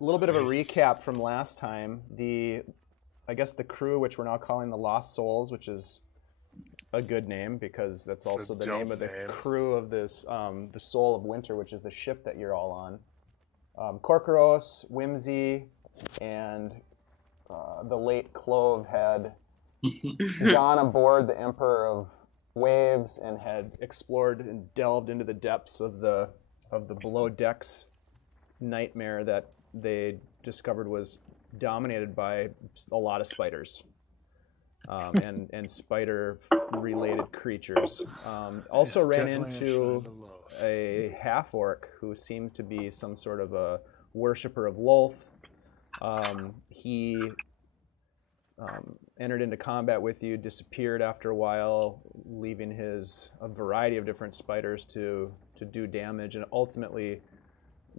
little bit of a recap from last time. I guess the crew, which we're now calling the Lost Souls, which is a good name because that's also the name of the crew of this, the Soul of Winter, which is the ship that you're all on. Korkoros, Whimsy, and the late Clove had gone aboard the Emperor of Waves and had explored and delved into the depths of the below decks nightmare that they discovered was dominated by a lot of spiders and spider-related creatures. Also ran into a half-orc who seemed to be some sort of a worshiper of Lolth. He entered into combat with you, disappeared after a while, leaving a variety of different spiders to do damage, and ultimately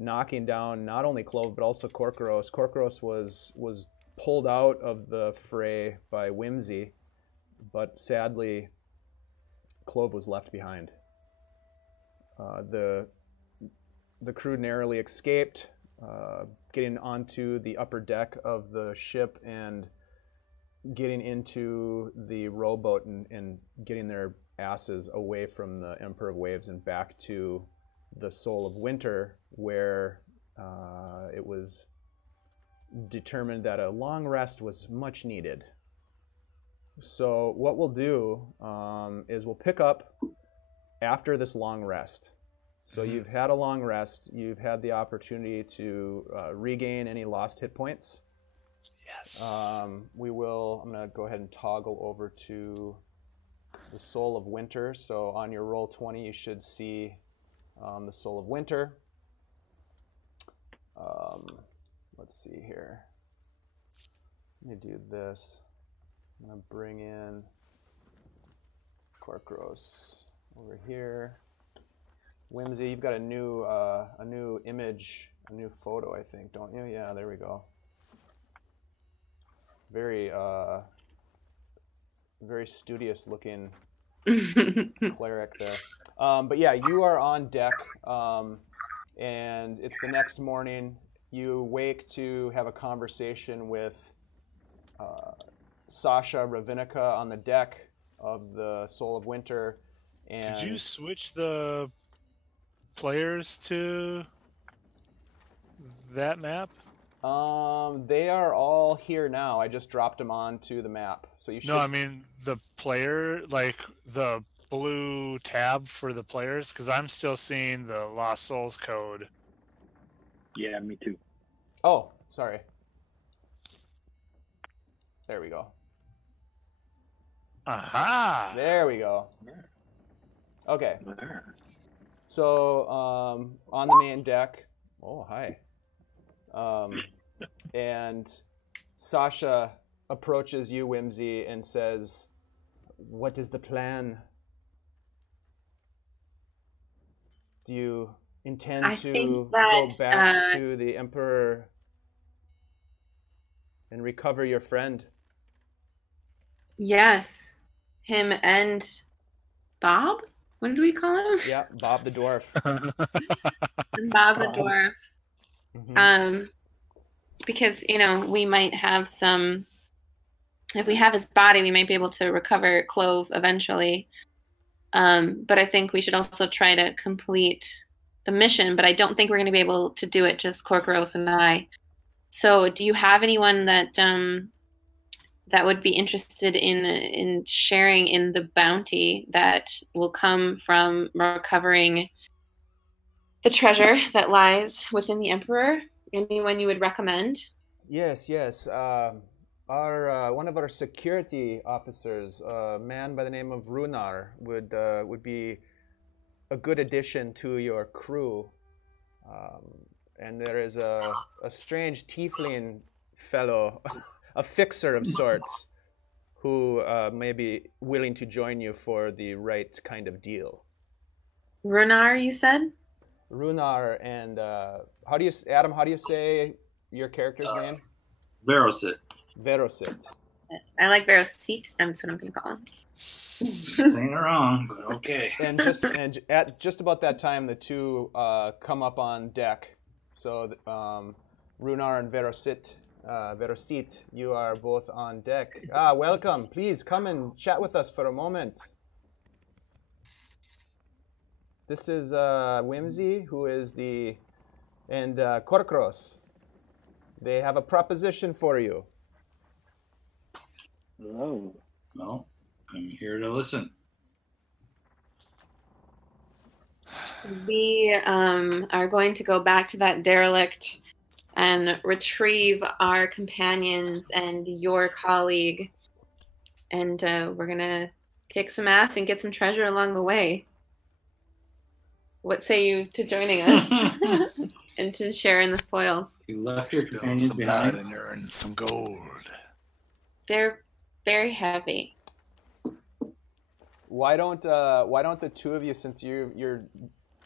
knocking down not only Clove but also Korkoros. Korkoros was pulled out of the fray by Whimsy, but sadly Clove was left behind. The crew narrowly escaped, getting onto the upper deck of the ship and getting into the rowboat and getting their asses away from the Emperor of Waves and back to the Soul of Winter, where it was determined that a long rest was much needed. So what we'll do is we'll pick up after this long rest. So you've had a long rest. You've had the opportunity to regain any lost hit points. Yes. I'm going to go ahead and toggle over to the Soul of Winter. So on your roll 20, you should see the Soul of Winter. Let's see here. Let me do this. I'm going to bring in Korkoros over here. Whimsy, you've got a new image, a new photo, I think, don't you? Yeah, there we go. Very studious looking cleric there. But yeah, you are on deck, and it's the next morning. You wake to have a conversation with Sasha Ravinica on the deck of the Soul of Winter. And did you switch the players to that map? They are all here now. I just dropped them onto the map, so you should. No, I mean the player, like the blue tab for the players, because I'm still seeing the Lost Souls code. Yeah, me too. Oh, sorry. There we go. Aha! There we go. Okay. So on the main deck. Oh, hi. And Sasha approaches you, Whimsy, and says, "What is the plan? Do you intend to go back to the Emperor and recover your friend?" Yes. Him and Bob? What did we call him? Yeah, Bob the Dwarf. Bob the Dwarf. Mm-hmm. Because, we might have some, if we have his body, we might be able to recover Clove eventually. But I think we should also try to complete the mission, but I don't think we're going to be able to do it, just Korkoros and I. So do you have anyone that that would be interested in sharing in the bounty that will come from recovering the treasure that lies within the Emperor? Anyone you would recommend? Yes. One of our security officers, a man by the name of Runar, would be a good addition to your crew. And there is a strange tiefling fellow, a fixer of sorts, who may be willing to join you for the right kind of deal. Runar, you said? Runar and Adam, how do you say your character's name? Verosit. Verosit. I like Verosit. That's what I'm going to call him. Saying it wrong, but okay. And at just about that time, the two come up on deck. So Runar and Verosit, you are both on deck. Ah, welcome. Please come and chat with us for a moment. This is Whimsy, who is and Korkros. They have a proposition for you. Hello. Well, I'm here to listen. We are going to go back to that derelict and retrieve our companions and your colleague. And we're going to kick some ass and get some treasure along the way. What say you to joining us and to share in the spoils? You left your companions behind and earn some gold. They're very heavy. Why don't the two of you, since you're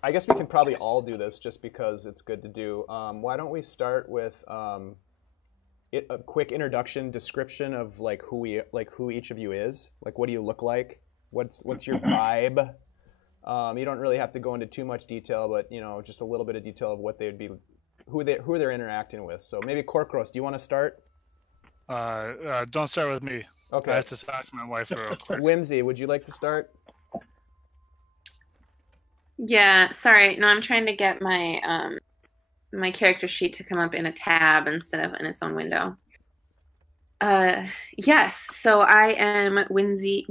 I guess we can probably all do this just because it's good to do. Why don't we start with a quick introduction, description of who each of you is. Like, what do you look like? What's your vibe? You don't really have to go into too much detail, but just a little bit of detail of what they'd be, who they're interacting with. So maybe Korkros, do you want to start? Don't start with me. Okay. I have to talk to my wife real quick. Whimsy, would you like to start? Yeah, sorry. No, I'm trying to get my my character sheet to come up in a tab instead of in its own window. Yes, so I am Whimsy,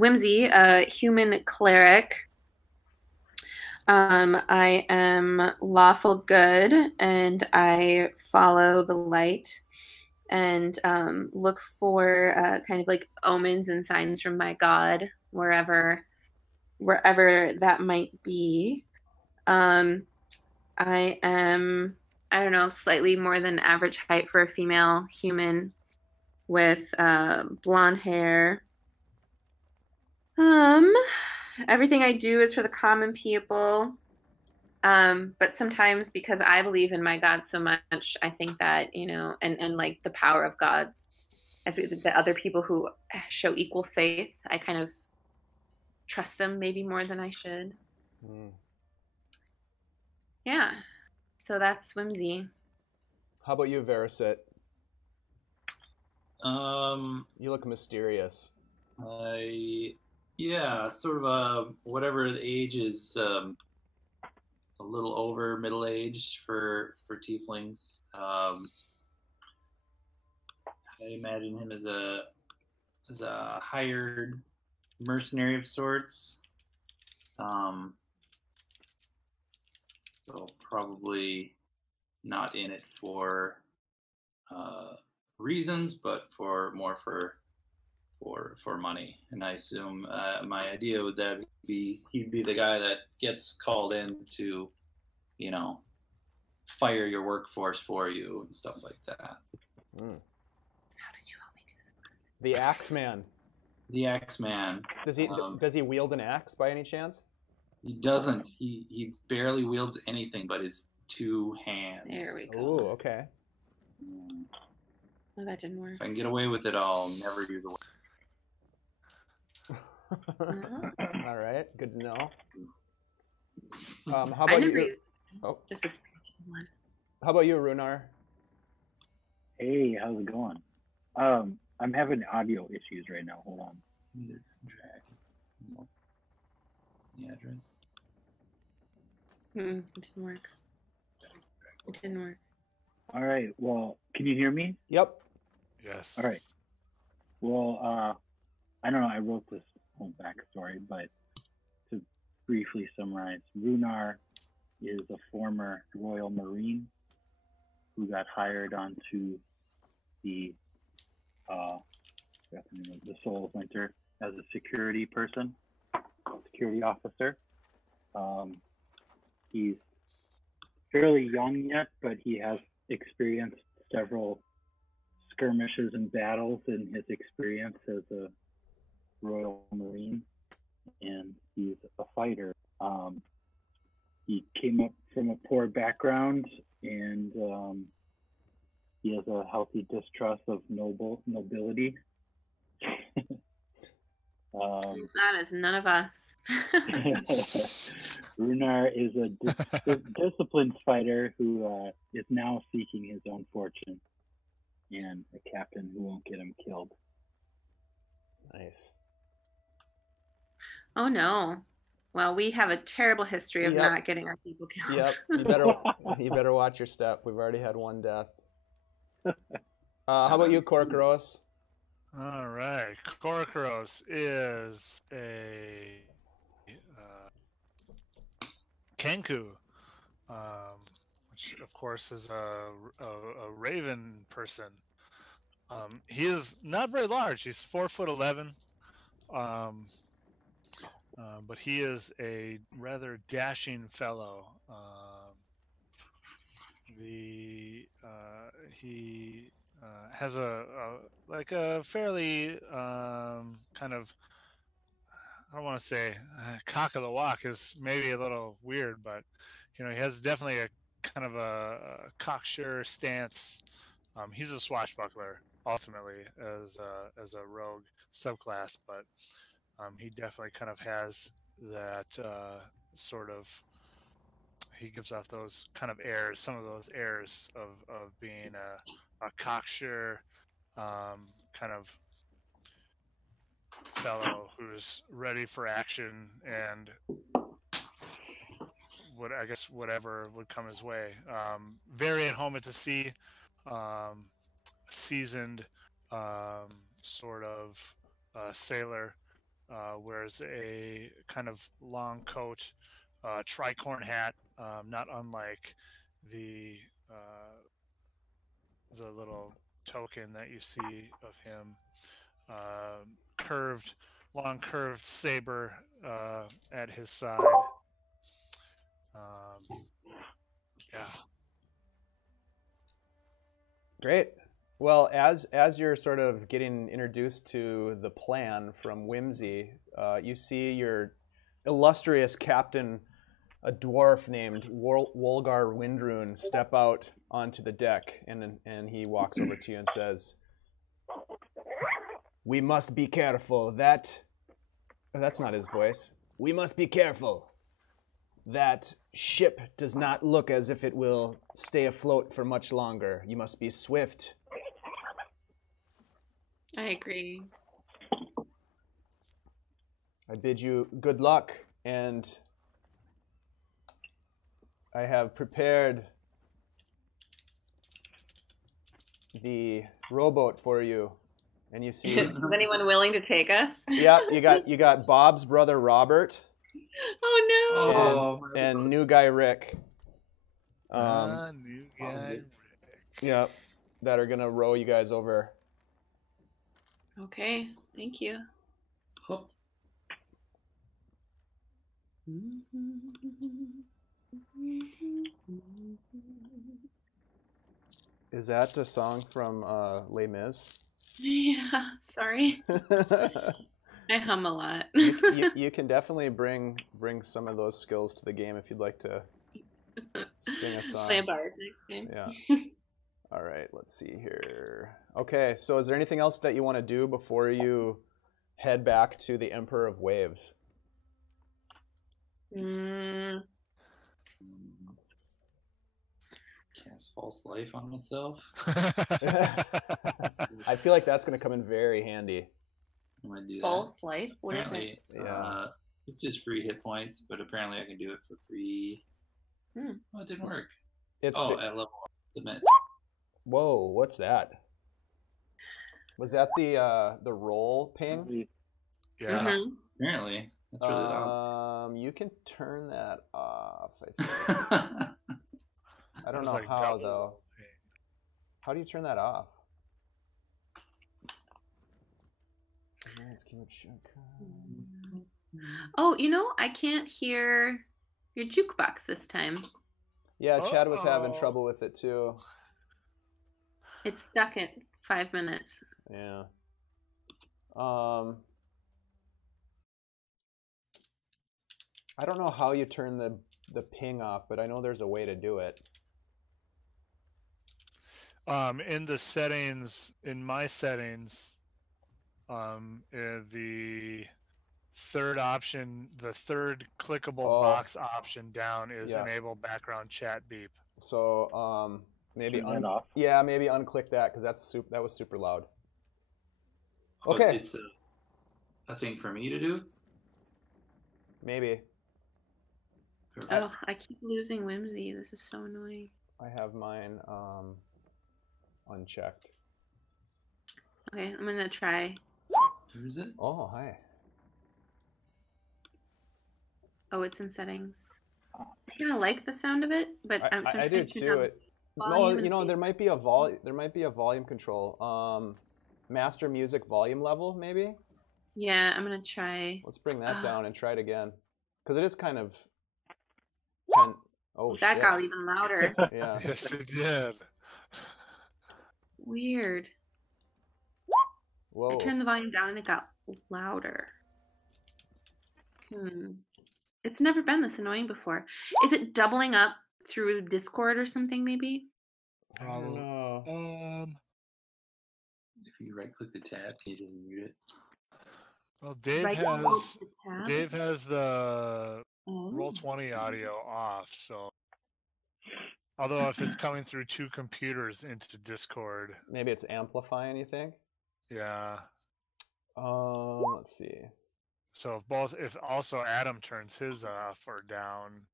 a human cleric. I am lawful good, and I follow the light and look for kind of like omens and signs from my god wherever that might be. I am, I don't know, slightly more than average height for a female human with blonde hair. Everything I do is for the common people. But sometimes because I believe in my God so much, I think that, and like the power of gods, I think that the other people who show equal faith, I kind of trust them maybe more than I should. Yeah. So that's Whimsy. How about you, Verosit? You look mysterious. Yeah, sort of whatever the age is, a little over middle-aged for tieflings. I imagine him as a hired mercenary of sorts. So probably not in it for reasons, but for money. And I assume my idea would that he'd be the guy that gets called in to, fire your workforce for you and stuff like that. How did you help me do this? The Axeman. The Axeman. Does he wield an axe by any chance? He doesn't. He barely wields anything but his two hands. There we go. Oh, okay. Oh, that didn't work. If I can get away with it, I'll never use the word. All right, good to know. How about you? Just a spiritual one. How about you, Runar? Hey, how's it going? I'm having audio issues right now. Hold on. The address. It didn't work. It didn't work. All right. Well, can you hear me? Yep. Yes. All right. Well, I don't know. I wrote this whole backstory, but to briefly summarize, Runar is a former Royal Marine who got hired onto the Soul of Winter as a security person, security officer. He's fairly young yet, but he has experienced several skirmishes and battles in his experience as a Royal Marine, and he's a fighter. He came up from a poor background, and he has a healthy distrust of nobility. That is none of us. Runar is a disciplined fighter who is now seeking his own fortune, and a captain who won't get him killed. Nice. Oh no. Well, we have a terrible history of not getting our people killed. Yep. You better watch your step. We've already had one death. How about you, Korkaros? All right. Korkaros is a Kenku, which of course is a raven person. He is not very large. He's 4'11". But he is a rather dashing fellow. He has a fairly kind of, I don't want to say cock of the walk is maybe a little weird, but he has definitely a kind of a cocksure stance. He's a swashbuckler ultimately as a rogue subclass, but he definitely kind of has that sort of. He gives off those kind of airs, some of those airs of being a cocksure kind of fellow who's ready for action and whatever would come his way. Very at home at the sea, seasoned sort of sailor. Wears a kind of long coat, tricorn hat, not unlike the little token that you see of him. Long curved saber at his side. Yeah. Great. Well, as you're sort of getting introduced to the plan from Whimsy, you see your illustrious captain, a dwarf named Wolgar Windrune, step out onto the deck, and he walks over to you and says, "We must be careful that..." Oh, that's not his voice. "We must be careful. That ship does not look as if it will stay afloat for much longer. You must be swift." I agree. I bid you good luck, and I have prepared the rowboat for you. And you see, is anyone willing to take us? Yeah, you got Bob's brother Robert. Oh no! And new guy Rick. New guy Rick. Yep, that are gonna row you guys over. Okay, thank you. Oh. Is that a song from Les Mis? Yeah, sorry. I hum a lot. you can definitely bring some of those skills to the game if you'd like to sing a song. Play a bard next game. Yeah. All right, let's see here. Okay, so is there anything else that you want to do before you head back to the Emperor of Waves? Cast false life on myself. I feel like that's going to come in very handy. False life? What is it? Yeah. It's just free hit points, but apparently I can do it for free. Oh, it didn't work. At level 1. Submit. Whoa, what's that? Was that the roll ping? Yeah. Mm-hmm. Apparently. That's really loud. You can turn that off, I think. I don't know how, though. How do you turn that off? Oh, I can't hear your jukebox this time. Yeah, Chad was having trouble with it, too. It's stuck at 5 minutes. Yeah. I don't know how you turn the ping off, but I know there's a way to do it. In the settings, in my settings, the third option, the third clickable box option down is enable background chat beep. So maybe turn that off. Yeah, maybe unclick that because that was super loud. Oh, Okay. it's a thing for me to do? Maybe. Oh, I keep losing Whimsy. This is so annoying. I have mine unchecked. Okay, I'm gonna try. Where is it? Oh, hi. Oh, it's in settings. I kind of like the sound of it, but I do too. No, you know, there might be a volume control. Master music volume level, maybe. Yeah, I'm gonna try. Let's bring that down and try it again, because it is kind of. Oh, that shit. got even louder. Yeah. Yes, it did. Weird. Whoa. I turned the volume down and it got louder. It's never been this annoying before. Is it doubling up through Discord or something, maybe? I don't know. If you right-click the tab, can you just mute it? Well, Dave has the Roll20 audio off, so although if it's coming through two computers into Discord, maybe it's amplifying. You think? Yeah. Let's see. So if also Adam turns his off or down.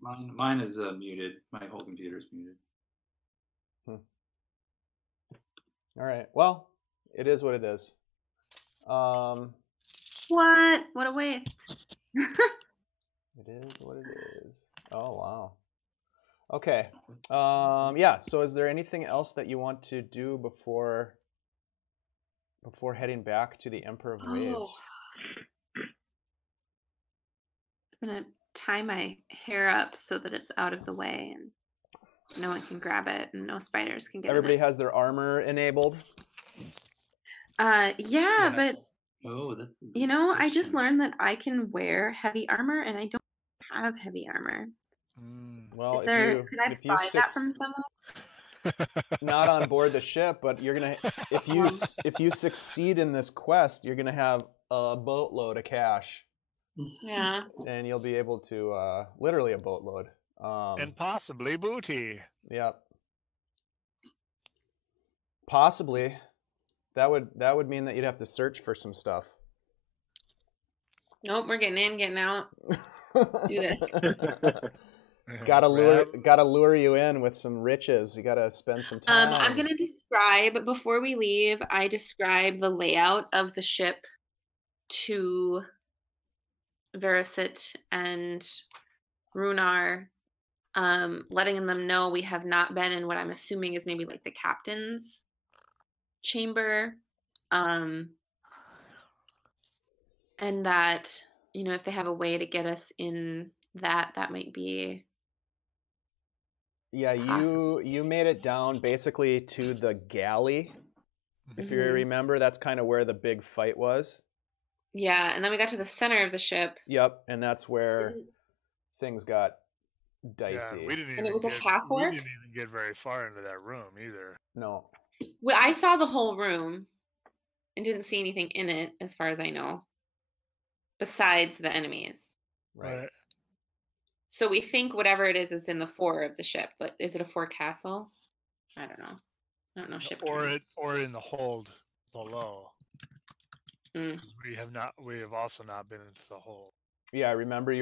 Mine is muted. My whole computer is muted. All right. Well, it is what it is. What a waste. It is what it is. Oh, wow. Okay. Yeah. So is there anything else that you want to do before heading back to the Emperor of Waves? I'm going to tie my hair up so that it's out of the way and no one can grab it and no spiders can get Everybody it. has their armor enabled? Yeah, but that's I just learned that I can wear heavy armor and I don't have heavy armor. Well, could I buy that from someone? Not on board the ship, but you're gonna if you succeed in this quest, you're gonna have a boatload of cash. Yeah. And you'll be able to literally a boatload. And possibly booty. Yep. Possibly. That would mean that you'd have to search for some stuff. Nope, we're getting in, getting out. Do this. Gotta lure you in with some riches. You gotta spend some time. I'm gonna describe before we leave. I describe the layout of the ship to Verisit and Runar, letting them know we have not been in what I'm assuming is maybe like the captain's chamber, and that if they have a way to get us in that might be. Yeah, you made it down basically to the galley. If you remember, that's kind of where the big fight was. Yeah, and then we got to the center of the ship. Yep, and that's where things got dicey. Yeah, we didn't it was a half-orc? We didn't even get very far into that room either. No. Well, I saw the whole room and didn't see anything in it, as far as I know, besides the enemies. Right. So we think whatever it is in the fore of the ship. But is it a forecastle? I don't know. Ship or in the hold below. Because we have also not been into the hold. Yeah, I remember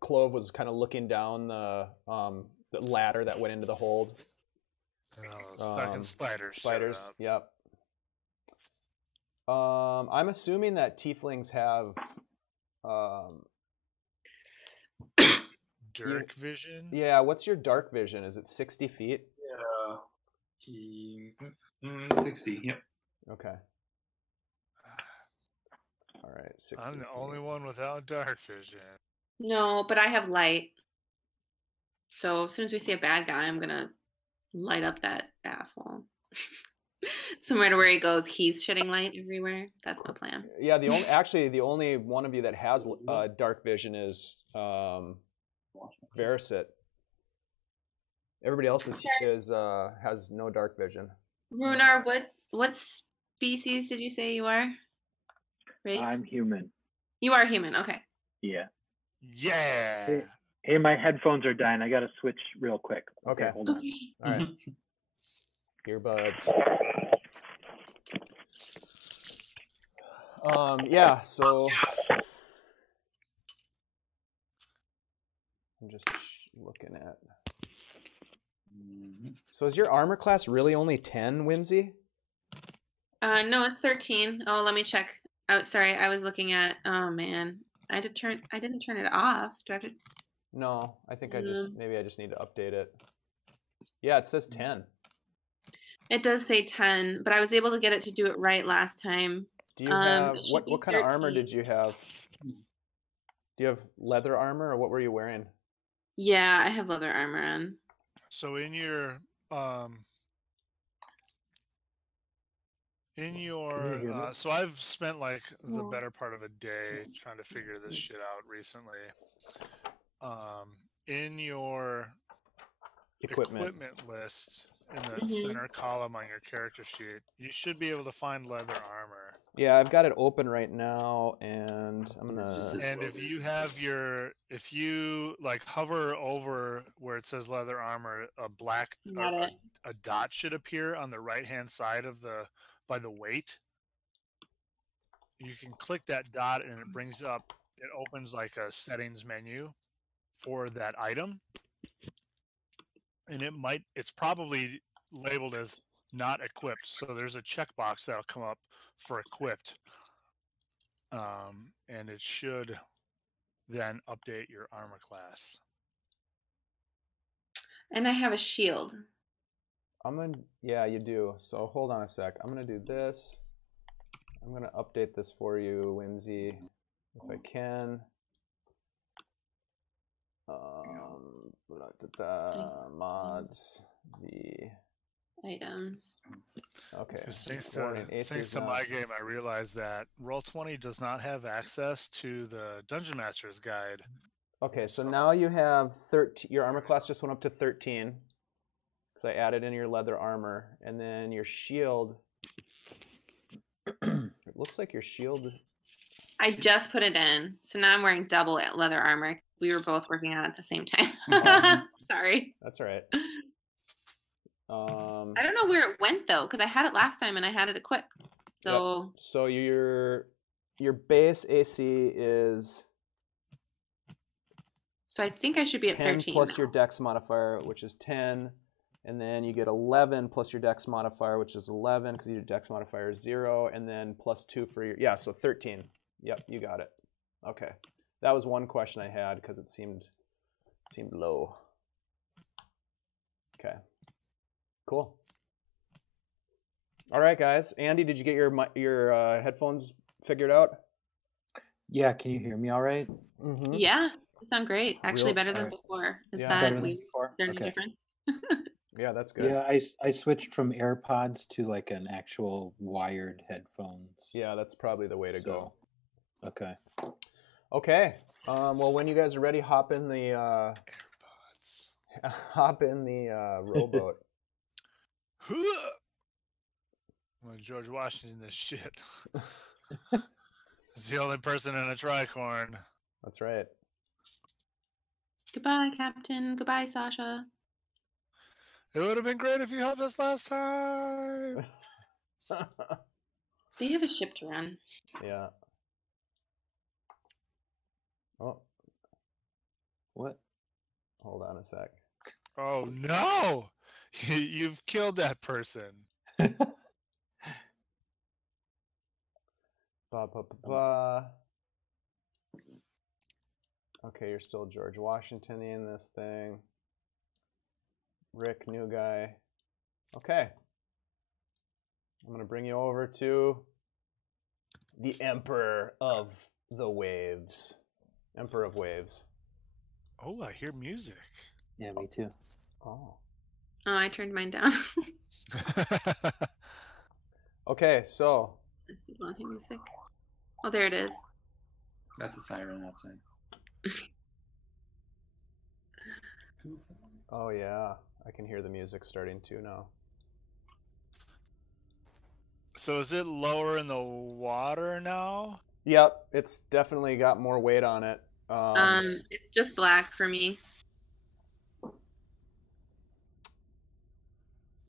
Clove was kind of looking down the ladder that went into the hold. Those fucking spiders. Spiders. Yep. I'm assuming that tieflings have dark vision. Yeah, what's your dark vision? Is it 60 feet? Yeah, 60. Yep. Okay. All right, 60 I'm the feet. only one without dark vision. No, but I have light. So as soon as we see a bad guy, I'm gonna light up that asshole. Somewhere to where he goes, he's shitting light everywhere. That's my plan. Yeah, the only one of you that has dark vision is Verisit. Everybody else has no dark vision. Runar, what's species did you say you are? Race? I'm human. You are human. Okay. Yeah. Yeah. Hey, my headphones are dying. I got to switch real quick. Okay. Hold on. All right. Earbuds. Yeah, so I'm just looking at. So is your armor class really only 10, Whimsy? No, it's 13. Oh, let me check. Oh, sorry, I was looking at. Oh man, I didn't turn it off. Do I have to? No, I think maybe I just need to update it. Yeah, it says 10. It does say 10, but I was able to get it to do it right last time. Do you have what kind of armor did you have? Do you have leather armor, or what were you wearing? Yeah, I have leather armor on. So in your so I've spent like the better part of a day trying to figure this shit out recently. In your equipment list in the center column on your character sheet, you should be able to find leather armor. Yeah, I've got it open right now, and I'm gonna. And if you like hover over where it says leather armor, a dot should appear on the right hand side of by the weight. You can click that dot, and it opens like a settings menu for that item, and it's probably labeled as not equipped. So there's a checkbox that'll come up for equipped. And it should then update your armor class. And I have a shield. Yeah, you do. So hold on a sec. I'm gonna do this. I'm gonna update this for you, Whimsy, if I can. Mods, the items. Okay. Thanks to my game, I realized that Roll20 does not have access to the Dungeon Master's Guide. Okay, so now you have 13. Your armor class just went up to 13 because I added in your leather armor, and then your shield. It looks like your shield. I just put it in, so now I'm wearing double leather armor. We were both working on it at the same time. Sorry. That's all right. I don't know where it went though, because I had it last time and I had it equipped. So. Yep. So your base AC is. So I think I should be at 13 plus now. your Dex modifier, which is 10, and then you get 11 plus your Dex modifier, which is 11 because your Dex modifier is 0, and then plus 2 for your so 13. Yep, you got it. Okay, that was one question I had because it seemed low. Okay, cool. All right, guys. Andy, did you get your headphones figured out? Yeah, can you hear me all right? Mm-hmm. Yeah, you sound great. Actually, better than before. Is there any difference? Yeah, that's good. Yeah, I switched from AirPods to like an actual wired headphones. Yeah, that's probably the way to go. Okay. Okay. Well, when you guys are ready, hop in the AirPods. Hop in the rowboat. Well, George Washington, this shit. He's the only person in a tricorn. That's right. Goodbye, Captain. Goodbye, Sasha. It would have been great if you helped us last time. Do you have a ship to run? Yeah. Oh. What? Hold on a sec. Oh, no! You've killed that person. Okay, you're still George Washington in this thing. Rick, new guy. Okay. I'm going to bring you over to the Emperor of the Waves. Emperor of Waves. Oh, I hear music. Yeah, me too. Oh. Oh, I turned mine down. Okay, so. You want to hear music? Oh, there it is. That's a siren outside. Oh, yeah. I can hear the music starting too now. So is it lower in the water now? Yep, it's definitely got more weight on it. It's just black for me.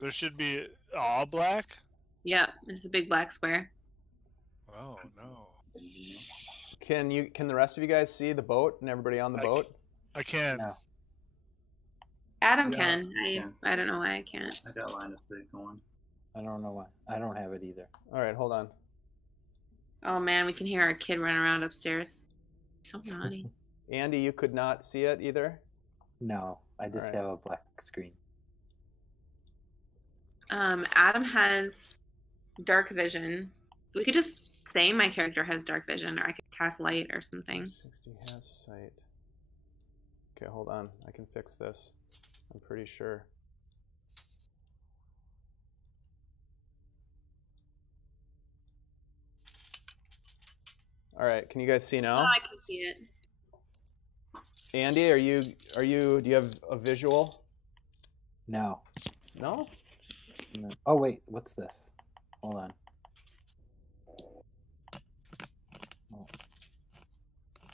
There should be all black? Yep, it's a big black square. Oh, no. Can the rest of you guys see the boat and everybody on the boat? I can. No. Adam Yeah, can. yeah. I don't know why I can't. I got line of sight going. I don't know why. I don't have it either. All right, hold on. Oh man, we can hear our kid run around upstairs. So naughty. Andy, you could not see it either? No, I just Alright. have a black screen. Adam has dark vision. We could just say my character has dark vision, or I could cast light or something. 60 has sight. Okay, hold on. I can fix this. I'm pretty sure. All right, can you guys see now? Oh, I can see it. Andy, do you have a visual? No. No? No. Oh wait, what's this? Hold on. Oh.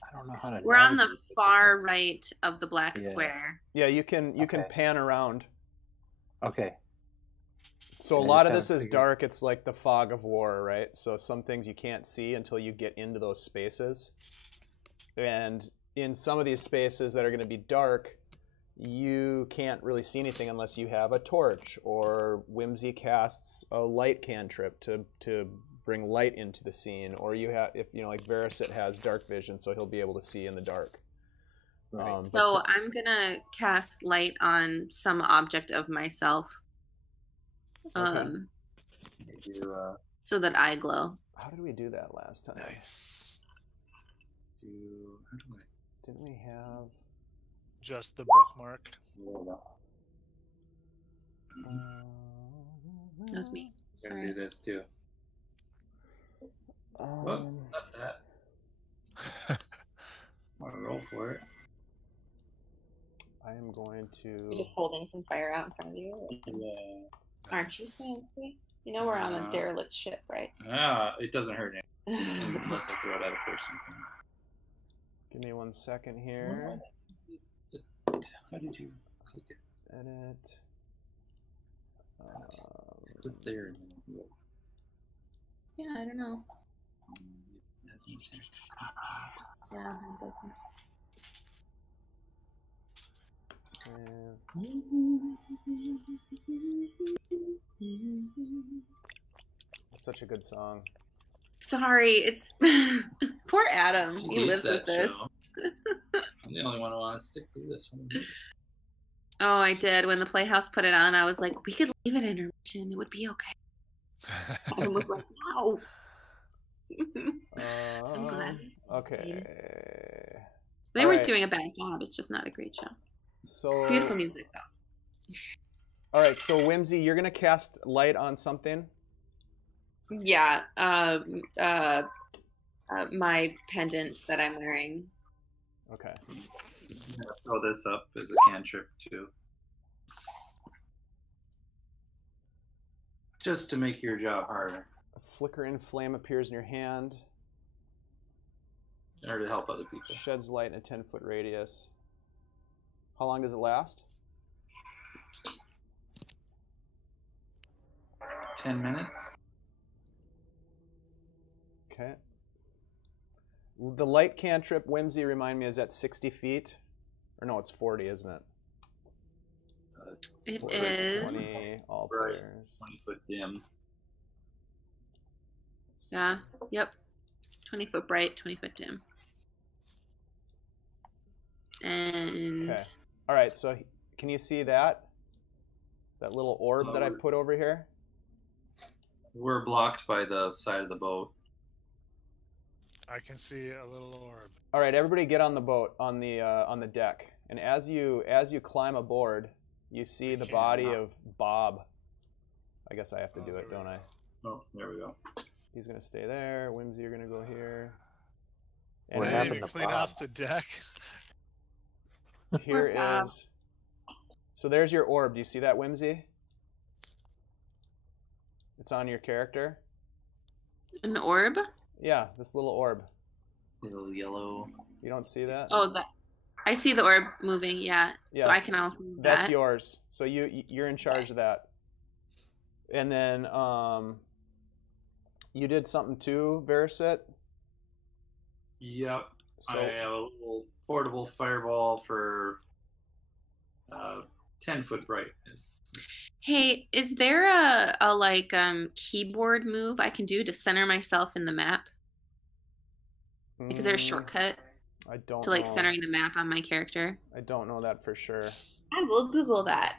I don't know how to. We're on the navigate this. far right of the black Yeah. square. Yeah, you can Okay. pan around. Okay. So a I lot just of this gotta is figure- dark. It's like the fog of war, right? So some things you can't see until you get into those spaces. And in some of these spaces that are going to be dark, you can't really see anything unless you have a torch, or Whimsy casts a light cantrip to bring light into the scene, or you have, if you know, like Verisit has dark vision, so he'll be able to see in the dark. Right. But So I'm gonna cast light on some object of myself. Okay. So that I glow. how did we do that last time? Nice. Didn't we have? Just the bookmark. That was me. Gotta Sorry. do this too. Oh, not that. Want to roll for it? I am going You're to. just holding some fire out in front of you. Yeah. Aren't you fancy? You know we're on a derelict ship, right? Ah, it doesn't hurt anything unless I throw it at a person. Give me 1 second here. How did you click it? Edit. Click there. Yeah, I don't know. That's in there. Yeah, it doesn't. Such a good song. Sorry, it's poor Adam. She He hates lives that with this. show. I'm the only one who wants to stick to this one. Oh, I did. When the Playhouse put it on, I was like, we could leave it intermission. It would be okay. Adam was like, no. I'm glad. Okay. They All weren't right. doing a bad job. It's just not a great show. So Beautiful music, though. All right. So Whimsy, you're gonna cast light on something. Yeah. My pendant that I'm wearing. Okay. I'm gonna throw this up as a cantrip too. Just to make your job harder. A flickering flame appears in your hand. In order to help other people. Sheds light in a 10-foot radius. How long does it last? 10 minutes. Okay. The light cantrip, Whimsy, remind me, is at 60 feet? Or no, it's 40, isn't it? It 40, is. 20, all Right. players. 20-foot dim. Yeah. Yep. 20-foot bright, 20-foot dim. And Okay. All right, so can you see that? That little orb that I put over here? We're blocked by the side of the boat. I can see a little orb. All right, everybody get on the boat, on the deck. And as you climb aboard, you see the body of Bob. I guess I have to do it, don't I? Oh, there we go. He's going to stay there. Whimsy, you're going to go here. What I And didn't happened even to clean Bob? off the deck. here Bob. is... So there's your orb. Do you see that, Whimsy? It's on your character. An orb? Yeah, this little orb. Little yellow. You don't see that? Oh, I see the orb moving. Yeah. Yes, so I can also move that's that. yours. So you're in charge of that. And then you did something too, Verisit? Yep. So, I have a little portable fireball for 10-foot brightness. Hey, is there a like keyboard move I can do to center myself in the map? Like, is there a shortcut I don't to like know. centering the map on my character? I don't know that for sure. I will Google that.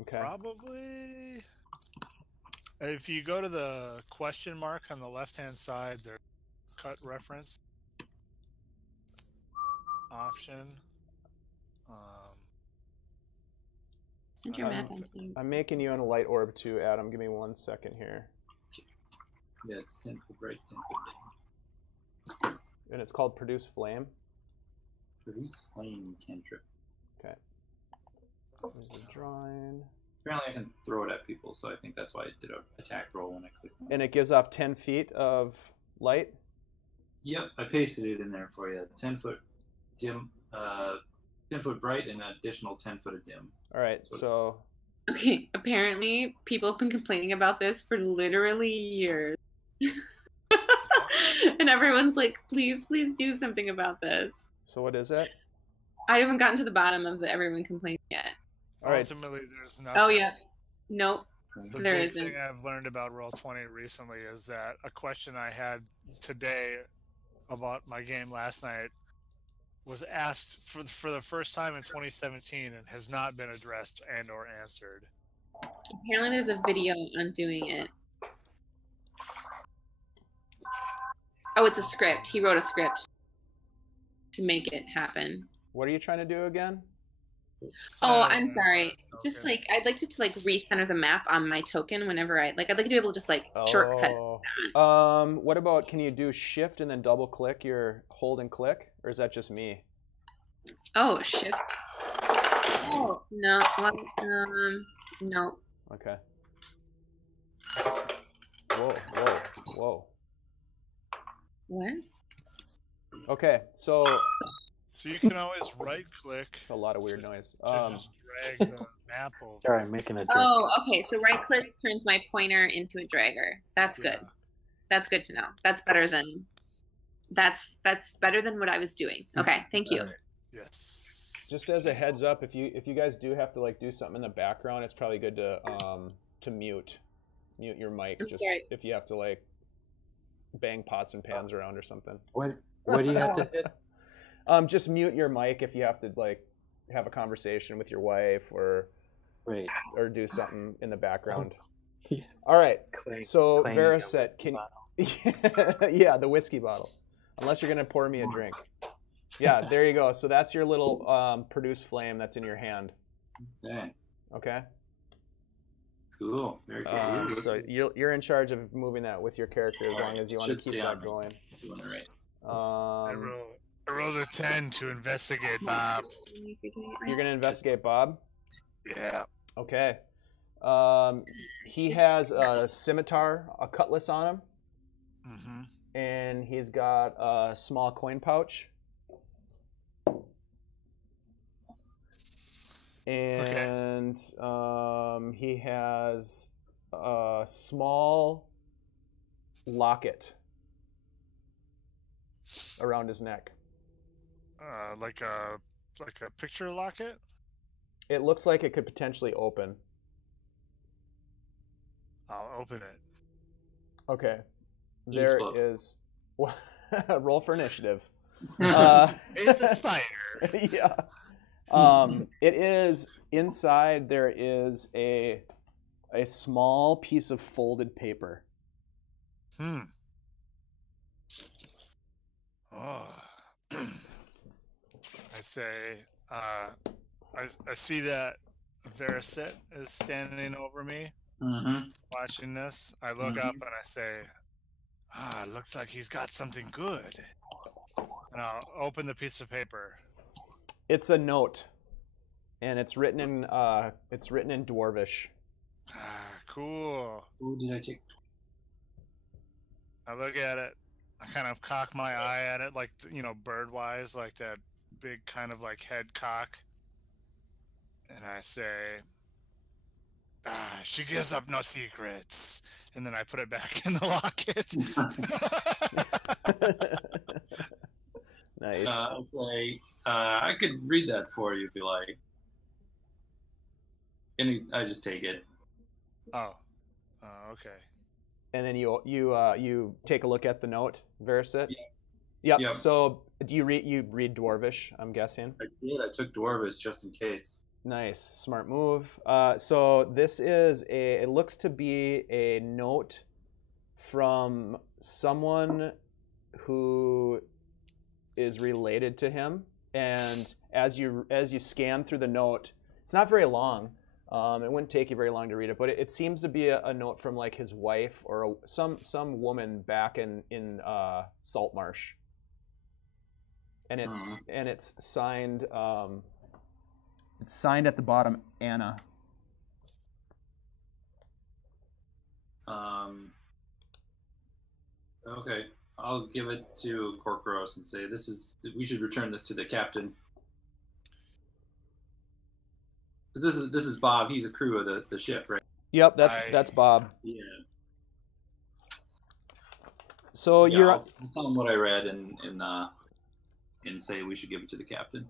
Okay. Probably. If you go to the question mark on the left-hand side, there's cut reference option. Send your map into- I'm making you in a light orb too, Adam. Give me 1 second here. Yeah, it's 10-foot bright, 10-foot dim. And it's called Produce Flame. Produce flame cantrip. Okay. There's a drawing. Apparently I can throw it at people, so I think that's why I did an attack roll when I clicked. And it gives off 10 feet of light? Yep, I pasted it in there for you. 10-foot dim, 10-foot bright, and an additional 10-foot of dim. All right, so... Okay, apparently people have been complaining about this for literally years. And everyone's like, please do something about this. So what is it? I haven't gotten to the bottom of the everyone complaining yet. All right. Ultimately, there's nothing. Oh, yeah. Nope. The There big isn't. thing I've learned about Roll20 recently is that a question I had today about my game last night was asked for the first time in 2017 and has not been addressed and or answered. Apparently there's a video on doing it. Oh, it's a script. He wrote a script to make it happen. What are you trying to do again? Oh, I'm sorry. Okay. Just like I'd like to like recenter the map on my token whenever I'd like to be able to just like shortcut. What about, can you do shift and then double click your hold and click, or is that just me? Oh, shift. Oh no. What? No. Okay. Whoa. What? Okay, so So you can always right click. it's a lot of weird noise. To just drag the map over. Sorry, I'm making a drink. Oh, okay. So right click turns my pointer into a dragger. That's good. Yeah. That's good to know. That's better than what I was doing. Okay, thank you. Right. Yes. Just as a heads up, if you guys do have to like do something in the background, it's probably good to mute your mic. I'm Just sorry. if you have to like bang pots and pans around or something. What do you have to hit? Just mute your mic if you have to like have a conversation with your wife or Wait. or do something in the background. Yeah. All right. Clay- So claiming a Veriset, whiskey can bottle. yeah, the whiskey bottles. Unless you're gonna pour me a drink. Yeah, there you go. So that's your little produce flame that's in your hand. Okay, Okay. cool. Very cool. So you're in charge of moving that with your character as long as you want to Should keep stay on that me. going. Doing it right. I rolled a 10 to investigate Bob. You're gonna investigate Bob. Yeah. Okay. He has a scimitar, a cutlass on him, Mm-hmm. and he's got a small coin pouch. And he has a small locket around his neck. Like a picture locket. It looks like it could potentially open. I'll open it. Okay. Each There book. is. Roll for initiative. It's a spider. Yeah. It is inside. There is a small piece of folded paper. Oh. I say, I see that Verisit is standing over me, Mm-hmm. watching this. I look up and I say, it looks like he's got something good. And I'll open the piece of paper. It's a note, and it's written in Dwarvish. Cool. Who did I take? I look at it. I kind of cock my eye at it, like, you know, bird-wise, like that big kind of like head cock. And I say, she gives up no secrets. And then I put it back in the locket. Nice. I'll say, I could read that for you if you like. I just take it. Oh, okay. And then you take a look at the note, Verisit? Yeah. Yep. So do you read Dwarvish, I'm guessing? I did. I took Dwarvish just in case. Nice. Smart move. So this is it looks to be a note from someone who is related to him. And as you scan through the note, it's not very long. It wouldn't take you very long to read it, but it seems to be a note from like his wife or some woman back in Saltmarsh. And it's signed. It's signed at the bottom, Anna. Okay, I'll give it to Corcoros and say we should return this to the captain. This is Bob. He's a crew of the ship, right? Yep, that's Bob. Yeah. So I'll tell him what I read and say we should give it to the captain.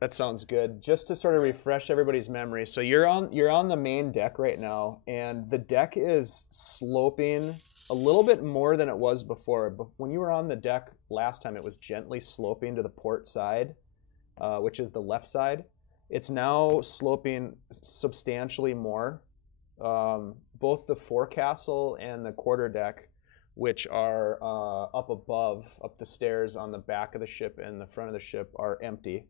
That sounds good. Just to sort of refresh everybody's memory. So you're on the main deck right now, and the deck is sloping a little bit more than it was before. But when you were on the deck last time, it was gently sloping to the port side, which is the left side. It's now sloping substantially more. Both the forecastle and the quarterdeck, which are up above, up the stairs on the back of the ship and the front of the ship, are empty.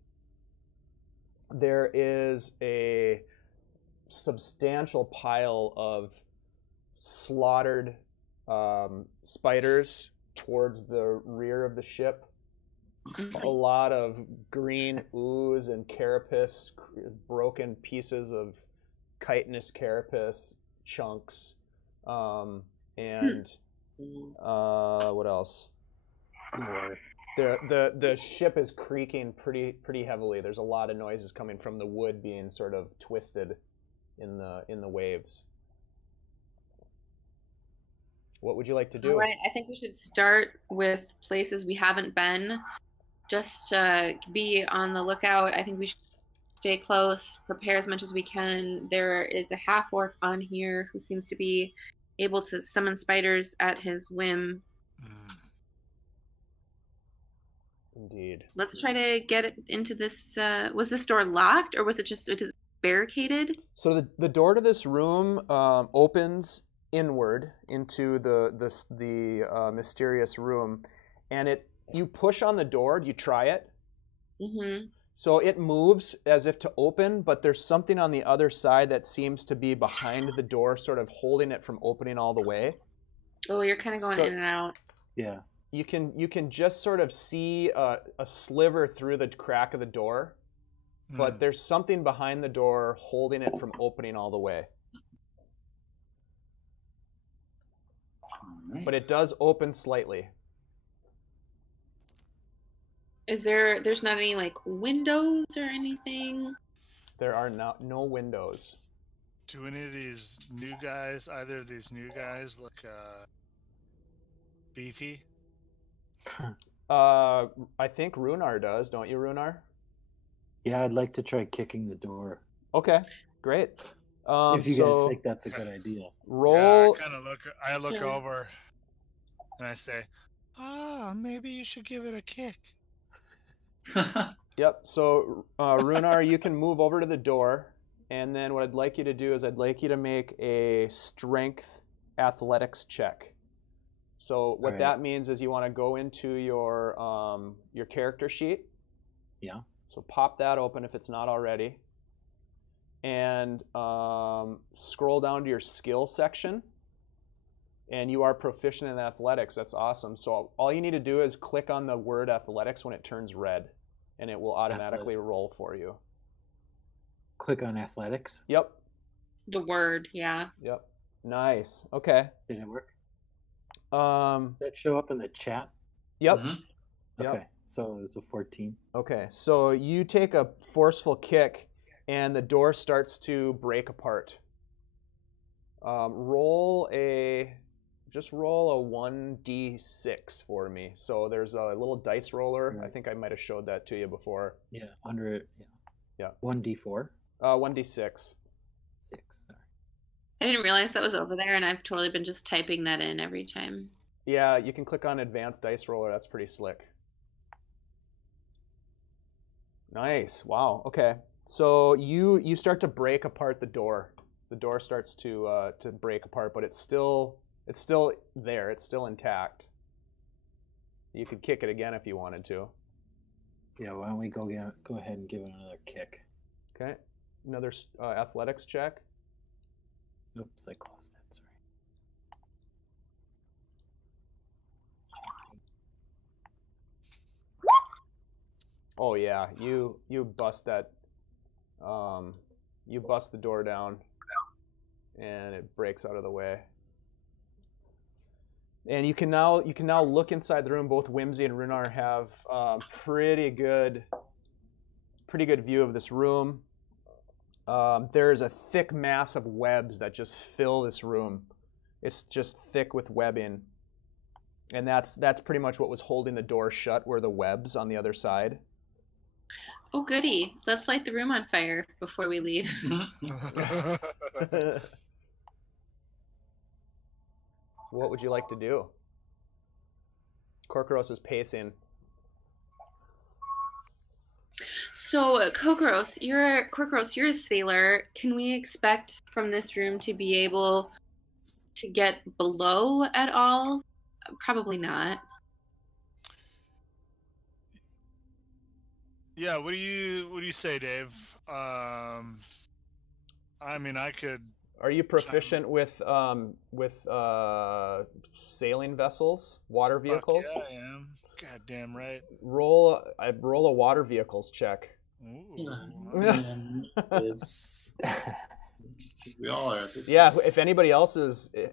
There is a substantial pile of slaughtered spiders towards the rear of the ship. A lot of green ooze and carapace, broken pieces of chitinous carapace chunks, and what else? The ship is creaking pretty heavily. There's a lot of noises coming from the wood being sort of twisted in the waves. What would you like to do? All right, I think we should start with places we haven't been. Just be on the lookout. I think we should stay close, prepare as much as we can. There is a half-orc on here who seems to be able to summon spiders at his whim. Indeed. Let's try to get it into this. Was this door locked, or was it just barricaded? So the door to this room opens inward into the mysterious room, and you push on the door. You try it. Mm-hmm. So it moves as if to open, but there's something on the other side that seems to be behind the door, sort of holding it from opening all the way. Oh, you're kind of going in and out. Yeah. You can just sort of see a sliver through the crack of the door, but there's something behind the door holding it from opening all the way. But it does open slightly. There's not any like windows or anything? There are no windows. Do any of these new guys, either of these new guys, look beefy? I think Runar does, don't you, Runar? Yeah, I'd like to try kicking the door. Okay, great. If you guys think that's a good idea. Roll. Yeah, I look over and I say, maybe you should give it a kick. Yep, so Runar, you can move over to the door, and then what I'd like you to do is I'd like you to make a strength athletics check. So what that means is you want to go into your character sheet. Yeah. So pop that open if it's not already. And scroll down to your skill section. And you are proficient in athletics. That's awesome. So all you need to do is click on the word athletics when it turns red, and it will automatically roll for you. Click on athletics? Yep. The word, yeah. Yep. Nice. Okay. Did it work? That show up in the chat? Yep. Mm-hmm. Okay, so it was a 14. Okay, so you take a forceful kick, and the door starts to break apart. Roll a 1d6 for me. So there's a little dice roller. Right. I think I might have showed that to you before. Yeah, under it. Yeah. 1d4. 1d6. 6. Sorry. I didn't realize that was over there, and I've totally been just typing that in every time. Yeah, you can click on Advanced Dice Roller. That's pretty slick. Nice. Wow. Okay. So you start to break apart the door. The door starts to break apart, but it's still there. It's still intact. You could kick it again if you wanted to. Yeah. Why don't we go ahead and give it another kick? Okay. Another athletics check. Oops, I closed that. Sorry. Oh yeah, you bust that. You bust the door down, and it breaks out of the way. And you can now look inside the room. Both Whimsy and Runar have pretty good view of this room. There's a thick mass of webs that just fill this room. It's just thick with webbing, and that's pretty much what was holding the door shut. Were the webs on the other side. Oh, goody. Let's light the room on fire before we leave. What would you like to do? Korkaros is pacing. So, Korkaros, you're a sailor. Can we expect from this room to be able to get below at all? Probably not. Yeah, what do you say, Dave? I mean, I could. Are you proficient with sailing vessels, water vehicles? Fuck yeah, I am. Goddamn right. Roll a water vehicles check. Ooh. We all are. Yeah, if anybody else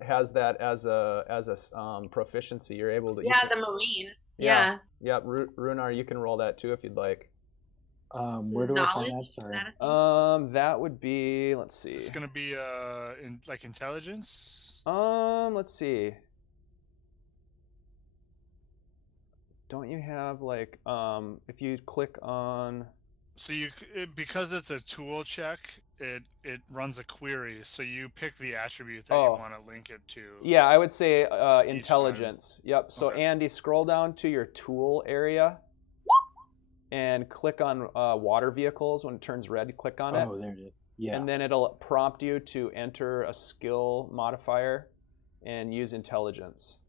has that as a proficiency, you're able to. Yeah, the marine. Yeah. Yeah, Runar, you can roll that too if you'd like. Where do I find that? Sorry. That would be. Let's see. It's gonna be like intelligence. Let's see. Don't you have like if you click on. So because it's a tool check, it runs a query. So you pick the attribute that you want to link it to. Yeah, I would say intelligence. Yep. So okay. Andy, scroll down to your tool area. And click on water vehicles. When it turns red, click on it. Oh, there it is. Yeah. And then it'll prompt you to enter a skill modifier and use intelligence.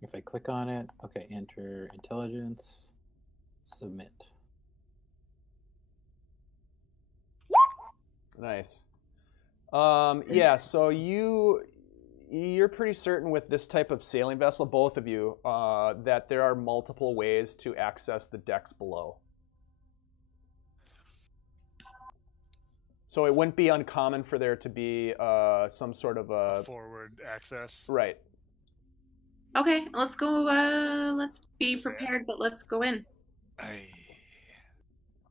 If I click on it, okay, enter intelligence, submit. Nice. Yeah, so you're pretty certain with this type of sailing vessel, both of you, that there are multiple ways to access the decks below. So it wouldn't be uncommon for there to be some sort of a forward access. Right. Okay, let's go. Let's be prepared, but let's go in.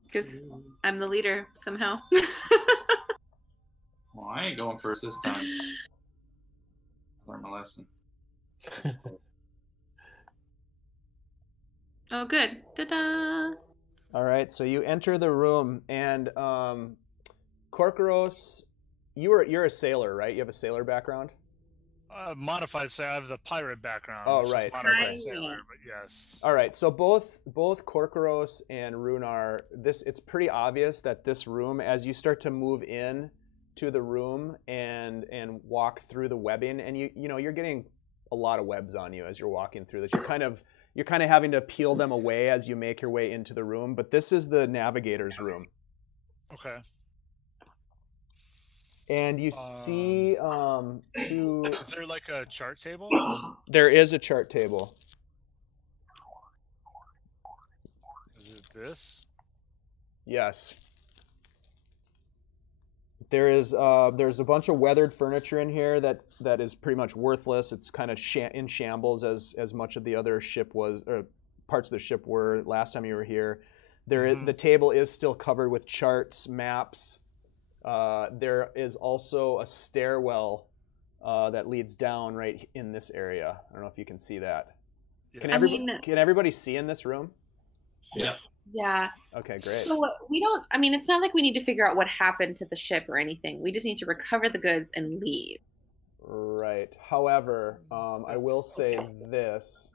Because I'm the leader somehow. Well, I ain't going first this time. Learn my lesson. Oh, good. Ta-da! All right, so you enter the room, and Korkaros, you're a sailor, right? You have a sailor background? Modified, so I have the pirate background. Oh, right. Modified sailor, but yes. All right, so both Korkaros and Runar, it's pretty obvious that this room, as you start to move in to the room and walk through the webbing, and you're getting a lot of webs on you as you're walking through this. You're kind of having to peel them away as you make your way into the room, but this is the navigator's room. Okay. And you see Is there like a chart table? There is a chart table. Is it this? Yes. there's a bunch of weathered furniture in here that is pretty much worthless. It's kind of in shambles as much of the other ship was, or parts of the ship were last time you were here. The table is still covered with charts, maps. There is also a stairwell that leads down right in this area. I don't know if you can see that. Yeah. Can everybody see in this room? Yeah. Yeah. Okay, great. So it's not like we need to figure out what happened to the ship or anything. We just need to recover the goods and leave. Right. However, I will say this.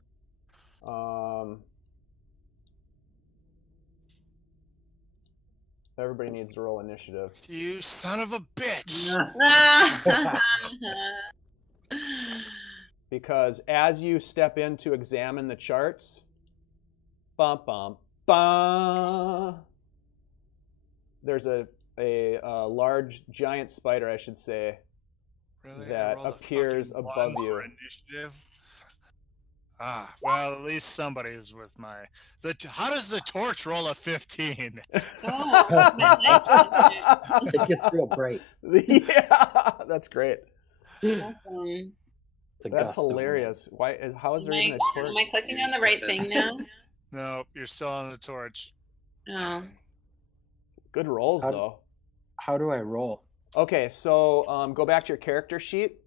Everybody needs to roll initiative. You son of a bitch! Because as you step in to examine the charts, bum bum bum, there's a large giant spider, I should say, really? that appears above you. Initiative? Well, at least somebody's with my. How does the torch roll a 15? It gets real bright. Yeah, that's great. Awesome. That's hilarious. Why? How is there even a torch? Am I clicking on the right thing now? No, you're still on the torch. Oh. Good rolls, though. How do I roll? Okay, so go back to your character sheet,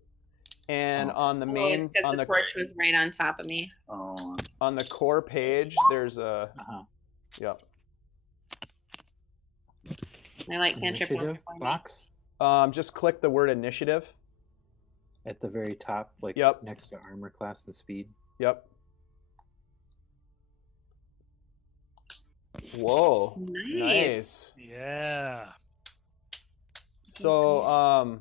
and on the main, because the torch was right on top of me. Oh. On the core page, there's a. Yep. I like cantrip box. Just click the word initiative. At the very top, like next to armor class and speed. Yep. Whoa. Nice. Yeah. So,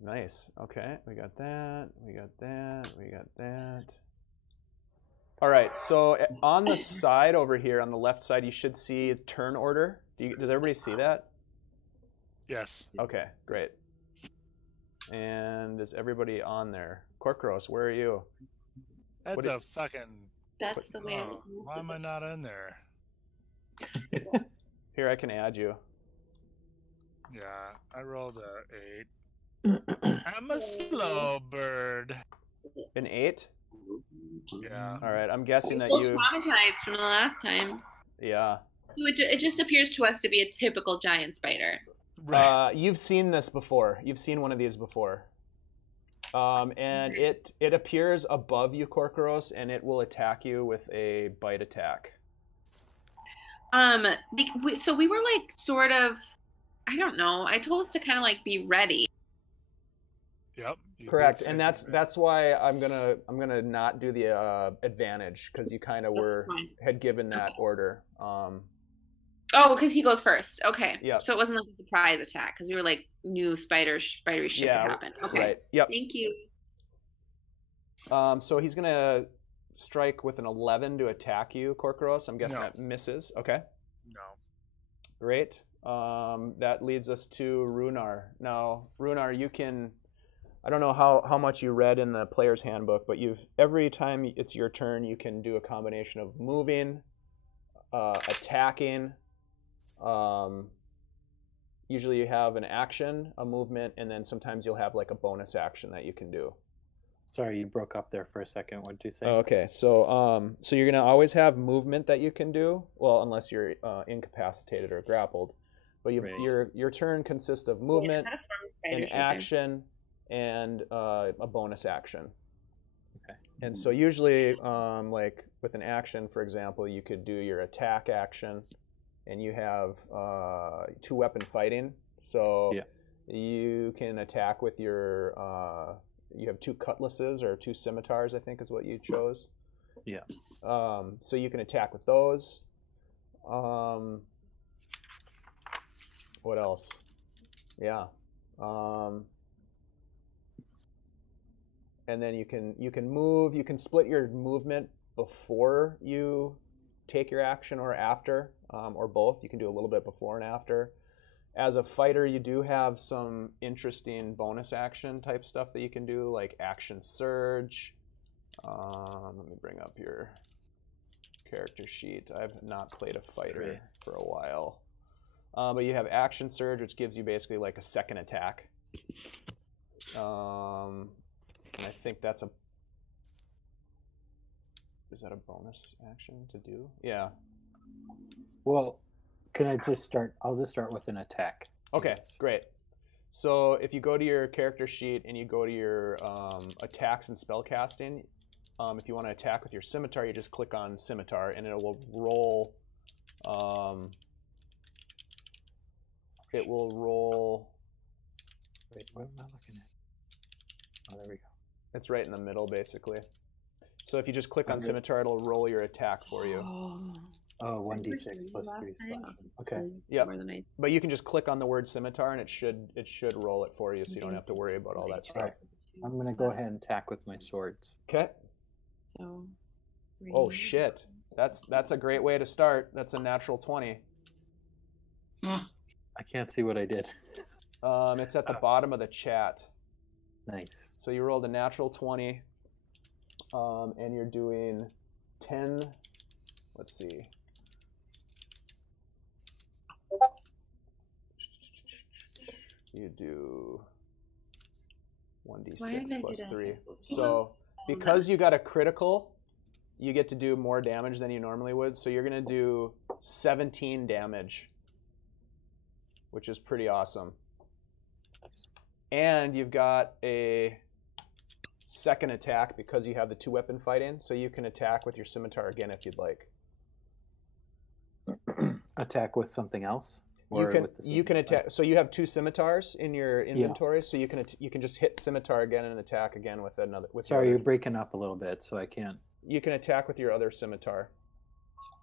nice. Okay, we got that. We got that. We got that. All right. So on the side over here, on the left side, you should see turn order. Does everybody see that? Yes. Okay. Great. And is everybody on there? Corkros, where are you? That's a fucking. That's the way. Why am I not in there? Here, I can add you. Yeah, I rolled a 8. I'm a slow bird. An 8? Yeah. All right, I'm guessing that still you. Traumatized from the last time. Yeah. So it just appears to us to be a typical giant spider. Right. You've seen this before. You've seen one of these before. And it appears above you, Corkoros, and it will attack you with a bite attack. So we were like sort of, I don't know. I told us to kind of like be ready. Yep. Correct, and that's why I'm gonna not do the advantage, because you kind of had given that order. Oh, because he goes first. Okay. Yeah. So it wasn't like a surprise attack, because we were like knew spidery shit could happen. Okay. Right. Yep. Thank you. So he's gonna strike with an 11 to attack you, Corkoros. I'm guessing that misses. Okay. No. Great. That leads us to Runar. Now, Runar, you can. I don't know how much you read in the player's handbook, but every time it's your turn, you can do a combination of moving, attacking. Usually you have an action, a movement, and then sometimes you'll have like a bonus action that you can do. Sorry, you broke up there for a second. What did you say? Oh, okay, so you're gonna always have movement that you can do. Well, unless you're incapacitated or grappled, but your turn consists of movement, an action, and a bonus action. Okay. And so usually, like with an action, for example, you could do your attack action, and you have 2-weapon fighting. So you can attack with your. You have 2 cutlasses or 2 scimitars, I think is what you chose. Yeah. So you can attack with those. What else? Yeah. And then you can move. You can split your movement before you take your action or after, or both. You can do a little bit before and after. As a fighter, you do have some interesting bonus action type stuff that you can do, like action surge. Let me bring up your character sheet. I've not played a fighter for a while. But you have action surge, which gives you basically like a second attack. And I think that's a... Is that a bonus action to do? Yeah. Well, can I just start? I'll just start with an attack. Okay, great. So if you go to your character sheet and you go to your attacks and spellcasting, if you want to attack with your scimitar, you just click on scimitar and it will roll. It will roll. Wait, what am I looking at? Oh, there we go. It's right in the middle, basically. So if you just click on scimitar, it'll roll your attack for you. Oh, 1d6 plus 3 slots. Okay. Yeah. But you can just click on the word scimitar and it should roll it for you, so you don't have to worry about all that stuff. Right. I'm gonna go ahead and attack with my swords. Okay. So. Oh shit! That's a great way to start. That's a natural 20. I can't see what I did. It's at the bottom of the chat. Nice. So you rolled a natural 20, and you're doing 10. Let's see. You do 1d6 plus 3. So because you got a critical, you get to do more damage than you normally would. So you're going to do 17 damage, which is pretty awesome. And you've got a second attack because you have the 2-weapon fighting, so you can attack with your scimitar again if you'd like. Attack with something else? Or you can attack. So you have 2 scimitars in your inventory, so you can just hit scimitar again and attack again with another. Sorry, you're breaking up a little bit, so I can't. You can attack with your other scimitar.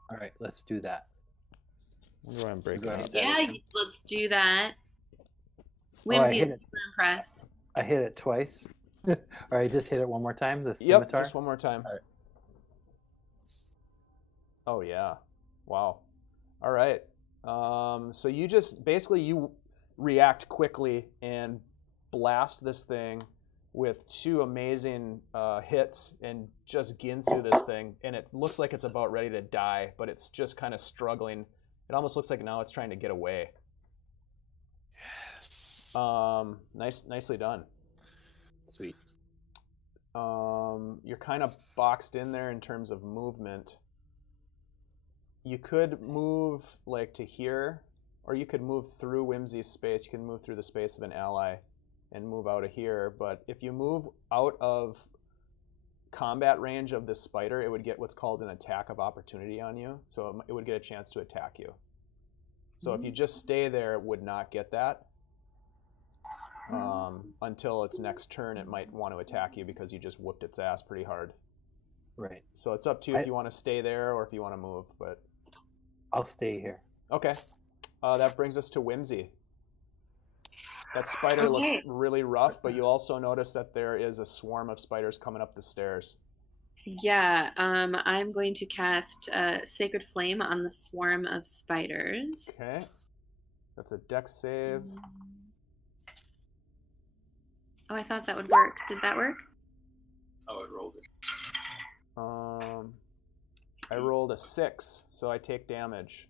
All right, let's do that. I wonder why I'm breaking up. Yeah, let's do that. Whimsy is super impressed. I hit it twice. All right, just hit it one more time. The Yep, scimitar. just one more time. All right. Oh yeah, wow. All right. So you just basically you react quickly and blast this thing with 2 amazing hits and just ginsu this thing, and it looks like it's about ready to die, but it's just kind of struggling. It almost looks like now it's trying to get away. Yes. Nicely done. Sweet. You're kind of boxed in there in terms of movement. You could move like to here, or you could move through Whimsy's space. You can move through the space of an ally and move out of here. But if you move out of combat range of this spider, it would get what's called an attack of opportunity on you. So it would get a chance to attack you. So if you just stay there, it would not get that. Until its next turn, it might want to attack you because you just whooped its ass pretty hard. Right. So it's up to you if you want to stay there or if you want to move. But I'll stay here. Okay. That brings us to Whimsy. That spider looks really rough, but you also notice that there is a swarm of spiders coming up the stairs. Yeah, I'm going to cast Sacred Flame on the swarm of spiders. Okay. That's a dex save. Oh, I thought that would work. Did that work? Oh, it rolled it. I rolled a 6, so I take damage.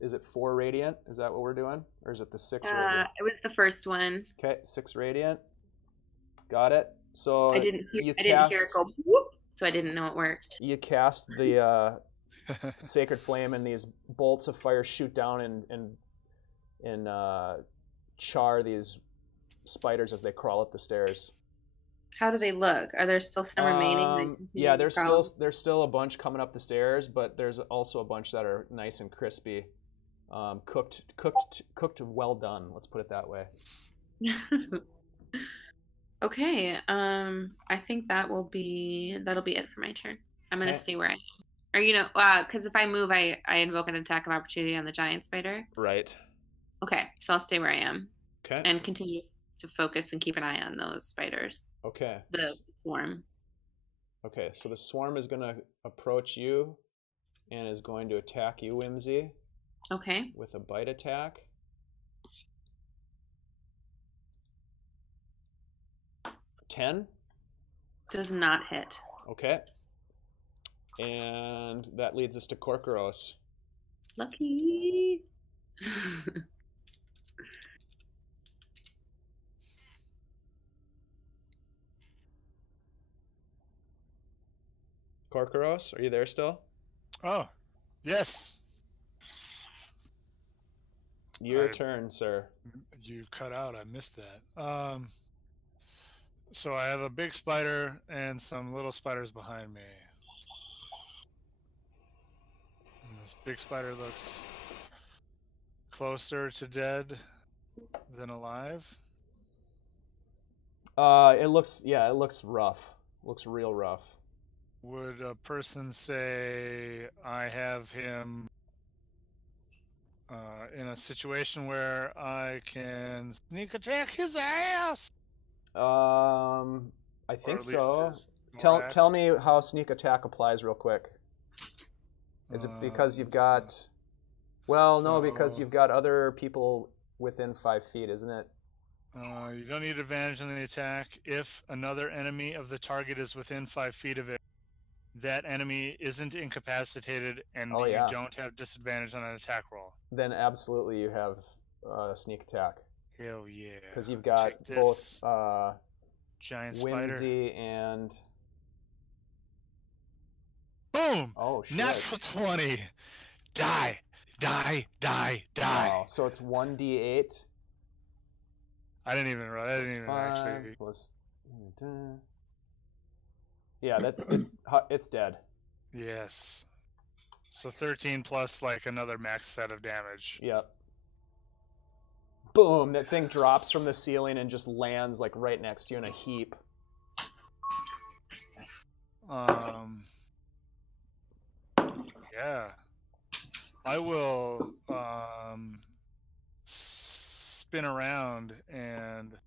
Is it 4 radiant? Is that what we're doing? Or is it the 6 radiant? It was the first one. Okay, 6 radiant. Got it. So I didn't hear it go whoop, so I didn't know it worked. You cast the Sacred Flame, and these bolts of fire shoot down and char these spiders as they crawl up the stairs. How do they look? Are there still some remaining? Yeah, there's still a bunch coming up the stairs, but there's also a bunch that are nice and crispy, cooked well done. Let's put it that way. Okay, I think that'll be it for my turn. I'm gonna stay where I am. Or because if I move, I invoke an attack of opportunity on the giant spider. Right. Okay, so I'll stay where I am. Okay. And continue to focus and keep an eye on those spiders. Okay. The swarm. Okay, so the swarm is going to approach you and is going to attack you, Whimsy. Okay. With a bite attack. 10. Does not hit. Okay. And that leads us to Korkoros. Lucky. Korkoros, are you there still? Oh, yes. Your turn, sir. You cut out. I missed that. So I have a big spider and some little spiders behind me. And this big spider looks closer to dead than alive. It looks rough. Looks real rough. Would a person say I have him in a situation where I can sneak attack his ass? I think so. Tell Tell me how sneak attack applies real quick. Is it because you've got? Well, no, because you've got other people within 5 feet, isn't it? You don't need advantage on the attack if another enemy of the target is within 5 feet of it. That enemy isn't incapacitated, and you don't have disadvantage on an attack roll. Then absolutely you have sneak attack. Hell yeah! Because you've got both giant Whimsy spider and boom! Oh shit! Natural 20. Die! Wow. So it's 1d8. I didn't even actually. Plus... Yeah, it's dead. Yes. So 13 plus like another max set of damage. Yep. Boom! That thing drops from the ceiling and just lands like right next to you in a heap. Yeah. I will spin around and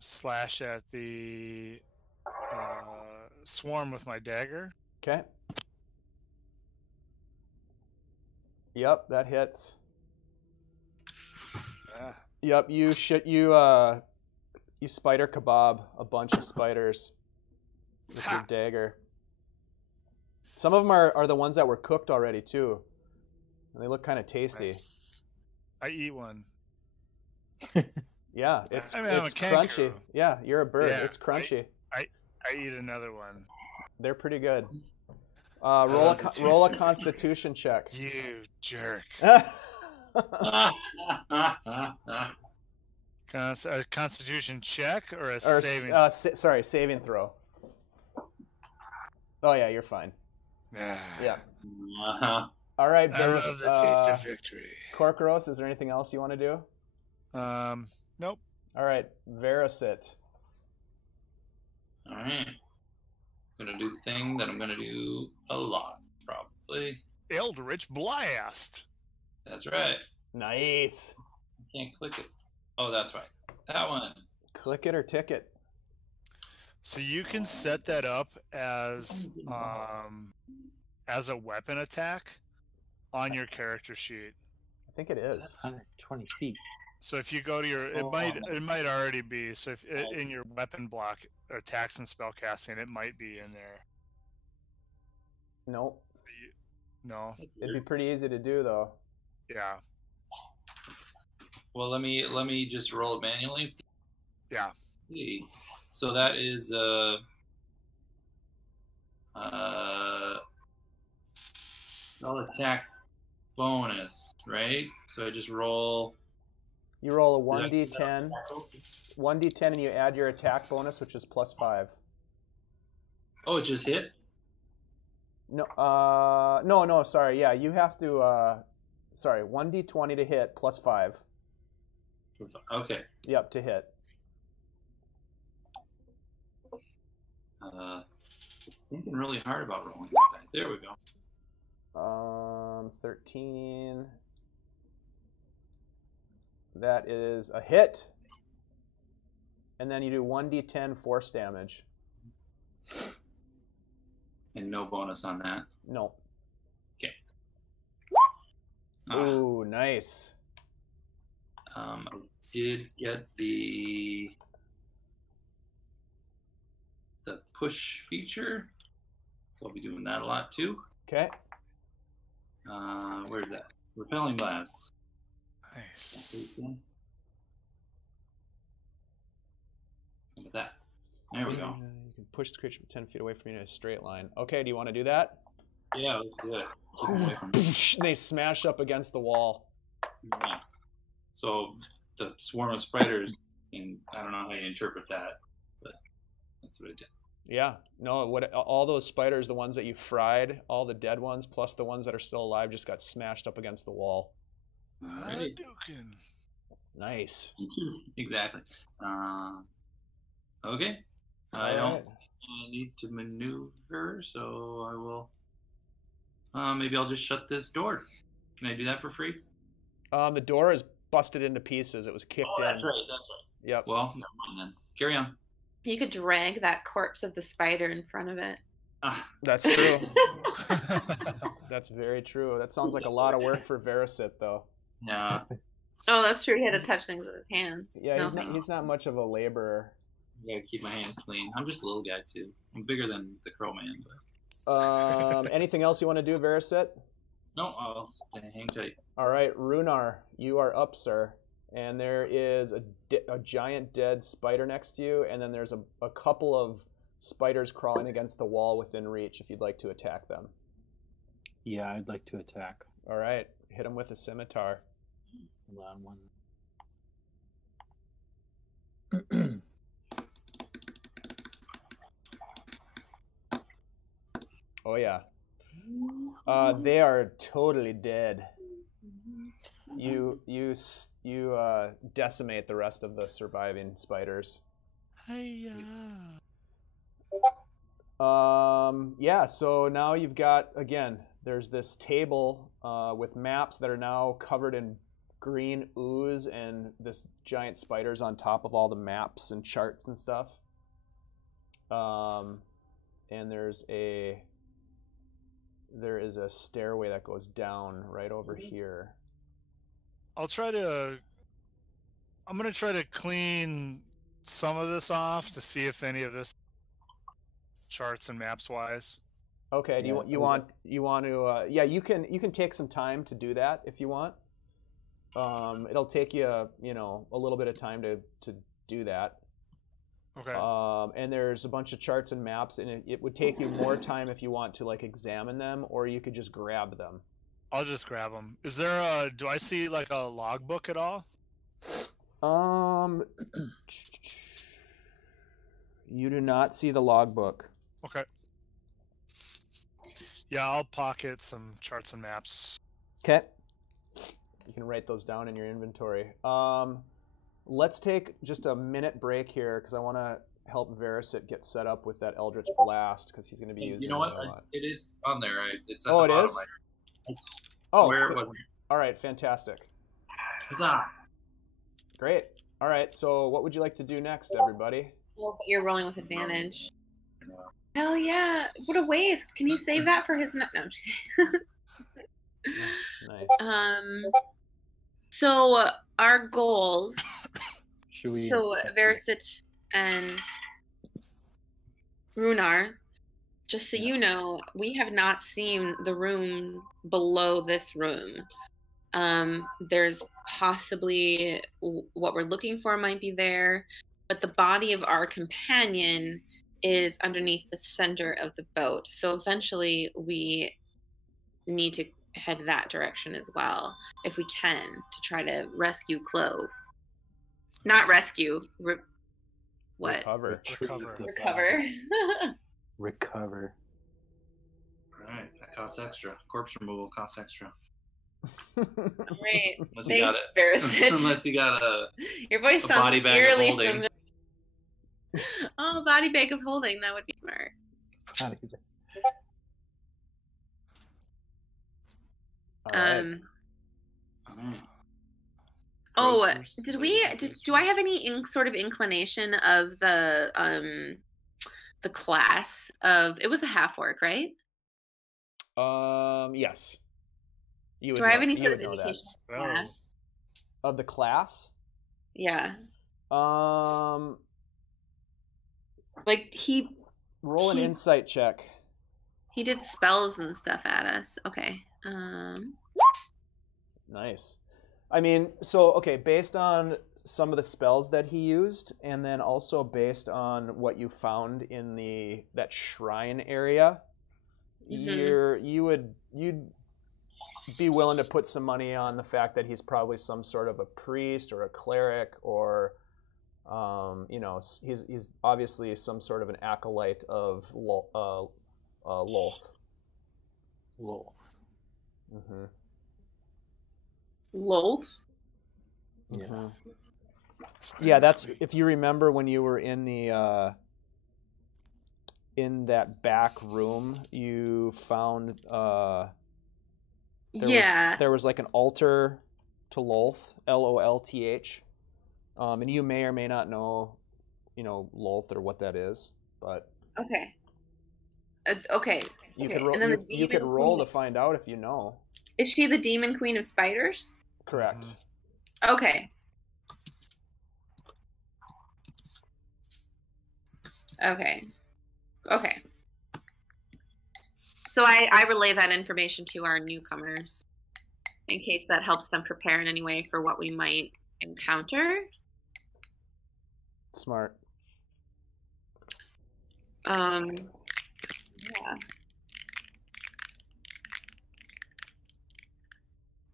slash at the swarm with my dagger. Okay. Yep, that hits. Yeah. Yep, you spider kebab a bunch of spiders with your dagger. Some of them are the ones that were cooked already too. And they look kind of tasty. Nice. I eat one. Yeah, it's I'm crunchy. Yeah, you're a bird. Yeah, it's crunchy. I eat another one. They're pretty good. Roll a Constitution check. You jerk. A Constitution check or saving? Saving throw. Oh yeah, you're fine. Yeah. All right, Varus, I love the taste of victory. Korkoros, is there anything else you want to do? Nope. All right, Varisit. All right. I'm gonna do the thing that I'm gonna do a lot, probably. Eldritch Blast. That's right. Nice. I can't click it. Oh, that's right. That one. Click it or tick it. So you can set that up as a weapon attack on your character sheet. I think it is 120 feet. So if you go to your, it might already be. So if in your weapon block, attacks and spellcasting, it might be in there. Nope. No. It'd be pretty easy to do though. Yeah. Well, let me just roll it manually. Yeah. So that is all attack bonus, right? So I just roll. You roll a 1d10, 1d10, and you add your attack bonus, which is +5. Oh, it just hits? No, no, sorry. Yeah, you have to. Sorry, 1d20 to hit +5. Okay. Yep, to hit. Thinking really hard about rolling. There we go. 13. That is a hit. And then you do 1d10 force damage. And no bonus on that? No. Okay. Ooh, nice. I did get the push feature. So I'll be doing that a lot too. Okay. Where's that? Repelling blast. Nice. Look at that. There we go. You can push the creature 10 feet away from you in a straight line. Okay, do you want to do that? Yeah, let's do it. Keep them away from me. They smash up against the wall. Yeah. So the swarm of spiders, and I don't know how you interpret that, but that's what it did. Yeah. No, all those spiders, the ones that you fried, all the dead ones, plus the ones that are still alive, just got smashed up against the wall. Right. Nice. Exactly. Okay. I don't need to maneuver, so I will. Maybe I'll just shut this door. Can I do that for free? The door is busted into pieces. It was kicked in. That's right. That's right. Yep. Well, never mind then. Carry on. You could drag that corpse of the spider in front of it. That's true. That's very true. That sounds like a lot of work for Verisit, though. Yeah. Oh, that's true. He had to touch things with his hands. Yeah, No, he's not much of a laborer. I gotta keep my hands clean. I'm just a little guy too. I'm bigger than the Crow Man. But... anything else you want to do, Verisit? No, I'll hang tight. All right, Runar, you are up, sir. And there is a giant dead spider next to you, and then there's a couple of spiders crawling against the wall within reach if you'd like to attack them. Yeah, I'd like to attack. All right, hit them with a scimitar. Hold on one. Oh yeah. They are totally dead. You decimate the rest of the surviving spiders. Yeah, so now you've got, again, there's this table with maps that are now covered in green ooze and this giant spiders on top of all the maps and charts and stuff. And there is a stairway that goes down right over here. I'm going to try to clean some of this off to see if any of this charts and maps wise. Okay, do you want to yeah, you can take some time to do that if you want. It'll take you, a little bit of time to do that. Okay. And there's a bunch of charts and maps, and it would take you more time if you want to examine them, or you could just grab them. I'll just grab them. Is there do I see like a logbook at all? You do not see the logbook. Okay. Yeah, I'll pocket some charts and maps. Okay. You can write those down in your inventory. Let's take just a minute break here because I want to help Verisit get set up with that Eldritch Blast because he's going to be using it a lot. It is on there. It's at the bottom. It is? Where it was. All right, fantastic. Huzzah! Great. All right, so what would you like to do next, everybody? Well, you're rolling with advantage. Hell yeah. What a waste. Can you save that for his... No, I'm just kidding. Nice. So our goals... So Verisit and Runar, just so you know, we have not seen the room below this room. There's possibly what we're looking for might be there, but the body of our companion is underneath the center of the boat. So eventually we need to head that direction as well, if we can, to try to rescue Clove. Not rescue. What? Recover. Recover. Alright, that costs extra. Corpse removal costs extra. Great. Unless Thanks, you got Verisit. Unless you got Your voice sounds body bag of eerily holding. familiar. Oh, body bag of holding. That would be smart. All right. Oh, do I have any sort of inclination of the class of, it was a half orc, right? Yes. You would do I have any you sort of would know that. indication of class? Of the class? Yeah. Roll an insight check. He did spells and stuff at us. Okay. Nice. I mean, so, okay, based on some of the spells that he used, and then also based on what you found in that shrine area, you'd be willing to put some money on the fact that he's probably some sort of a priest or a cleric, or you know, he's obviously some sort of an acolyte of Lolth. Lolth. Mm-hmm. Lolth? Yeah. Mm-hmm. Yeah, that's, if you remember when you were in that back room, you found there was like an altar to Lolth, Lolth, and you may or may not know, you know, Lolth or what that is, but okay. Okay. You okay. could roll. And then You could roll to find out if you know. Is she the demon queen of spiders? Correct. Okay. Okay. Okay. So I relay that information to our newcomers in case that helps them prepare in any way for what we might encounter. Smart. Yeah.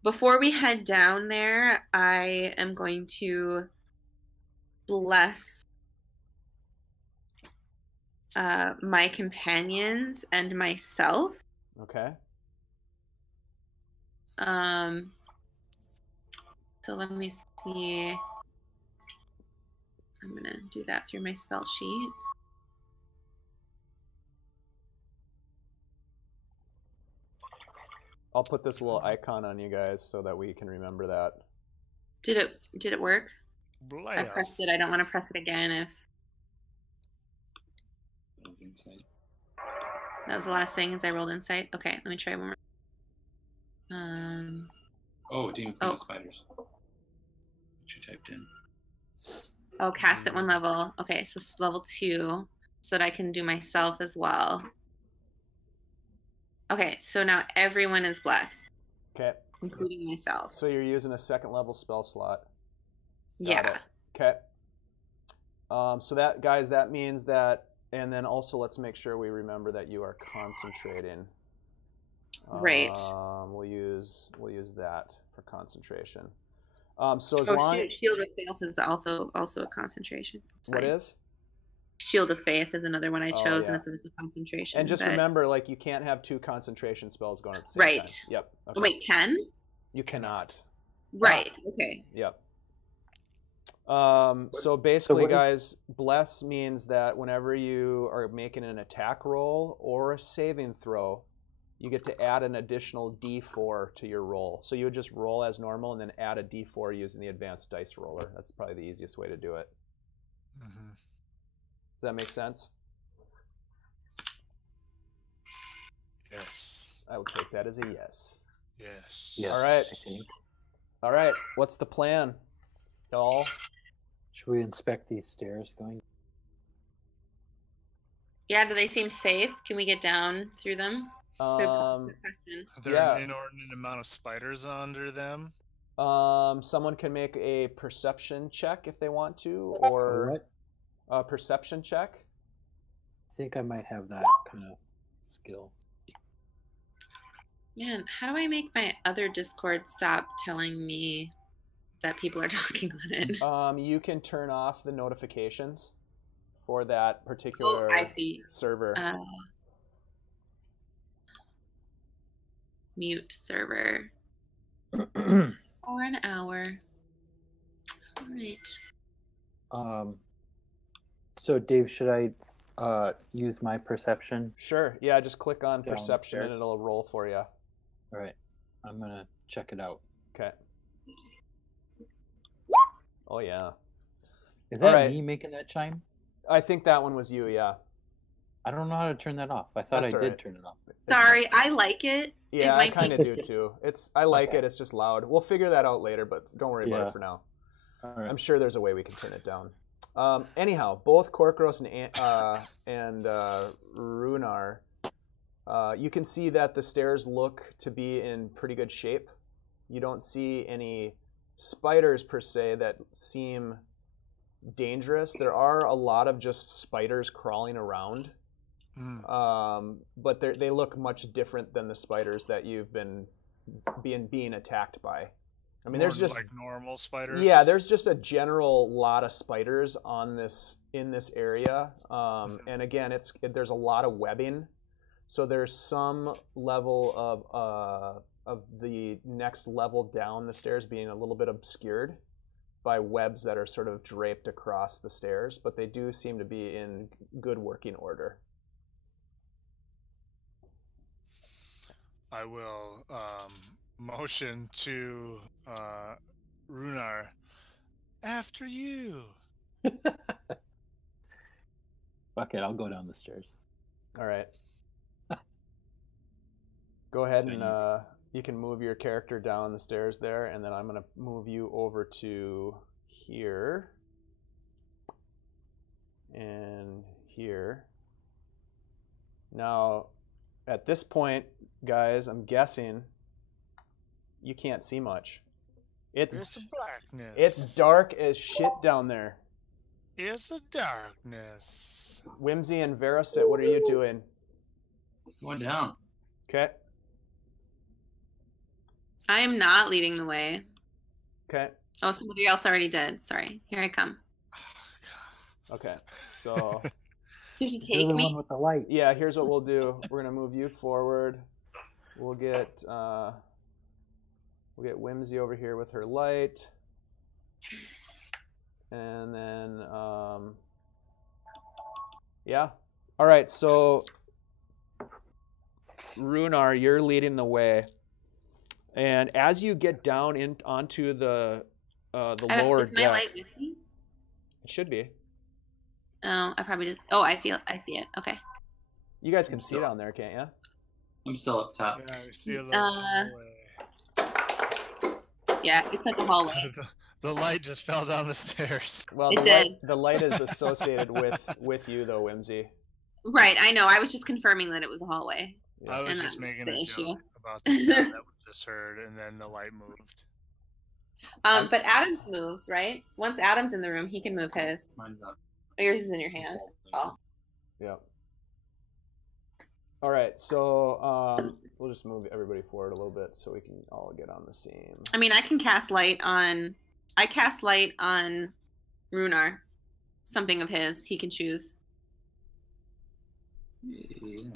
Before we head down there, I am going to bless my companions and myself. Okay. So let me see. I'm gonna do that through my spell sheet. I'll put this little icon on you guys so that we can remember that. Did it work? I pressed it. I don't want to press it again if that was the last thing as I rolled insight. Okay, let me try one more. Oh, Demon Queen of Spiders. What you typed in. Oh, cast at 1 level. Okay, so it's level 2, so that I can do myself as well. Okay, so now everyone is blessed. Okay. Including myself. So you're using a 2nd level spell slot. Yeah. Okay. So that, guys, that means that, and then also let's make sure we remember that you are concentrating. Right. We'll use that for concentration. So as long as Shield of Faith is also a concentration. What is? Shield of Faith is another one I chose, yeah. and it's also concentration. And just remember, like, you can't have 2 concentration spells going at the same time. Right. Yep. Okay. Oh, wait, can? You cannot. Right. Okay. Yep. So basically, guys, bless means that whenever you are making an attack roll or a saving throw, you get to add an additional D4 to your roll. So you would just roll as normal and then add a D4 using the advanced dice roller. That's probably the easiest way to do it. Mm-hmm. Does that make sense? Yes. I would take that as a yes. Yes. All right. I think. All right. What's the plan, y'all? Should we inspect these stairs going? Yeah, do they seem safe? Can we get down through them? Good question. Are there an inordinate amount of spiders under them? Someone can make a perception check if they want to, or what? A perception check. I think I might have that kind of skill. Man, how do I make my other Discord stop telling me that people are talking on it? You can turn off the notifications for that particular server. Mute server. For an hour. All right. So Dave, should I use my perception? Sure. Yeah, just click on perception and it'll roll for you. All right. I'm gonna check it out. Okay. Oh yeah. Is that me making that chime? I think that one was you. Yeah. I don't know how to turn that off. I thought I did turn it off. Sorry, I like it. Yeah, I kind of do too. I like it. It's just loud. We'll figure that out later, but don't worry about it for now. All right. I'm sure there's a way we can turn it down. Anyhow, both Korkros and Runar You can see that the stairs look to be in pretty good shape. You don't see any spiders per se that seem dangerous. There are a lot of just spiders crawling around, but they look much different than the spiders that you've been being attacked by. I mean, there's just like normal spiders. Yeah, there's just a general lot of spiders in this area, and again, there's a lot of webbing, so there's some level of the next level down the stairs being a little bit obscured by webs that are sort of draped across the stairs, but they do seem to be in good working order. I will motion to Runar. After you. Fuck it, I'll go down the stairs. All right. Go ahead and you can move your character down the stairs there, and then I'm going to move you over to here and here. Now, at this point, guys, I'm guessing you can't see much. There's some blackness. It's dark as shit down there. It's a darkness. Whimsy and Verasit, what are you doing? Going down. Okay. I am not leading the way. Okay. Oh, somebody else already did. Sorry. Here I come. Okay. So Did you take the me? one with the light. yeah, here's what we'll do. We're gonna move you forward. We'll get Whimsy over here with her light, and then yeah. All right. So Runar, you're leading the way, and as you get down onto the lower Is my deck, light with me? it should be. Oh, I probably just. Oh, I see it. Okay. You guys can see down there, can't you? I'm still up top. Yeah, we see a little hallway. Yeah, it's like a hallway. The light just fell down the stairs. Well, the light is associated with you though, Whimsy. Right, I know. I was just confirming that it was a hallway. Yeah. I was And just that's making the a issue. joke about the sound that we just heard, and then the light moved. But Adam's moves, right? Once Adam's in the room, he can move his. Mine's up. Oh, yours is in your hand. Oh. Yeah. All right, so we'll just move everybody forward a little bit so we can all get on the same. I mean, I can cast light on. I cast light on Runar. Something of his. He can choose. Yeah.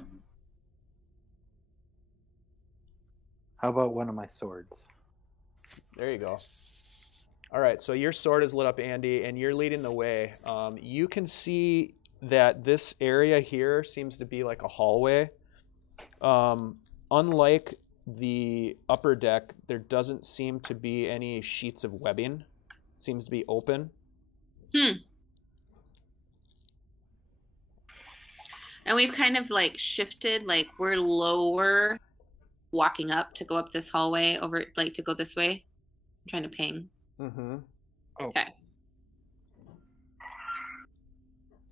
How about one of my swords? There you go. All right, so your sword is lit up, Andy, and you're leading the way. You can see that this area here seems to be like a hallway. Unlike the upper deck, there doesn't seem to be any sheets of webbing. It seems to be open. And we've kind of like shifted, like we're lower walking up to go up this hallway over, like to go this way. I'm trying to ping. Mm-hmm. Oh. Okay.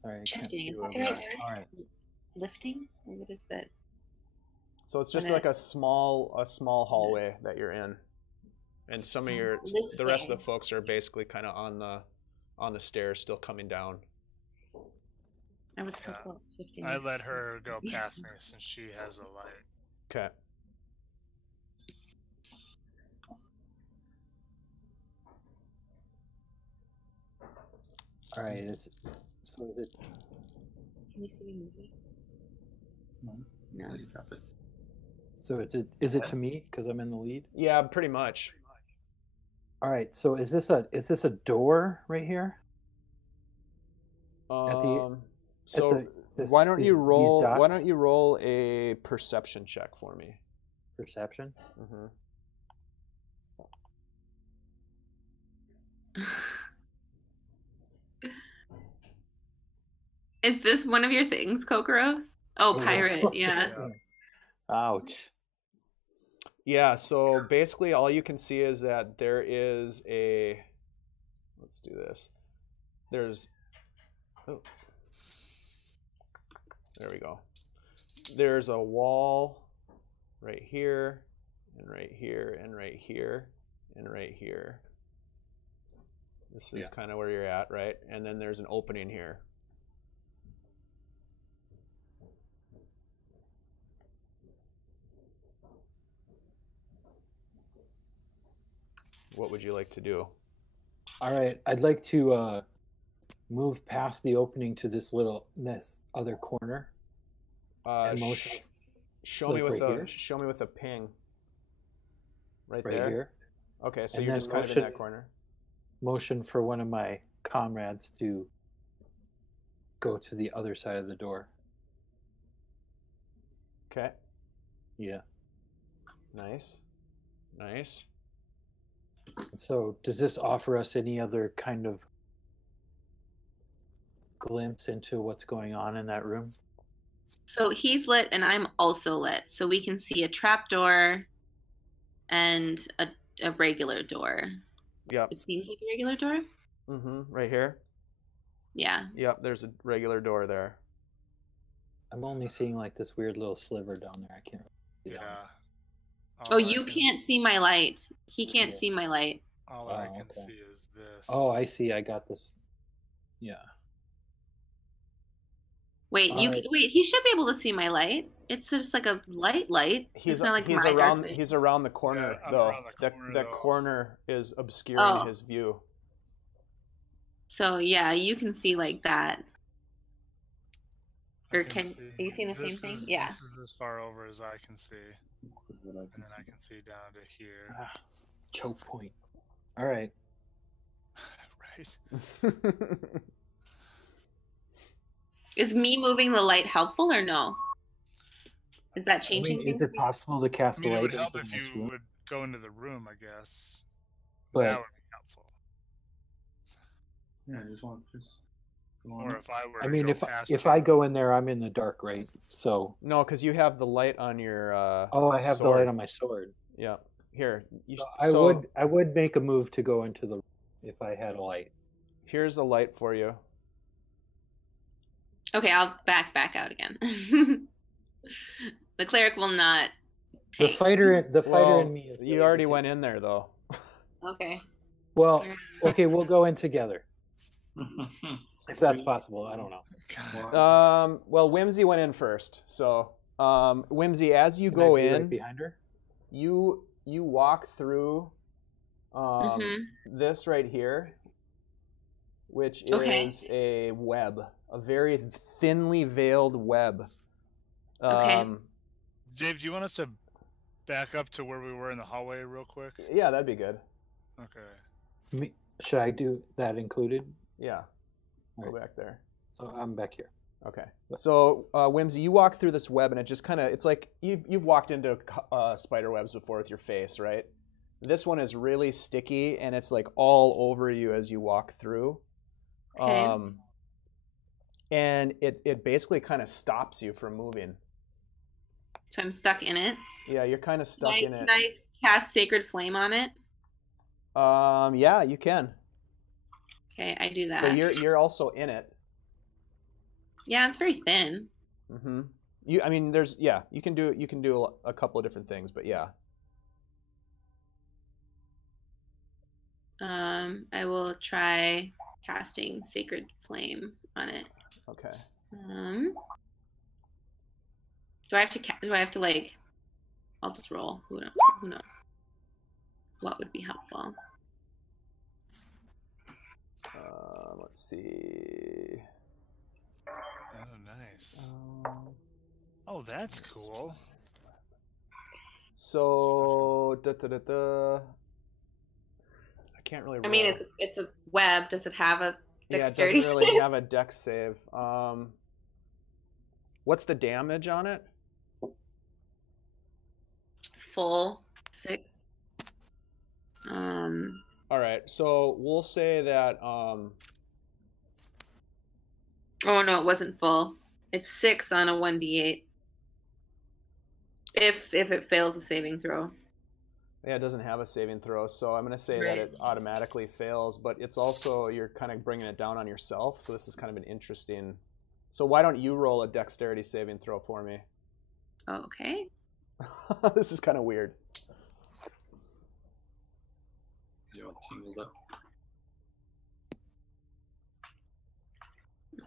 Sorry, I can't Shifting. see Is where that we the are. right word? All right. Lifting? Or what is that? So it's just like a small hallway that you're in, and some of the rest of the folks are basically kind of on the stairs, still coming down. I was so close. Shifting. I let her go past me since she has a light. Okay. All right. Is it? Can you see me moving? No. You drop it. So is it to me because I'm in the lead? Yeah, pretty much. All right. So is this a door right here? So why don't you roll a perception check for me? Perception. Mm-hmm. Is this one of your things, Kokoros? Oh, pirate. Yeah. Ouch. Yeah, so basically all you can see is that there is let's do this. There we go. there's a wall right here, and right here, and right here, and right here. This is kind of where you're at, right? And then there's an opening here. What would you like to do? All right, I'd like to move past the opening to this other corner. Show me with a ping. Right there. Here. Okay, so you're just kind of in that corner. Motion for one of my comrades to go to the other side of the door. Okay. Yeah. Nice. So does this offer us any other kind of glimpse into what's going on in that room? So he's lit and I'm also lit. So we can see a trapdoor and a regular door. Yep. It seems like a regular door. Mm-hmm. Right here? Yeah. Yep, there's a regular door there. I'm only seeing like this weird little sliver down there. I can't really see Oh, you can't see my light. He can't see my light. All I can see is this. Oh, I see. I got this. Yeah. Wait, he should be able to see my light. It's just like a light. He's not like he's around the corner though. That corner is obscuring his view. So yeah, you can see like that. Or are you seeing the same thing? Yeah. This is as far over as I can see. And then I can see down to here. Choke point. All right. Right. Is me moving the light helpful or no? Is that changing things? Is it possible to cast the light? It would help if you would go into the room, I guess. But that would be helpful. Yeah, I just want just. Or if I were. I mean, if I go in there, I'm in the dark, right? So. No, because you have the light on your. I have sword. the light on my sword. Yeah. Here. I would make a move to go into the room if I had a light. Here's a light for you. Okay, I'll back out again. The cleric will not take. The fighter in me is. You already went in there though. Okay. Well, okay, we'll go in together. If that's possible, I don't know. Well, Whimsy went in first, so Whimsy, as you go in, right behind her, you walk through this right here, which is a web, a very thinly veiled web. Dave, do you want us to back up to where we were in the hallway real quick? Yeah, that'd be good. Okay. Should I do that included? Yeah. Right. Go back there. So I'm back here. Okay. So Whimsy, you walk through this web, and it just kind of—it's like you've walked into spider webs before with your face, right? This one is really sticky, and it's like all over you as you walk through. Okay. And it basically kind of stops you from moving. So I'm stuck in it. Yeah, you're kind of stuck in it. Can I cast Sacred Flame on it? Yeah, you can. Okay, I do that. But you're also in it. Yeah, it's very thin. Mm-hmm. You can do a couple of different things, but yeah. I will try casting Sacred Flame on it. Okay. Do I have to like? I'll just roll. Who knows? What would be helpful? Let's see. Oh, nice. Oh, that's cool. So, I can't really roll. I mean, it's a web. Does it have a dexterity? Yeah, it doesn't really have a dex save. What's the damage on it? Full 6. All right, so we'll say that. Oh no, it wasn't full. It's 6 on a 1d8. If it fails a saving throw. Yeah, it doesn't have a saving throw, so I'm going to say that it automatically fails, but it's also, you're kind of bringing it down on yourself, so this is kind of an interesting... So why don't you roll a dexterity saving throw for me? Okay. This is kind of weird. You're all tangled up.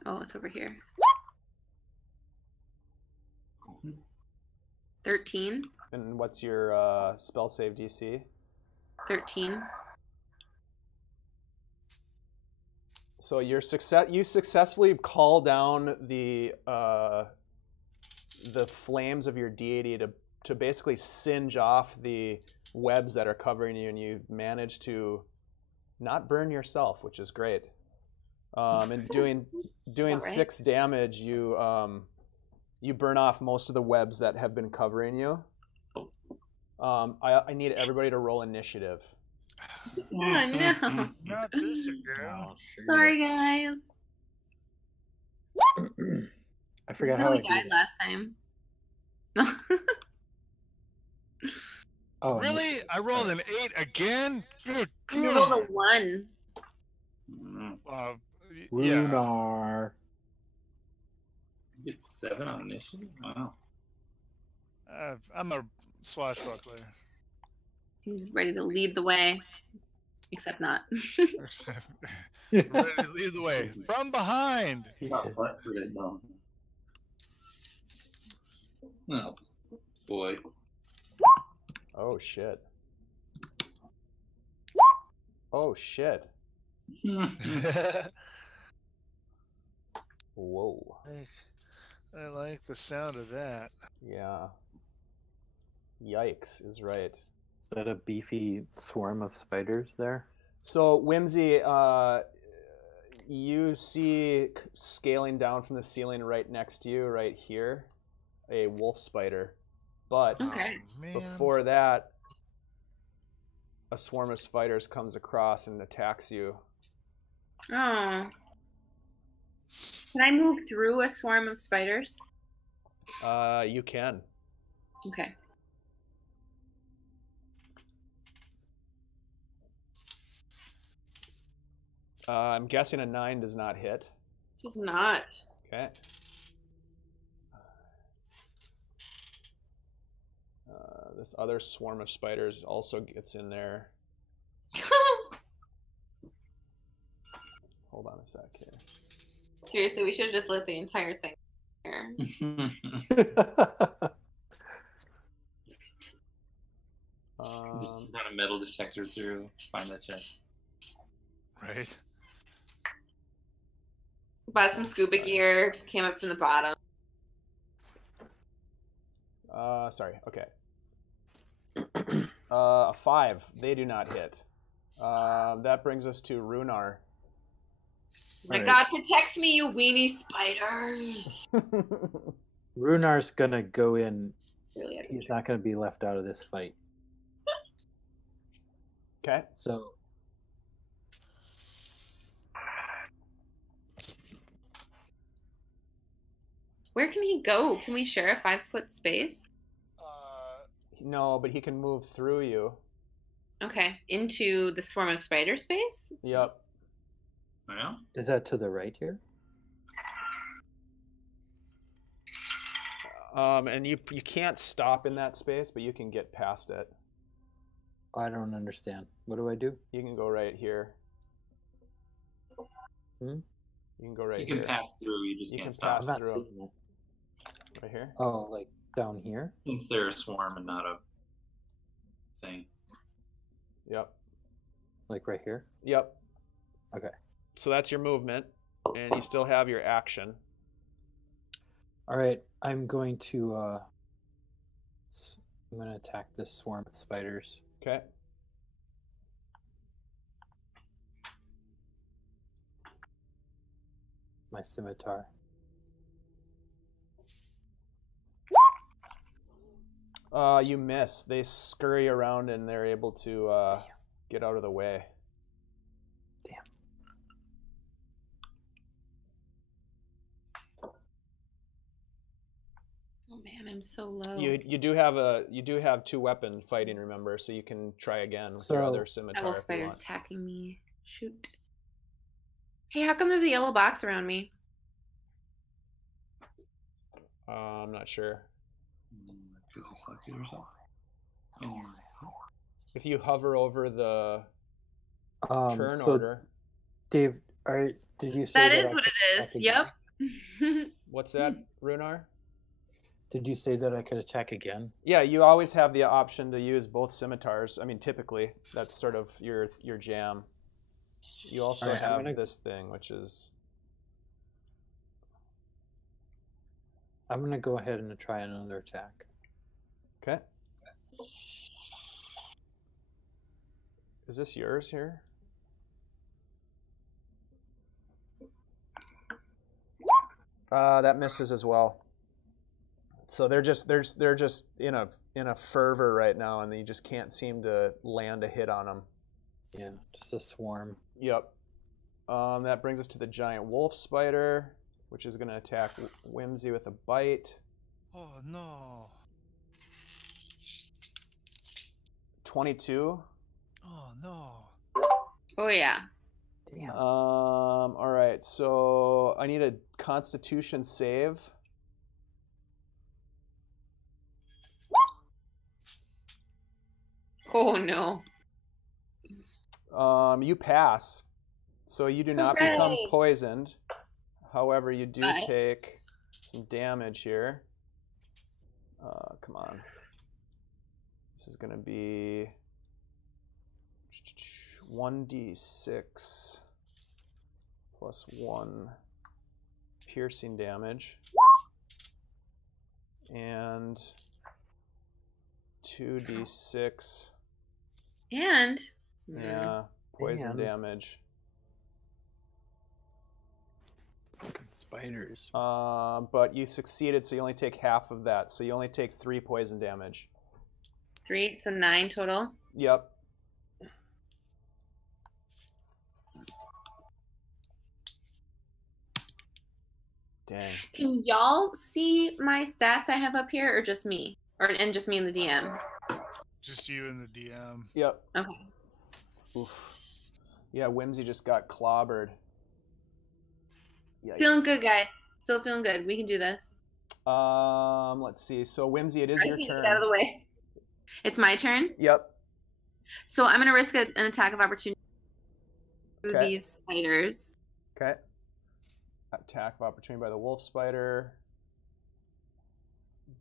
Oh, it's over here. 13. And what's your spell save DC? 13. So you successfully call down the flames of your deity to basically singe off the webs that are covering you, and you manage to not burn yourself, which is great. And doing right. 6 damage, you burn off most of the webs that have been covering you. I need everybody to roll initiative. Oh no! Not this again. Sorry, guys. I forgot Zoe how I died last time. Oh, Really? I rolled an 8 again? You rolled a 1. Yeah. Lunar. You get 7 on initiative? Wow. I'm a swashbuckler. He's ready to lead the way. Except not. Ready to lead the way. From behind! Oh, boy. Oh shit. Oh shit. Whoa. I like the sound of that. Yeah. Yikes is right. Is that a beefy swarm of spiders there? So, Whimsy, you see scaling down from the ceiling right next to you, right here, a wolf spider. But Okay. before that, a swarm of spiders comes across and attacks you. Oh. Can I move through a swarm of spiders? You can. Okay. I'm guessing a 9 does not hit. Does not. Okay. This other swarm of spiders also gets in there. Hold on a sec here. Seriously, we should have just lit the entire thing here. Just run a metal detector through, find that chest. Right. Bought some scuba gear, came up from the bottom. Sorry, okay. A 5. They do not hit. That brings us to Runar. My God protects me, you weenie spiders. Runar's gonna go in. Really, He's not gonna be left out of this fight. Okay. So where can he go? Can we share a 5-foot space? No, but he can move through you. Okay, into the swarm of spider space? Yep. Yeah. is that to the right here? And you can't stop in that space, but you can get past it. I don't understand. What do I do? You can go right here. Hmm? You can go right You here. can pass through, you just You can't can stop. pass I'm not through. seeing it. Right here? Oh, like down here? Since they're a swarm and not a thing. Yep. Like right here? Yep. Okay. So that's your movement, and you still have your action. All right. I'm going to attack this swarm of spiders. Okay. My scimitar. You miss. They scurry around and they're able to get out of the way. Damn. Oh man, I'm so low. You do have 2 weapon fighting, remember, so you can try again with your So- other scimitar Yellow if you spider's want. attacking me. Shoot. Hey, how come there's a yellow box around me? I'm not sure. Because you selected yourself. If you hover over the turn so order. Dave, did you say that that is what it is? Yep. What's that, Runar? Did you say that I could attack again? Yeah, you always have the option to use both scimitars. I mean, typically, that's sort of your jam. You also have this thing, which is... I'm going to go ahead and try another attack. Okay. Is this yours here? That misses as well. So they're just in a fervor right now, and you just can't seem to land a hit on them. Yeah, just a swarm. Yep. That brings us to the giant wolf spider, which is going to attack Whimsy with a bite. Oh no. 22. Oh no. Oh yeah. Damn. All right. So I need a Constitution save. Oh no. You pass. So you do not become poisoned. However, you do take some damage here. Come on. This is going to be 1d6 plus 1 piercing damage. And 2d6. And? Yeah, poison damage. Fucking spiders. But you succeeded, so you only take half of that. So you only take 3 poison damage. 3, so 9 total? Yep. Dang. Can y'all see my stats I have up here, or just me? And just me and the DM? Just you and the DM. Yep. Okay. Oof. Yeah, Whimsy just got clobbered. Yikes. Feeling good, guys. Still feeling good. We can do this. Let's see. So Whimsy, it is your turn. Get out of the way. It's my turn? Yep. So I'm going to risk an attack of opportunity through these spiders. Okay. Attack of opportunity by the wolf spider.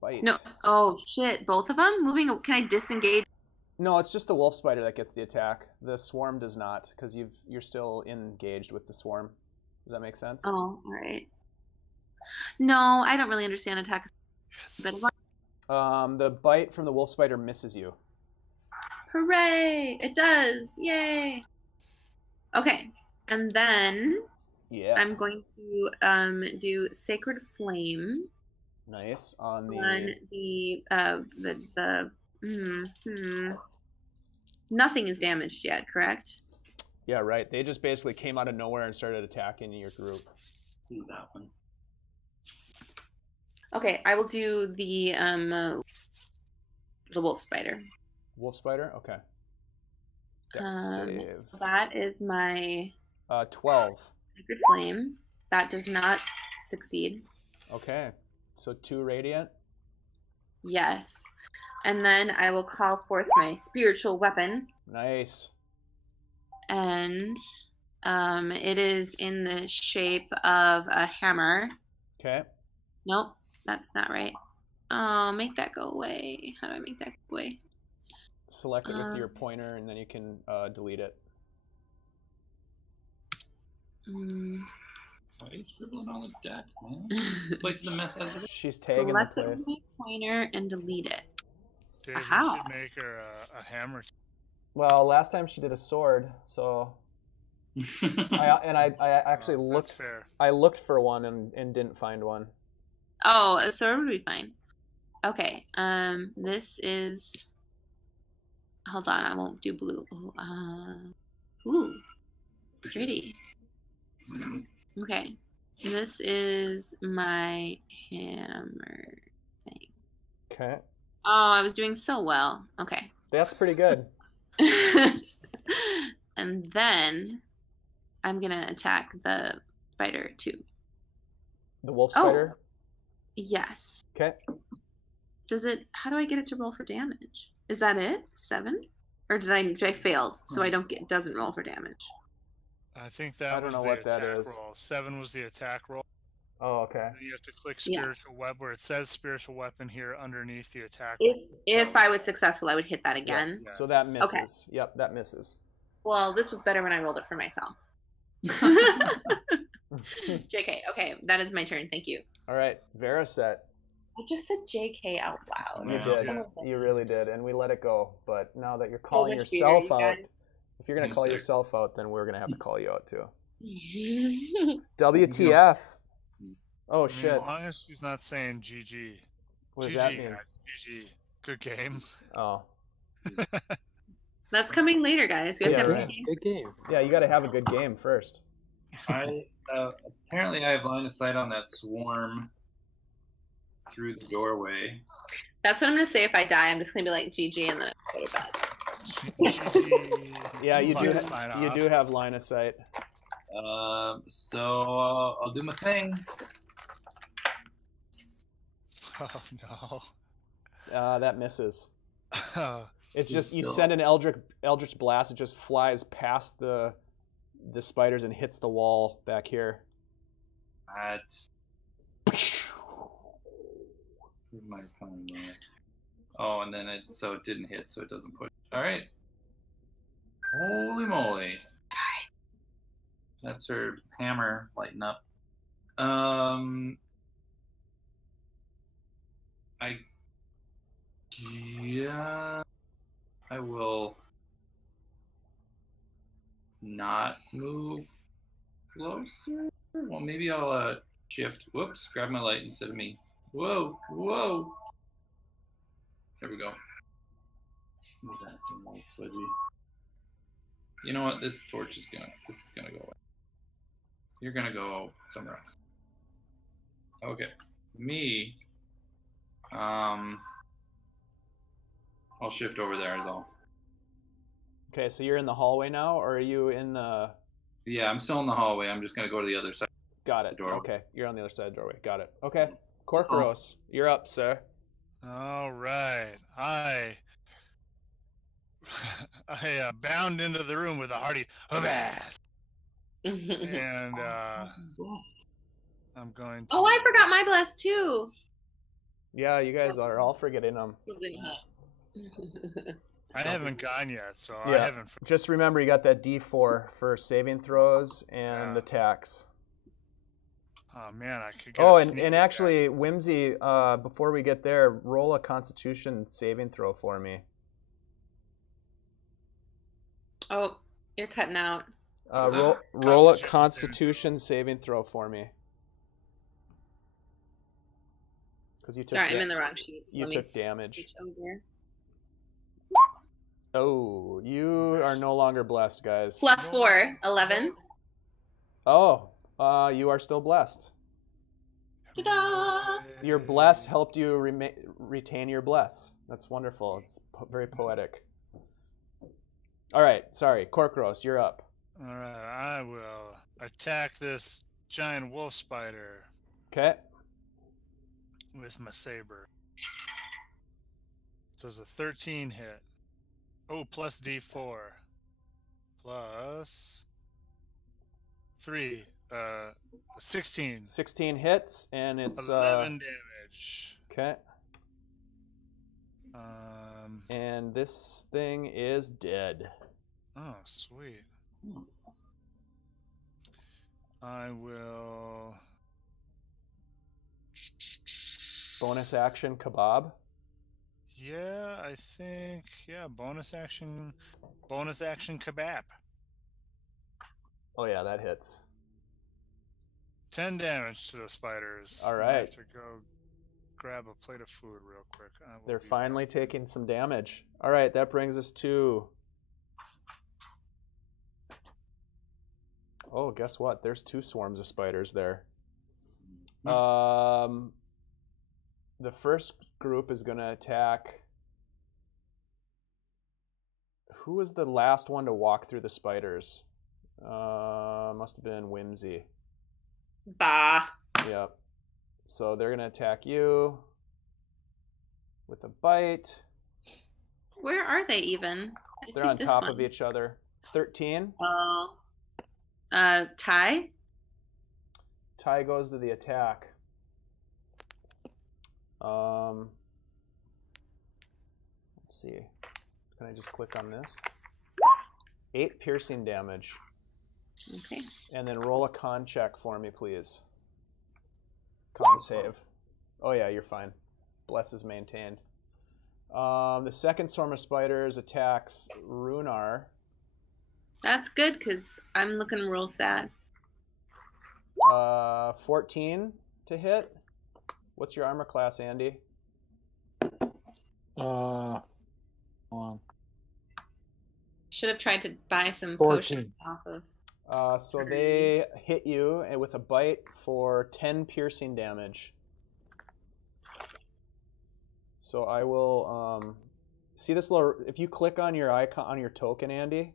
Bite. No. Oh, shit. Both of them? Moving? Can I disengage? No, it's just the wolf spider that gets the attack. The swarm does not, because you're still engaged with the swarm. Does that make sense? Oh, all right. No, I don't really understand attack. Yes. The bite from the wolf spider misses you. Hooray! It does! Yay! Okay, and then I'm going to do Sacred Flame. Nice on the Nothing is damaged yet, correct? Yeah, right. They just basically came out of nowhere and started attacking your group. See that one. Okay, I will do the wolf spider. Wolf spider? Okay. Save. So that is my 12. Sacred Flame. That does not succeed. Okay. So 2 radiant? Yes. And then I will call forth my spiritual weapon. Nice. And it is in the shape of a hammer. Okay. Nope, that's not right. Oh, make that go away. How do I make that go away? Select it with your pointer, and then you can delete it. Why are you scribbling on the deck, man? This place is a mess as it is. She's tagging Select the it place. with my pointer and delete it. Dave, you should make her a hammer. Well, last time she did a sword, so I actually looked. That's fair. I looked for one and didn't find one. Oh, a sword would be fine. Okay. This is. Hold on, I won't do blue. Ooh, pretty. Okay, this is my hammer thing. Okay. Oh, I was doing so well. Okay. That's pretty good. And then I'm gonna attack the spider too. The wolf spider? Yes. Okay. How do I get it to roll for damage? Is that it? 7? Or did I failed? So it doesn't roll for damage. I think that was the attack roll. 7 was the attack roll. Oh, okay. And you have to click spiritual weapon where it says spiritual weapon here underneath the attack. If I was successful, I would hit that again. Yep. Yes. So that misses. Okay. Yep, that misses. Well, this was better when I rolled it for myself. JK. Okay, that is my turn. Thank you. All right, Veriset. I just said JK out loud. You did. Yeah. You really did, and we let it go. But now that you're calling yourself out, if you're going to call yourself out, then we're going to have to call you out too. WTF? Oh, shit. As long as she's not saying GG. What does that mean? GG. Good game. Oh. That's coming later, guys. We have to have a good game. Good game. Yeah, you got to have a good game first. Apparently I have line of sight on that swarm through the doorway. That's what I'm going to say if I die. I'm just going to be like GG and then I go to bed. Yeah, you do have line of sight. So I'll do my thing. Oh no. That misses. It's just you send an eldritch blast. It just flies past the spiders and hits the wall back here. Oh, and then it didn't hit, so it doesn't push. All right. Holy moly. That's her hammer lighting up. I will not move closer. Well, maybe I'll shift. Whoops, grab my light instead of me. Whoa. There we go. What is that? Fudgy. You know what? This is gonna go away. You're gonna go somewhere else. Okay. Me. I'll shift over there is all. Okay, so you're in the hallway now, or are you in the... Yeah, I'm still in the hallway. I'm just going to go to the other side. Got it. Okay, you're on the other side of the doorway. Got it. Okay. Corcoros, you're up, sir. All right. I bound into the room with a hearty Aubreck. And I'm going to... Oh, I forgot my bless too. Yeah, you guys are all forgetting them. I haven't gone yet, so yeah. I haven't. Just remember, you got that D4 for saving throws and attacks. Oh man, I could get and actually, Whimsy, before we get there, roll a Constitution saving throw for me. Oh, you're cutting out. Roll a Constitution saving throw for me. You took Sorry, I'm in the wrong sheet. You took damage. Oh, you are no longer blessed, guys. +4, 11. Oh, you are still blessed. Ta-da! Your bless helped you retain your bless. That's wonderful. It's very poetic. All right, sorry. Corcoros, you're up. All right, I will attack this giant wolf spider. Okay. With my saber. So it's a 13 hit. Oh, plus D4. Plus 3. 16. 16 hits, and it's 11 damage. Okay. And this thing is dead. Oh, sweet. I will... Bonus action kebab? Yeah, I think, bonus action kebab. Oh yeah, that hits. 10 damage to the spiders. All right. I have to go grab a plate of food real quick. They're finally taking some damage. All right, that brings us to... Oh, guess what? There's 2 swarms of spiders there. The first group is going to attack... Who was the last one to walk through the spiders? Must have been Whimsy. Bah. Yep. So they're going to attack you with a bite. Where are they even? They're on top of each other. 13. Oh. Ty? Ty goes to the attack. Let's see. Can I just click on this? 8 piercing damage. Okay. And then roll a con check for me, please. Con save. Oh yeah, you're fine. Bless is maintained. The second swarm of spiders attacks Runar. That's good, because I'm looking real sad. 14 to hit. What's your armor class, Andy? Hold on. Should have tried to buy some 14. potions off of. So they hit you with a bite for 10 piercing damage. So I will see this little. If you click on your icon on your token, Andy,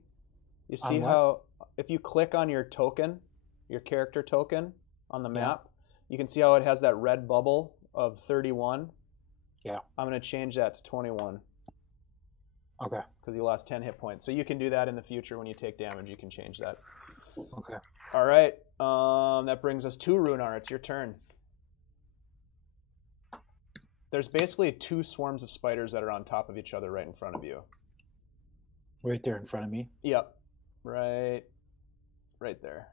you see how if you click on your token, your character token on the map, you can see how it has that red bubble of 31. Yeah. I'm going to change that to 21. Okay. Because you lost 10 hit points. So you can do that in the future when you take damage. You can change that. Okay. All right. That brings us to Runar. It's your turn. There's basically 2 swarms of spiders that are on top of each other right in front of you. Right there in front of me? Yep. Right there.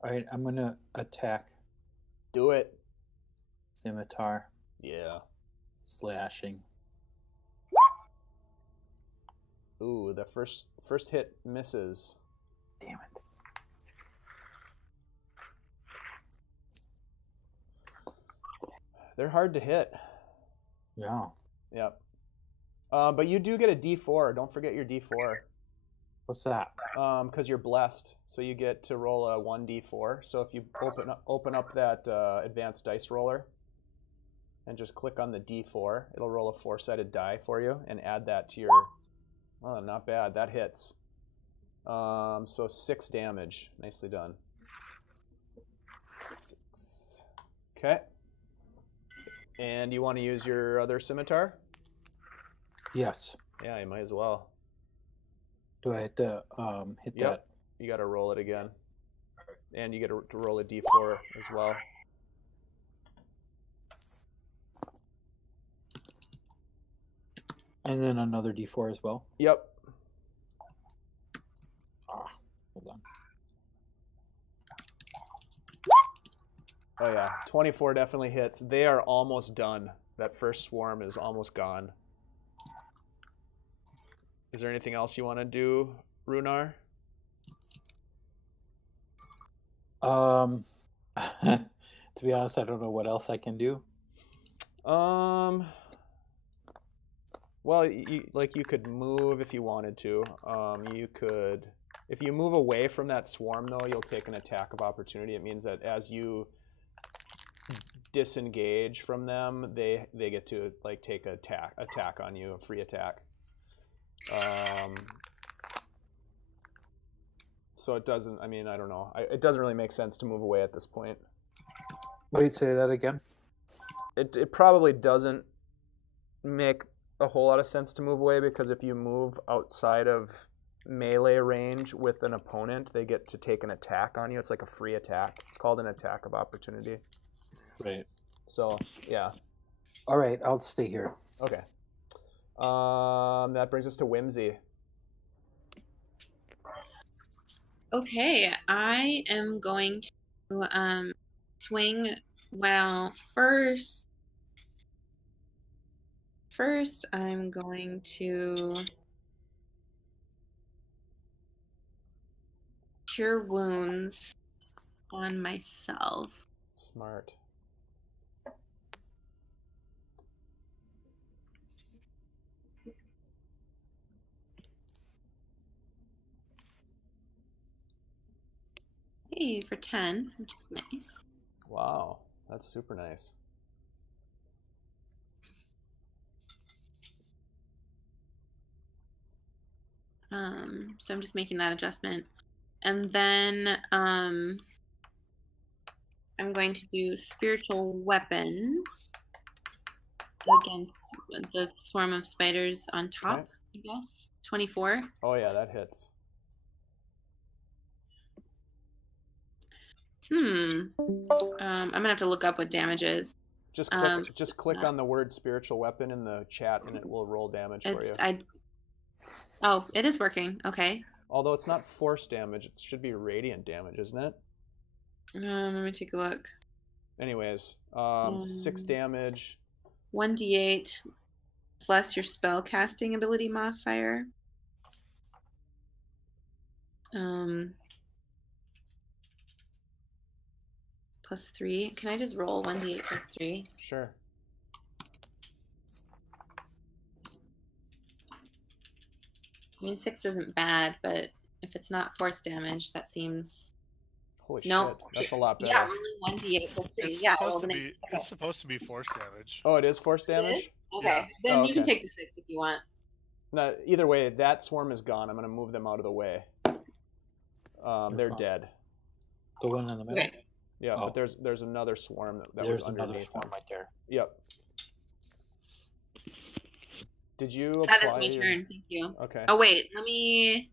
All right, I'm going to attack. Do it. Scimitar. Yeah. Slashing. Ooh, the first hit misses. Damn it. They're hard to hit. Yeah. Yep. But you do get a D4. Don't forget your D4. What's that? Because you're blessed, so you get to roll a 1d4. So if you open up that advanced dice roller and just click on the d4, it'll roll a 4-sided die for you and add that to your. Oh, not bad. That hits. So 6 damage. Nicely done. 6. Okay. And you want to use your other scimitar? Yes. Yeah, you might as well. Do I have to hit that? You got to roll it again. And you get to roll a d4 as well. And then another d4 as well? Yep. Hold on. Oh yeah, 24 definitely hits. They are almost done. That first swarm is almost gone. Is there anything else you want to do, Runar? To be honest, I don't know what else I can do. Well, you could move if you wanted to. You could, if you move away from that swarm, though, you'll take an attack of opportunity. It means that as you disengage from them, they get to like take an attack on you, a free attack. So it doesn't. I mean, I don't know. It doesn't really make sense to move away at this point. Wait, say that again. It probably doesn't make a whole lot of sense to move away, because if you move outside of melee range with an opponent, they get to take an attack on you. It's like a free attack. It's called an attack of opportunity. Right. So yeah. All right, I'll stay here. Okay. That brings us to Whimsy. Okay, I am going to swing. Well, first I'm going to cure wounds on myself. Smart. Hey, for 10, which is nice. Wow, that's super nice. So I'm just making that adjustment. And then I'm going to do spiritual weapon against the swarm of spiders on top, okay. I guess. 24. Oh yeah, that hits. I'm gonna have to look up what damage is. Just click on the word spiritual weapon in the chat and it will roll damage for you. Oh, it is working. Okay. Although it's not force damage, it should be radiant damage, isn't it? Let me take a look. Anyways, 6 damage. 1d8 plus your spell casting ability modifier. Plus 3. Can I just roll 1d8 plus 3? Sure. I mean, 6 isn't bad, but if it's not force damage, that seems... Holy shit, that's a lot better. Yeah, rolling 1d8 plus 3. It's supposed to be force damage. Oh, it is force damage? It is? Okay, then you can take the 6 if you want. No, either way, that swarm is gone. I'm going to move them out of the way. They're dead. The one in the middle? Okay. Yeah, but there's another swarm that was underneath swarm right there. Yep. Did you apply? That is my turn. Thank you. Okay. Oh wait, let me.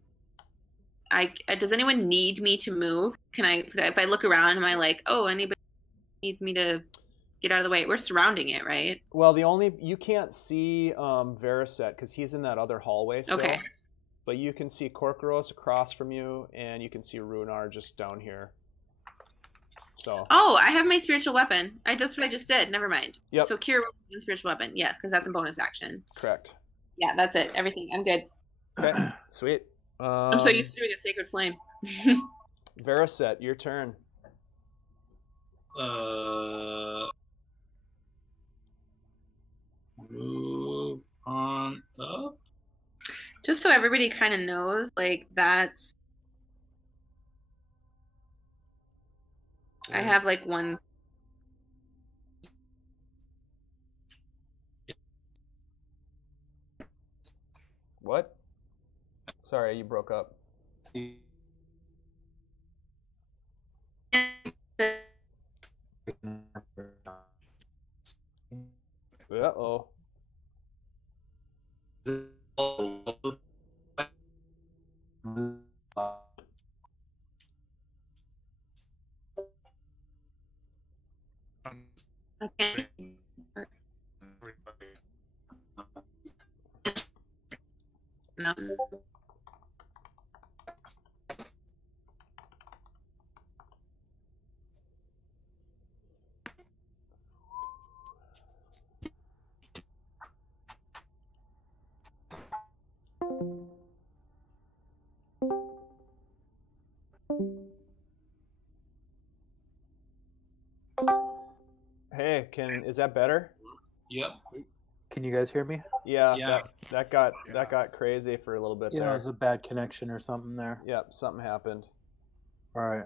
Does anyone need me to move? Can I? If I look around, am I like, oh, anybody needs me to get out of the way? We're surrounding it, right? Well, you can't see Veriset because he's in that other hallway still. Okay. But you can see Korkoros across from you, and you can see Runar just down here. So. Oh, I have my spiritual weapon. That's what I just did. Never mind. Yep. So cure and spiritual weapon. Yes, because that's a bonus action. Correct. Yeah, that's it. Everything. I'm good. Okay. Sweet. I'm so used to doing a sacred flame. Veriset, your turn. Move on up. Just so everybody kind of knows, like that's. I have like one. What? Sorry, you broke up. Uh-oh. Okay. No. Hey, is that better? Yep. Can you guys hear me? Yeah. That got crazy for a little bit there. Yeah, it was a bad connection or something there. Yep, something happened. All right,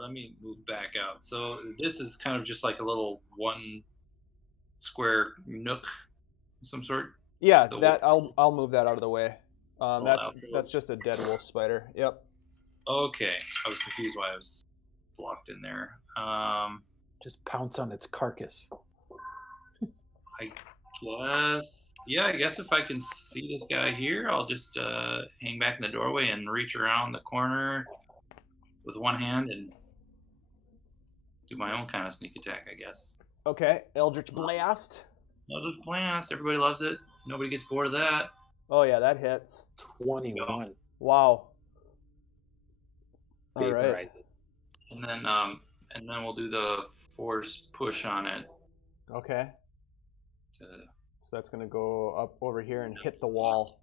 let me move back out. So this is kind of just like a little one square nook of some sort. Yeah, I'll move that out of the way. That's just a dead wolf spider. Yep. Okay, I was confused why I was blocked in there. Just pounce on its carcass. I guess if I can see this guy here, I'll just hang back in the doorway and reach around the corner with one hand and do my own kind of sneak attack, I guess. Okay, Eldritch Blast. Eldritch Blast, everybody loves it. Nobody gets bored of that. Oh yeah, that hits. 21. Wow. All right. And then we'll do the force push on it. Okay. So that's going to go up over here and hit the wall.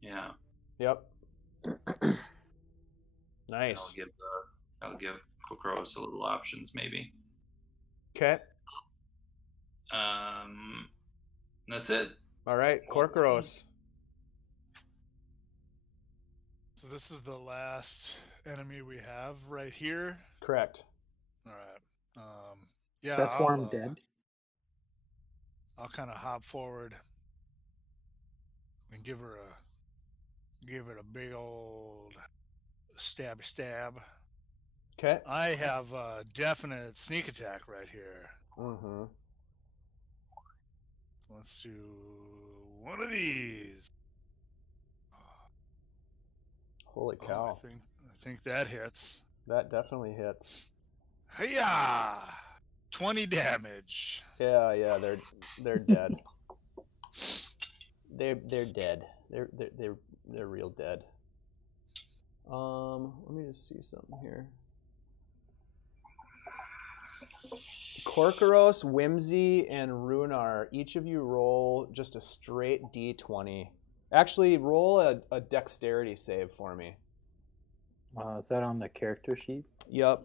Yeah. Yep. Nice. I'll give Kokros a little options, maybe. Okay. That's it. All right, Korkoros. So this is the last enemy we have right here. Correct. All right. Yeah. Is that swarm dead? I'll kind of hop forward and give it a big old stab, stab. Okay. I have a definite sneak attack right here. Mm-hmm. Let's do one of these. Holy cow! I think that hits. That definitely hits. Hiya! 20 damage. Yeah, they're dead. they're dead. They're real dead. Let me just see something here. Korkaros, Whimsy, and Runar, each of you roll just a straight D20. Actually, roll a dexterity save for me. Is that on the character sheet? Yep.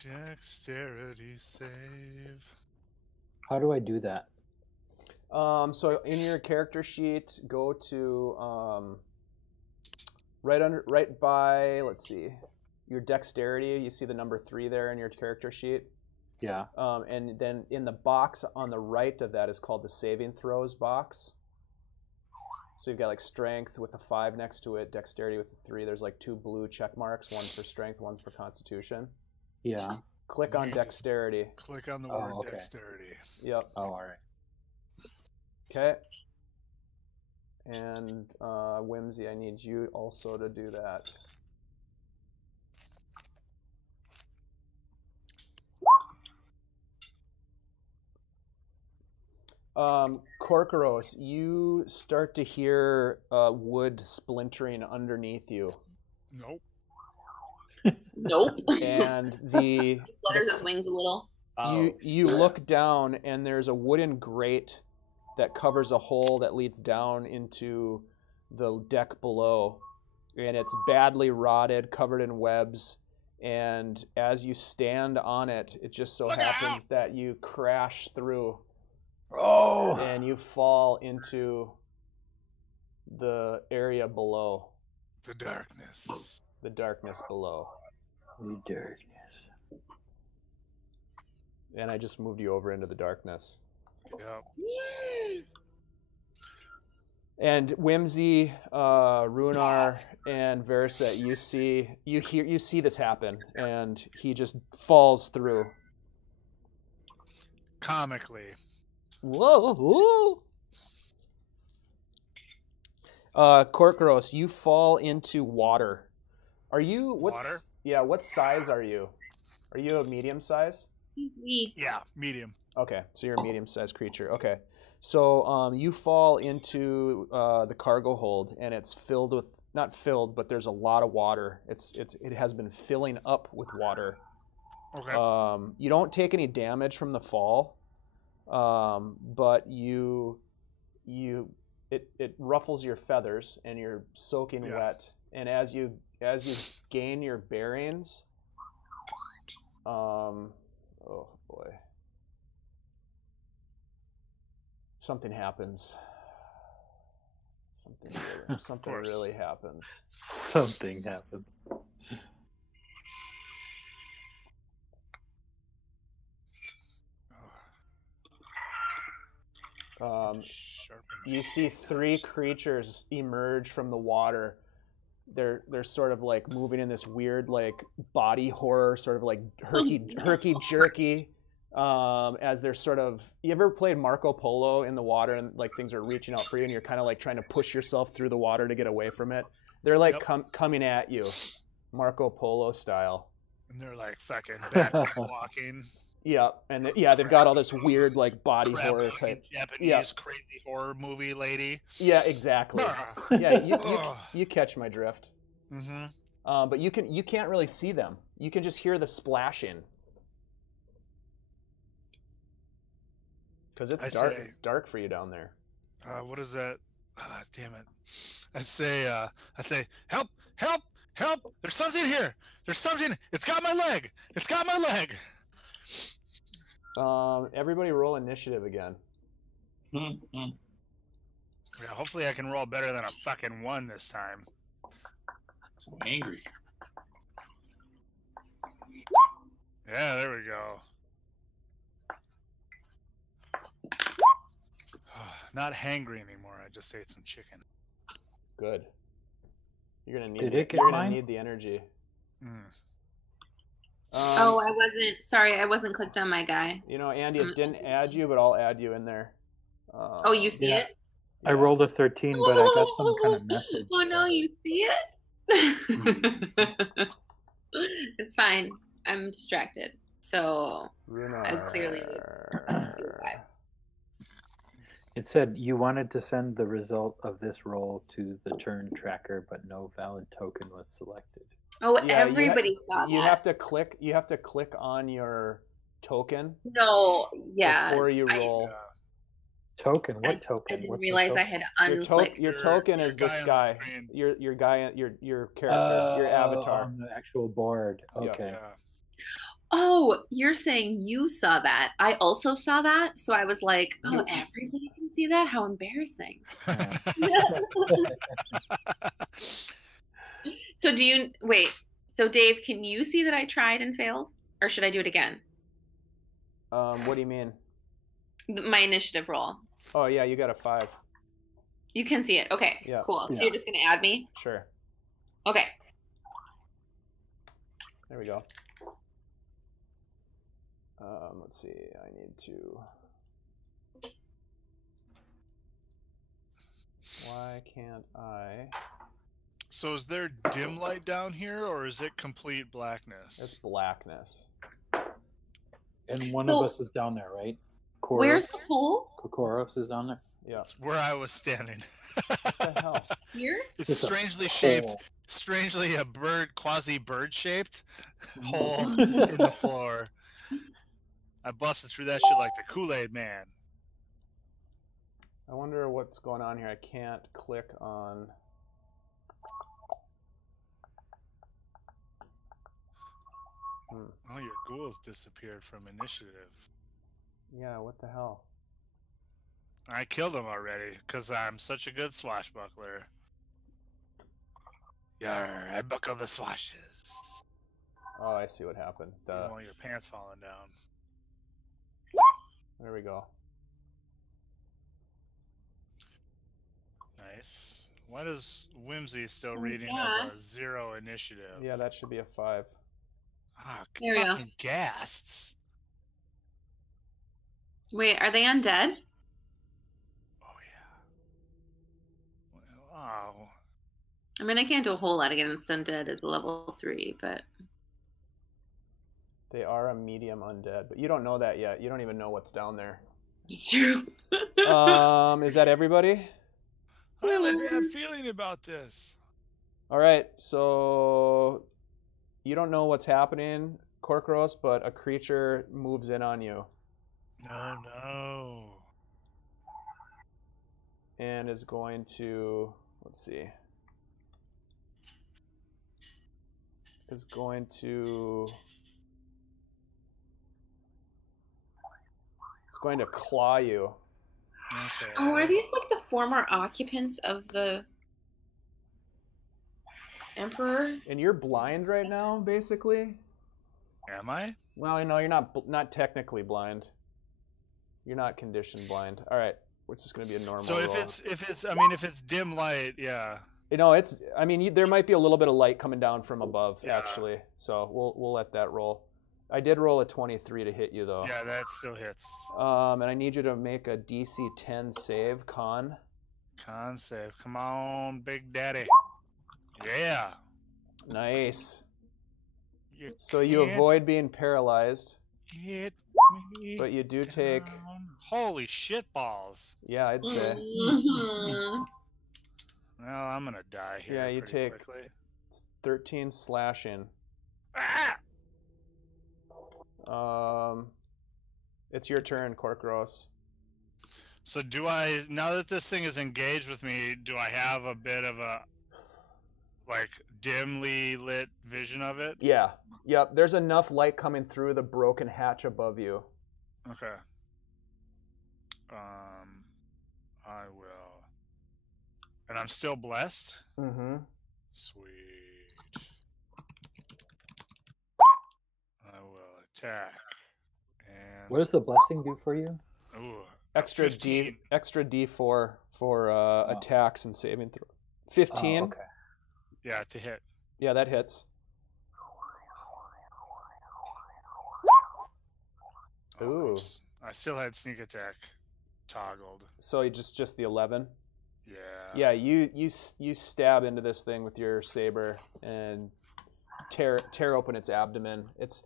Dexterity save. How do I do that? So in your character sheet, go to right by, let's see, your dexterity. You see the number 3 there in your character sheet. Yeah. And then in the box on the right of that is called the saving throws box. So you've got like strength with a 5 next to it, dexterity with a 3. There's like 2 blue check marks, one for strength, one for constitution. Yeah. Click on dexterity. Click on the word dexterity. Yep. Oh, all right. Okay. And Whimsy, I need you also to do that. Korkaros, you start to hear wood splintering underneath you. Nope. Nope. And the flutters his wings a little. You look down, and there's a wooden grate that covers a hole that leads down into the deck below, and it's badly rotted, covered in webs. And as you stand on it, it just so happens that you crash through. Oh! And you fall into the area below. The darkness. The darkness below. The darkness. And I just moved you over into the darkness. Yep. And Whimsy, Runar, and Versa, you see this happen, and he just falls through. Comically. Whoa! Korkaros, you fall into water. Are you water? Yeah, what size are you? Are you a medium size? Yeah, medium. Okay, so you're a medium-sized creature. Okay, so you fall into the cargo hold, and it's filled with, not filled, but there's a lot of water. It has been filling up with water. Okay. You don't take any damage from the fall, but it ruffles your feathers, and you're soaking wet. And as you gain your bearings, oh boy. Something happens. Something really happens. Something happens. You see 3 creatures emerge from the water. They're sort of like moving in this weird like body horror, sort of like herky jerky. As they're sort of, you ever played Marco Polo in the water and like things are reaching out for you and you're kind of like trying to push yourself through the water to get away from it? They're like coming at you, Marco Polo style. And they're like fucking back walking. Yeah, and they've got all this weird like body horror type Japanese crazy horror movie lady. Yeah, exactly. Yeah, you catch my drift. Mm-hmm. But you can't really see them. You can just hear the splashing. Because it's dark. It's dark for you down there. What is that? Damn it! I say, help! Help! Help! There's something here. There's something. It's got my leg. It's got my leg. Everybody roll initiative again. Yeah, hopefully I can roll better than a fucking 1 this time. So angry. Yeah, there we go. Not hangry anymore. I just ate some chicken. Good. You're gonna need. Did it get you're gonna mine? need the energy. Oh, I wasn't. Sorry, I wasn't clicked on my guy. You know, Andy, it didn't add you, but I'll add you in there. Oh, you see it? I rolled a 13, but I got some kind of message. Oh no, you see it? It's fine. I'm distracted. So I clearly would do 5. It said you wanted to send the result of this roll to the turn tracker, but no valid token was selected. Oh, yeah, everybody saw that. You have to click. You have to click on your token. No, yeah. Before you roll. Token? What token? I didn't realize I had unclicked. Your token is this guy. Your guy. Your character. Your avatar. On the actual board. Okay. Yeah. Oh, you're saying you saw that. I also saw that. So I was like, oh, everybody can see that? How embarrassing. So so Dave, can you see that I tried and failed? Or should I do it again? What do you mean? My initiative roll. Oh, yeah, you got a 5. You can see it. Okay, yeah. Cool. So you're just going to add me? Sure. Okay. There we go. Let's see. I need to. Why can't I? So is there dim light down here, or is it complete blackness? It's blackness. And one of us is down there, right? Koros, where's the hole? Kokoros is down there. Yeah. It's where I was standing. What the hell? Here? It's strangely shaped. Strangely a quasi-bird shaped hole in the floor. I busted through that shit like the Kool-Aid man. I wonder what's going on here. I can't click on. Oh, your ghouls disappeared from initiative. Yeah, what the hell? I killed them already because I'm such a good swashbuckler. Yarr, I buckle the swashes. Oh, I see what happened. You don't want your pants falling down. There we go. Nice. Why does Whimsy still reading as a 0 initiative? Yeah, that should be a 5. Ah, there we fucking ghasts. Wait, are they undead? Oh, yeah. Wow. I mean, I can't do a whole lot against undead as a level 3, but... They are a medium undead, but you don't know that yet. You don't even know what's down there. It's true. Is that everybody? I have a bad feeling about this. All right, so you don't know what's happening, Corkros, but a creature moves in on you. No. And is going to, let's see. Is going to... It's going to claw you. Okay. Oh, are these like the former occupants of the Emperor? And you're blind right now, basically? Am I? Well, no, you're not technically blind. You're not conditioned blind. All right, which is going to be a normal So if roll. if it's dim light, yeah. You know, there might be a little bit of light coming down from above, actually. So we'll let that roll. I did roll a 23 to hit you, though. Yeah, that still hits. And I need you to make a DC 10 save, con. Con save. Come on, Big Daddy. Yeah. Nice. You so you avoid being paralyzed. Hit me. But you do take... Holy shit balls. Yeah, I'd say. Mm-hmm. Well, I'm going to die here. Yeah, you take quickly. 13 slashing. Ah! It's your turn, Corkros. So now that this thing is engaged with me, do I have a bit of a, like, dimly lit vision of it? Yeah. Yep, there's enough light coming through the broken hatch above you. Okay. I will. And I'm still blessed? Mm-hmm. Sweet. I will attack. And what does the blessing do for you? Ooh, extra D4 for attacks and saving 15. Oh, okay. Yeah, to hit. Yeah, that hits. Ooh. Oops. I still had sneak attack toggled. So you just the 11. Yeah. Yeah, you stab into this thing with your saber and tear open its abdomen. It's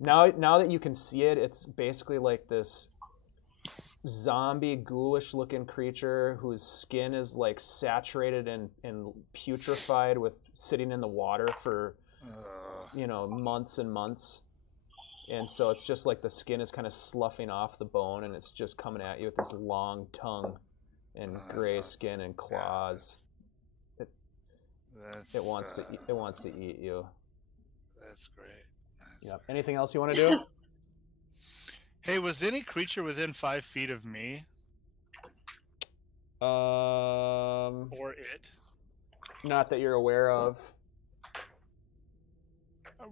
now that you can see it, it's basically like this zombie ghoulish looking creature whose skin is like saturated and putrefied with sitting in the water for months and months. And so it's just like the skin is kind of sloughing off the bone, and it's just coming at you with this long tongue and gray skin and claws. It wants to eat you. That's great. Yep. Anything else you want to do? Hey, was any creature within 5 feet of me? Or it? Not that you're aware of.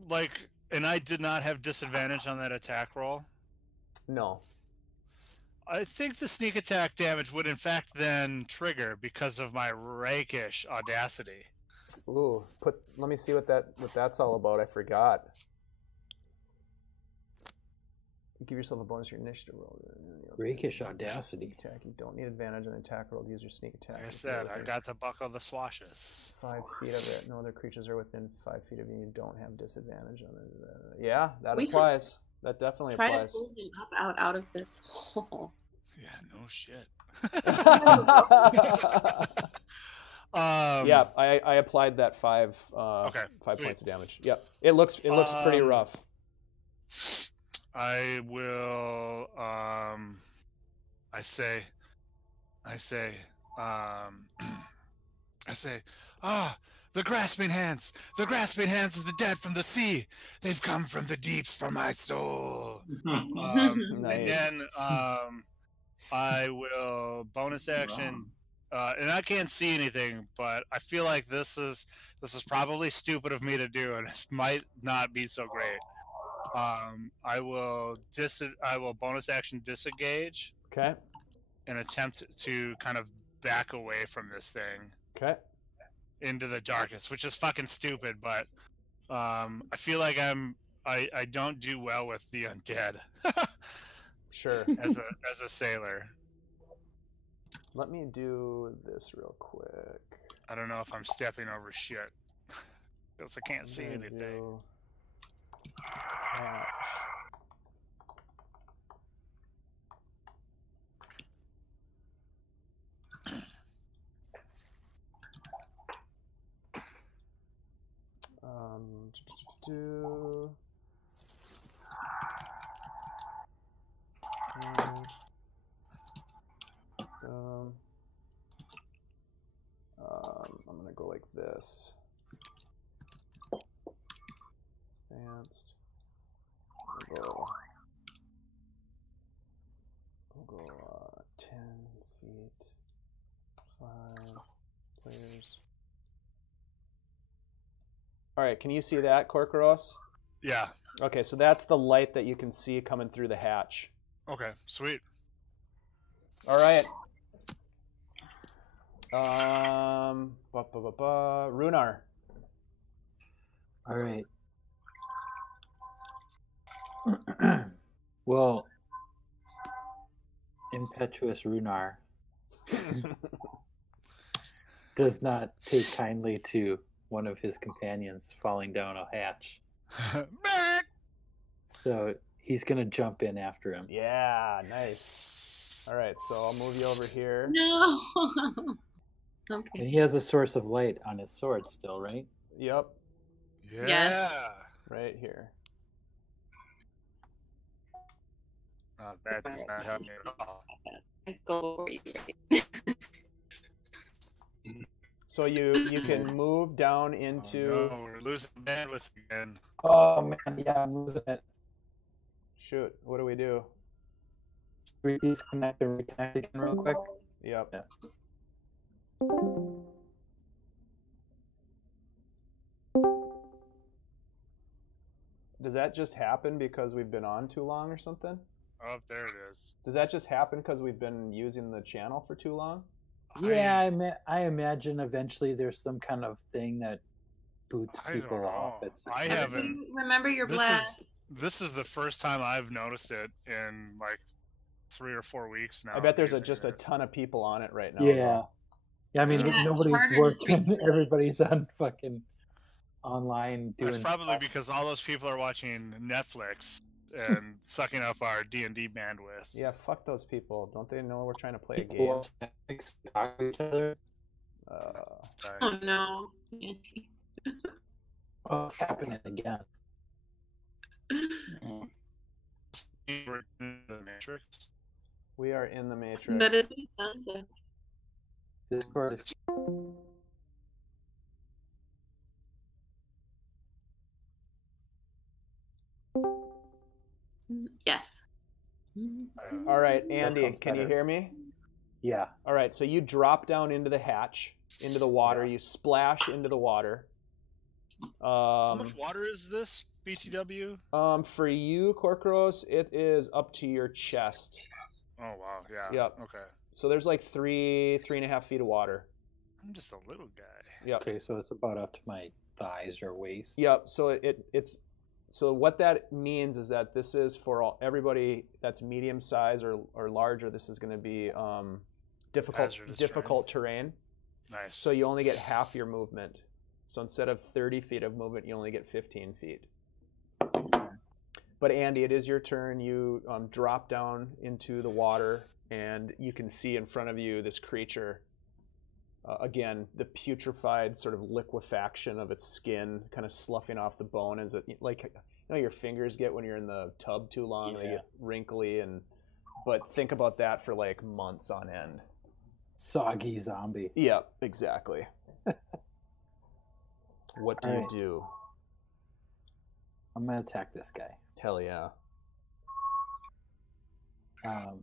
Like, and I did not have disadvantage on that attack roll? No. I think the sneak attack damage would in fact then trigger because of my rakish audacity. Ooh, let me see what that's all about. I forgot. Give yourself a bonus to your initiative roll. Rakish audacity. Attack. You don't need advantage on an attack roll to use your sneak attack. Like I said, I got to buckle the swashes. 5 feet of it. No other creatures are within 5 feet of you. You don't have disadvantage on it. Yeah, that applies. That definitely applies. Try to pull him up out of this hole. Yeah, no shit. Yeah, I applied that 5 points of damage. Yep, it looks pretty rough. I will. I say. The grasping hands of the dead from the sea. They've come from the deeps for my soul. Nice. And then I will bonus action. And I can't see anything, but I feel like this is probably stupid of me to do, and it might not be so great. I will bonus action disengage. Okay. And attempt to kind of back away from this thing. Okay. Into the darkness, which is fucking stupid, but I feel like I don't do well with the undead. Sure. As a sailor. Let me do this real quick. I don't know if I'm stepping over shit. Because I can't see anything. Hatch. I'm gonna go like this. Advanced. We'll go 10 feet. 5 players. All right, can you see that, Korkoros? Yeah. Okay, so that's the light that you can see coming through the hatch. Okay, sweet. All right. Runar. All right. Well, impetuous Runar does not take kindly to one of his companions falling down a hatch. So he's going to jump in after him. Yeah, nice. All right, so I'll move you over here. No. Okay. And he has a source of light on his sword still, right? Yep. Yeah. Right here. That does not help me at all. I go over you. So you can move down into. Oh, no, we're losing bandwidth again. Oh man, yeah, I'm losing it. Shoot, what do we do? Disconnect and reconnect again real quick. Yep. Yeah. Does that just happen because we've been on too long or something? Oh, there it is. Does that just happen because we've been using the channel for too long? Yeah, I imagine eventually there's some kind of thing that boots I people don't off. know. It's I haven't. Remember your blast. This is the first time I've noticed it in like 3 or 4 weeks now. I bet there's just a ton of people on it right now. Yeah. Though. Yeah, I mean, Yeah, it's nobody's harder to working. treat. Everybody's on fucking online doing It's probably stuff. because all those people are watching Netflix and sucking up our D&D bandwidth. Yeah, fuck those people. Don't they know we're trying to play a game? People talk to each other. Oh no. Oh, it's happening again. We're in the Matrix. We are in the Matrix. That is what it sounds like. Discord is. Yes. All right, Andy, can you hear me? Yeah. All right, so you drop down into the hatch, into the water. Yeah. You splash into the water. How much water is this, BTW? For you, Corcoros, it is up to your chest. Oh, wow, yeah. Yep. Okay. So there's like 3.5 feet of water. I'm just a little guy. Yep. Okay, so it's about up to my thighs or waist. Yep. So so what that means is that this is for everybody that's medium size or larger. This is going to be difficult terrain. Nice. So you only get half your movement. So instead of 30 feet of movement, you only get 15 feet. But Andy, it is your turn. You drop down into the water, and you can see in front of you this creature. Again, the putrefied sort of liquefaction of its skin, kind of sloughing off the bone, as it like your fingers get when you're in the tub too long. Yeah. They get wrinkly, but think about that for like months on end. Soggy zombie. Yeah, exactly. What do you do? I'm gonna attack this guy. Hell yeah. I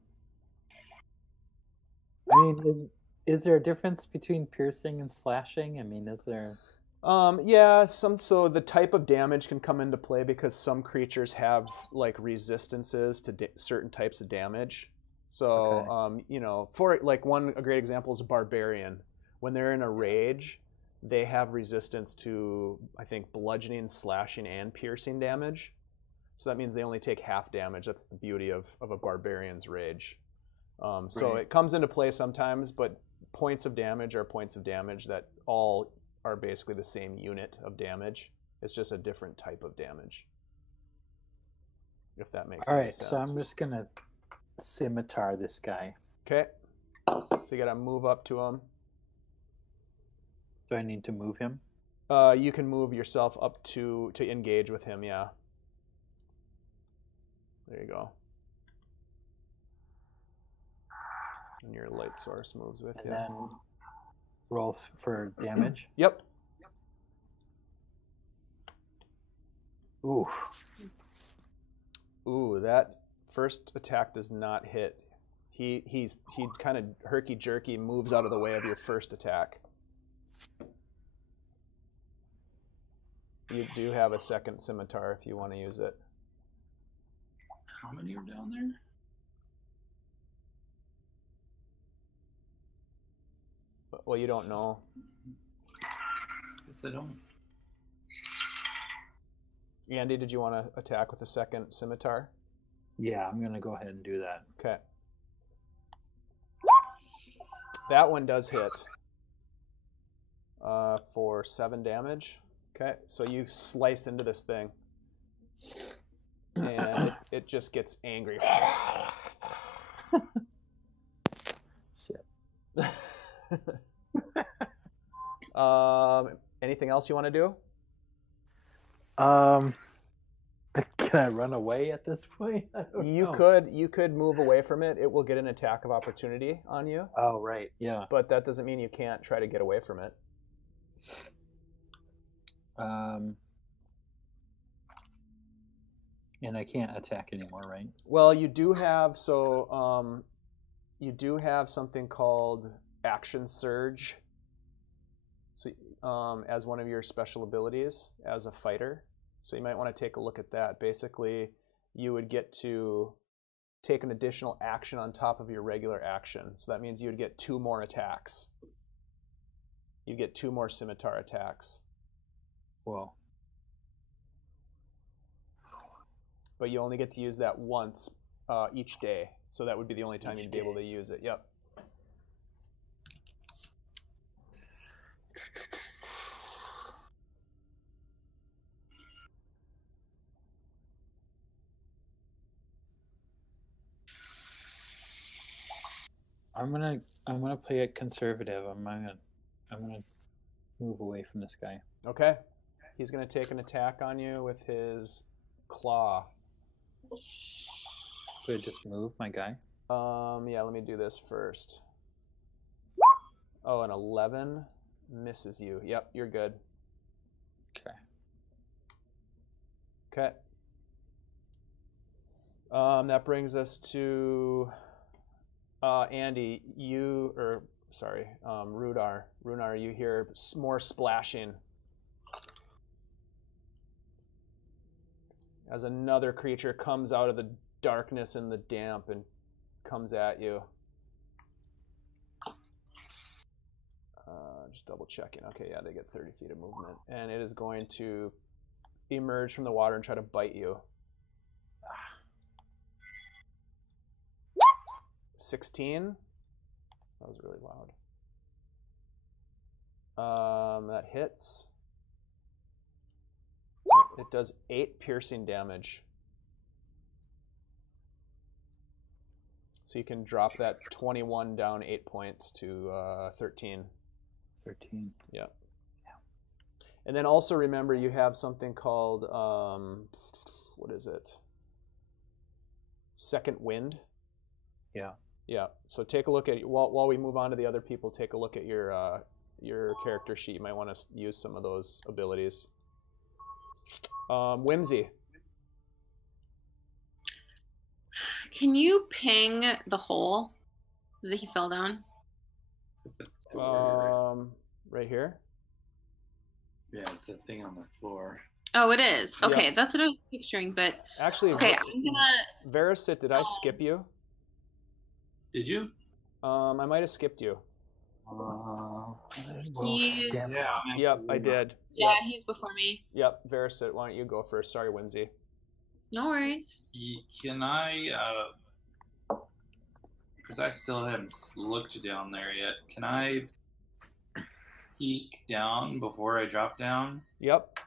mean, is there a difference between piercing and slashing? I mean, is there? Yeah, so the type of damage can come into play because some creatures have like resistances to certain types of damage. So, okay. For like a great example is a barbarian. When they're in a rage, they have resistance to, I think, bludgeoning, slashing, and piercing damage. So that means they only take half damage. That's the beauty of a barbarian's rage. So it comes into play sometimes, but points of damage are points of damage that all are basically the same unit of damage. It's just a different type of damage. If that makes any sense. So I'm just going to scimitar this guy. Okay. So you got to move up to him. Do I need to move him? You can move yourself up to engage with him, yeah. There you go. And your light source moves with you. And then roll for damage? Yep. Ooh. Ooh, that first attack does not hit. He kind of herky-jerky moves out of the way of your first attack. You do have a second scimitar if you want to use it. How many are down there? Well, you don't know. Yes, I don't. Andy, did you want to attack with a second scimitar? Yeah, I'm going to go ahead and do that. Okay. That one does hit for 7 damage. Okay, so you slice into this thing, and it just gets angry. Shit. Anything else you want to do? Can I run away at this point? You could move away from it. It will get an attack of opportunity on you. Oh, right. Yeah. But that doesn't mean you can't try to get away from it. And I can't attack anymore, right? Well, you do have something called Action Surge. So, as one of your special abilities as a fighter. So you might want to take a look at that. Basically, you would get to take an additional action on top of your regular action. So that means you would get 2 more attacks. You get 2 more scimitar attacks. Whoa. But you only get to use that once each day. So that would be the only time you'd be able to use it. Yep. I'm gonna play it conservative. I'm gonna move away from this guy. Okay. He's gonna take an attack on you with his claw. Should I just move my guy? Yeah, let me do this first. Oh, an 11 misses you. Yep, you're good. Okay. Okay. That brings us to Andy. Rudar. Runar, you hear more splashing as another creature comes out of the darkness and the damp and comes at you. Just double checking. Okay, yeah, they get 30 feet of movement. And it is going to emerge from the water and try to bite you. 16. That was really loud. That hits. It does 8 piercing damage. So you can drop that 21 down 8 points to 13. 13. Yep. And then also remember you have something called, what is it? Second wind. Yeah. Yeah. So take a look at, while we move on to the other people, take a look at your character sheet. You might want to use some of those abilities. Whimsy. Can you ping the hole that he fell down? Right here. Yeah, it's the thing on the floor. Oh, it is. Okay, Yep. that's what I was picturing. But Actually, okay, I'm gonna. Verisit, did I skip you? Did you? I might have skipped you. Yep, I did. Yeah, Yep. he's before me. Yep, Verisit, why don't you go first? Sorry, Whimsy. No worries. Can I, because I still haven't looked down there yet, can I peek down before I drop down? Yep.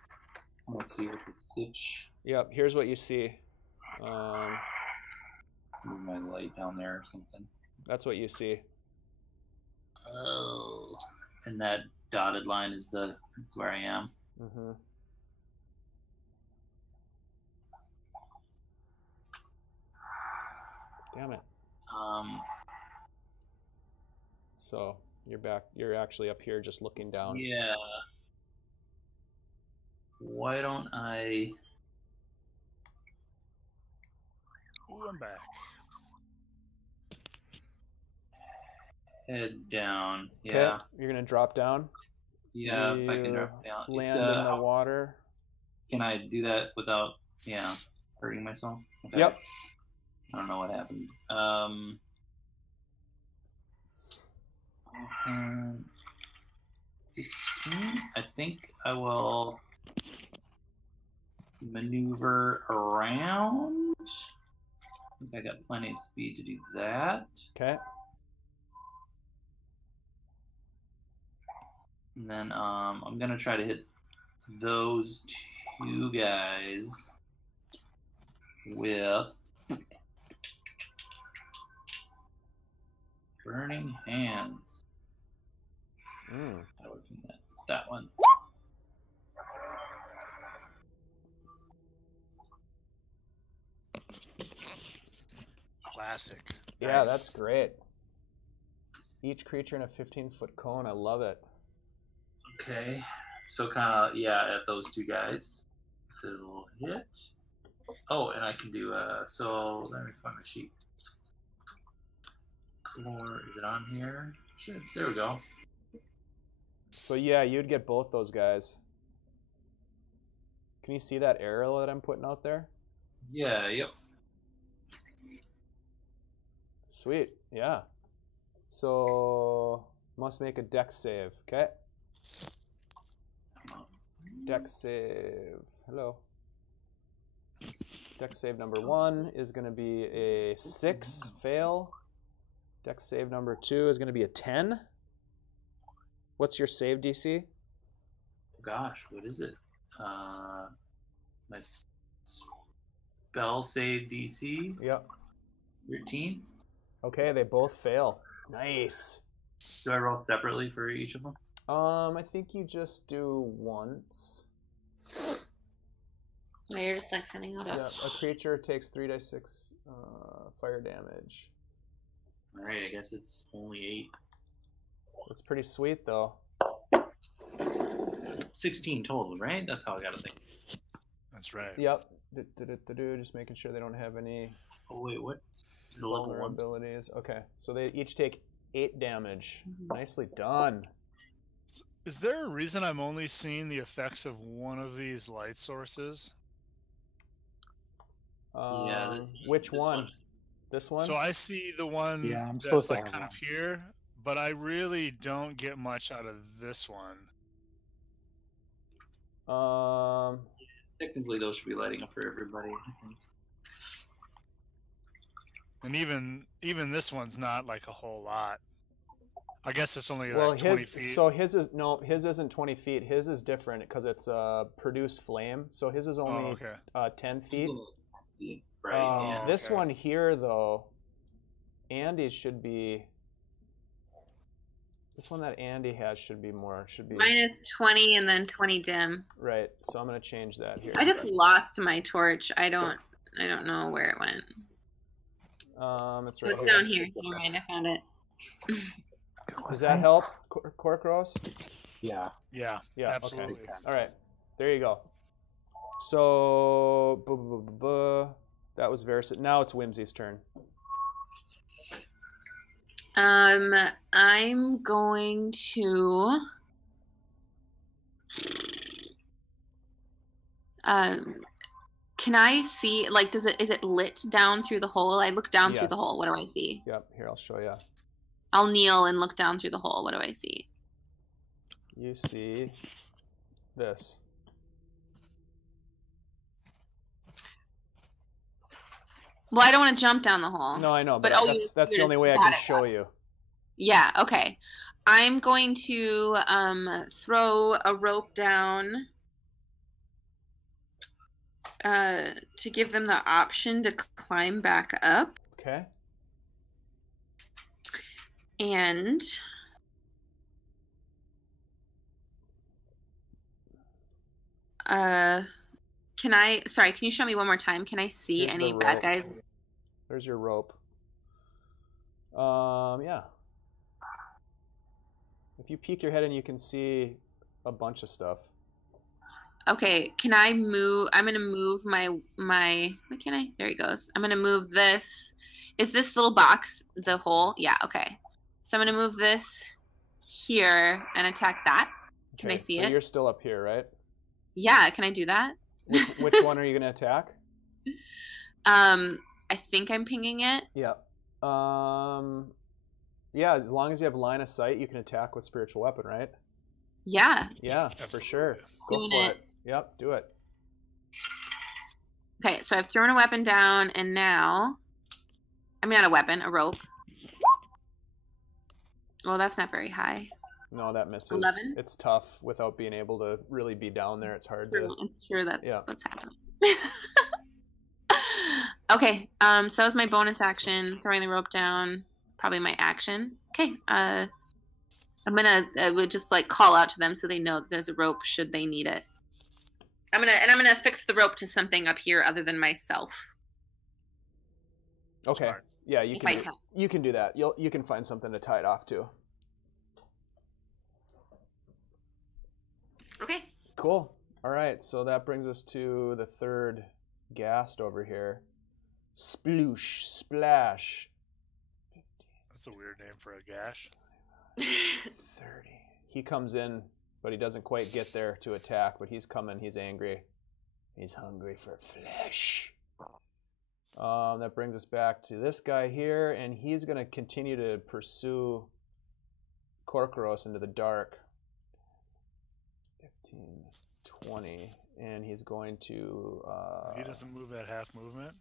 I want to see what the stitch. Yep, here's what you see. Move my light down there or something. That's what you see. Oh. And that dotted line is where I am. Mm-hmm. Damn it. So you're back. You're actually up here just looking down. Yeah. Why don't I... Ooh, I'm back. Head down. Okay. Yeah. You're going to drop down? Yeah, if I can drop down. Land in the water. Can I do that without, hurting myself? Okay. Yep. I don't know what happened. 10, 15. I think I will maneuver around. I think I got plenty of speed to do that. Okay. And then I'm gonna try to hit those 2 guys with Burning Hands. How do I do that? That one. Classic. Yeah, Nice. that's great. Each creature in a 15-foot cone. I love it. Okay. So kind of, at those 2 guys. So it'll hit. Oh, and I can do, so let me find my sheet. Or is it on here? Shit, there we go. So yeah, you'd get both those guys. Can you see that arrow that I'm putting out there? Yeah, yep. Sweet. Yeah. So must make a dex save. Okay. Dex save. Hello. Dex save number 1 is going to be a 6, fail. Dex save number 2 is going to be a 10. What's your save DC? Gosh, what is it? My spell save DC? Yep. 13? Okay, they both fail. Nice. Do I roll separately for each of them? I think you just do once. No, you're just like sending out Yeah, a creature takes 3d6 fire damage. All right, I guess it's only 8. That's pretty sweet, though. 16 total, right? That's how I gotta think. That's right. Yep. Just making sure they don't have any Oh wait, what? The level ones. vulnerabilities. Okay, so they each take 8 damage. Nicely done. Is there a reason I'm only seeing the effects of one of these light sources? Yeah. Which one? This one? So I see the one Yeah, I'm that's supposed to like have kind of one. here, but I really don't get much out of this one. Technically, those should be lighting up for everybody. I think. And even this one's not like a whole lot. I guess it's only well, like 20 feet. So his isn't 20 feet. His is different because it's produce flame. So his is only 10 feet. Right. Yeah. This one here, though, Andy's should be. This one that Andy has should be more. Mine is 20 and then 20 dim. Right. So I'm gonna change that here. I just lost my torch. I don't know where it went. It's right. It's down here. Never mind, I found it. Does that help, Cork Roast? Yeah. Yeah. Absolutely. Okay. All right. There you go. So that was Versa. Now it's Whimsy's turn. I'm going to can I see, like, is it lit down through the hole? I look down through the hole. What do I see? Yep, here, I'll show you. I'll kneel and look down through the hole. What do I see? You see this. Well, I don't want to jump down the hole. No, I know, but that's the only way I can show you. Yeah, okay. I'm going to throw a rope down to give them the option to climb back up. Okay. And can you show me one more time? Can I see any bad guys? There's your rope. Yeah. If you peek your head in, you can see a bunch of stuff. Okay, can I move? I'm going to move my, what can I? There he goes. I'm going to move this. Is this little box the hole? Yeah, okay. So I'm going to move this here and attack that. Can I see it? You're still up here, right? Yeah, can I do that? Which one are you going to attack? I think I'm pinging it. Yeah. Yeah, as long as you have line of sight, you can attack with spiritual weapon, right? Yeah. Yeah, for sure. Go for it. Yep, do it. Okay, so I've thrown a weapon down, and now... I mean, not a weapon, a rope. Well, that's not very high. No, that misses. 11? It's tough without being able to really be down there. It's hard to... I'm sure that's what's happening. Okay, so that was my bonus action, throwing the rope down. Probably my action. Okay, I would just like call out to them so they know that there's a rope should they need it. I'm gonna fix the rope to something up here other than myself. Okay. Yeah, you can do that. You can find something to tie it off to. Okay. Cool. All right, so that brings us to the third ghast over here. Sploosh, splash. That's a weird name for a gash. 30. He comes in, but he doesn't quite get there to attack, but he's coming. He's angry. He's hungry for flesh. That brings us back to this guy here, and he's going to continue to pursue Korkoros into the dark. 15, 20, and he's going to... he doesn't move at half movement?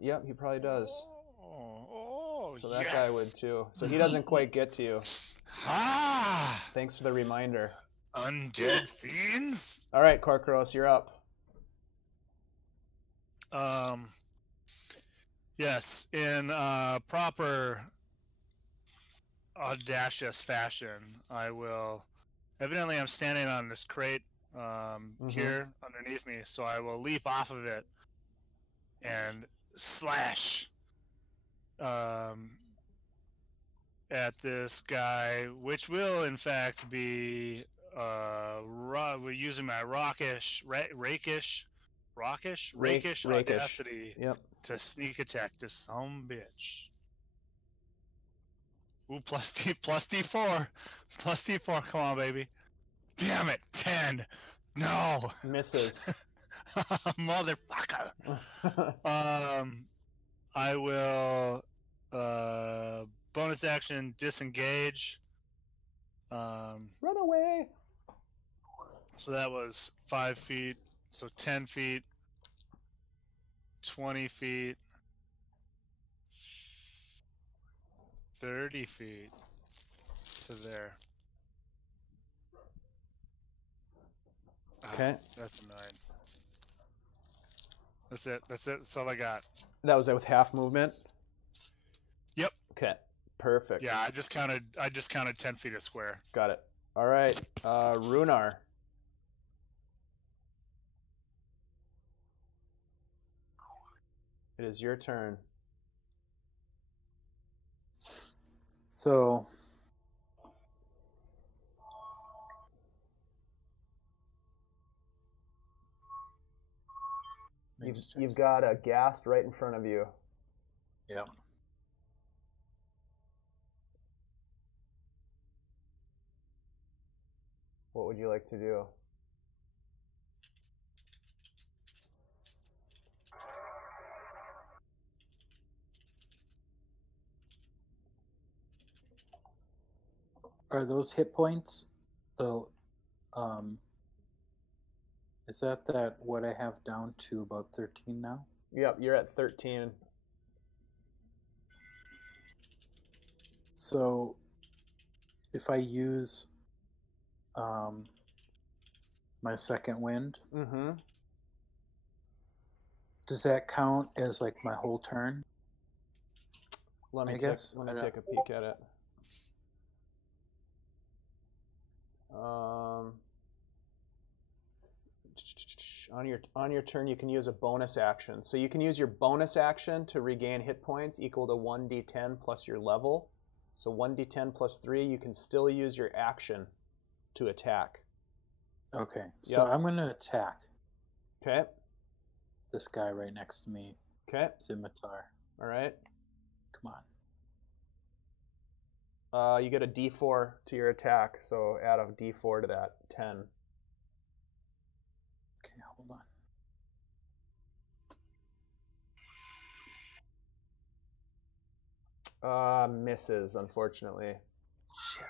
Yep, he probably does. So that yes! guy would too. So he doesn't quite get to you. Ah! Thanks for the reminder. Undead fiends? All right, Korkoros, you're up. Yes, in proper audacious fashion, I will... Evidently, I'm standing on this crate here underneath me, so I will leap off of it and slash at this guy, which will, in fact, be we're using my rakish audacity to sneak attack this some bitch. Ooh, plus D4. Plus D4, come on, baby. Damn it, 10. No. Misses. Motherfucker. I will bonus action disengage. Run away. So that was 5 feet. So 10 feet. 20 feet. 30 feet to there. Okay. That's a 9. That's it. That's all I got. That was it with half movement? Yep. Okay. Perfect. Yeah, I just counted 10 feet a square. Got it. All right. Runar. It is your turn. So you've got a ghast right in front of you. Yeah. What would you like to do? Are those hit points? So, is that what I have down to about 13 now? Yep, you're at 13. So, if I use my second wind, does that count as like my whole turn? Let me take a peek at it. On your turn, you can use a bonus action. So you can use your bonus action to regain hit points equal to 1d10 plus your level. So 1d10 plus 3, you can still use your action to attack. Okay, so I'm going to attack. Okay. This guy right next to me. Okay. Scimitar. All right. Come on. You get a d4 to your attack, so add a d4 to that. 10. Okay, hold on. Misses, unfortunately. Shit.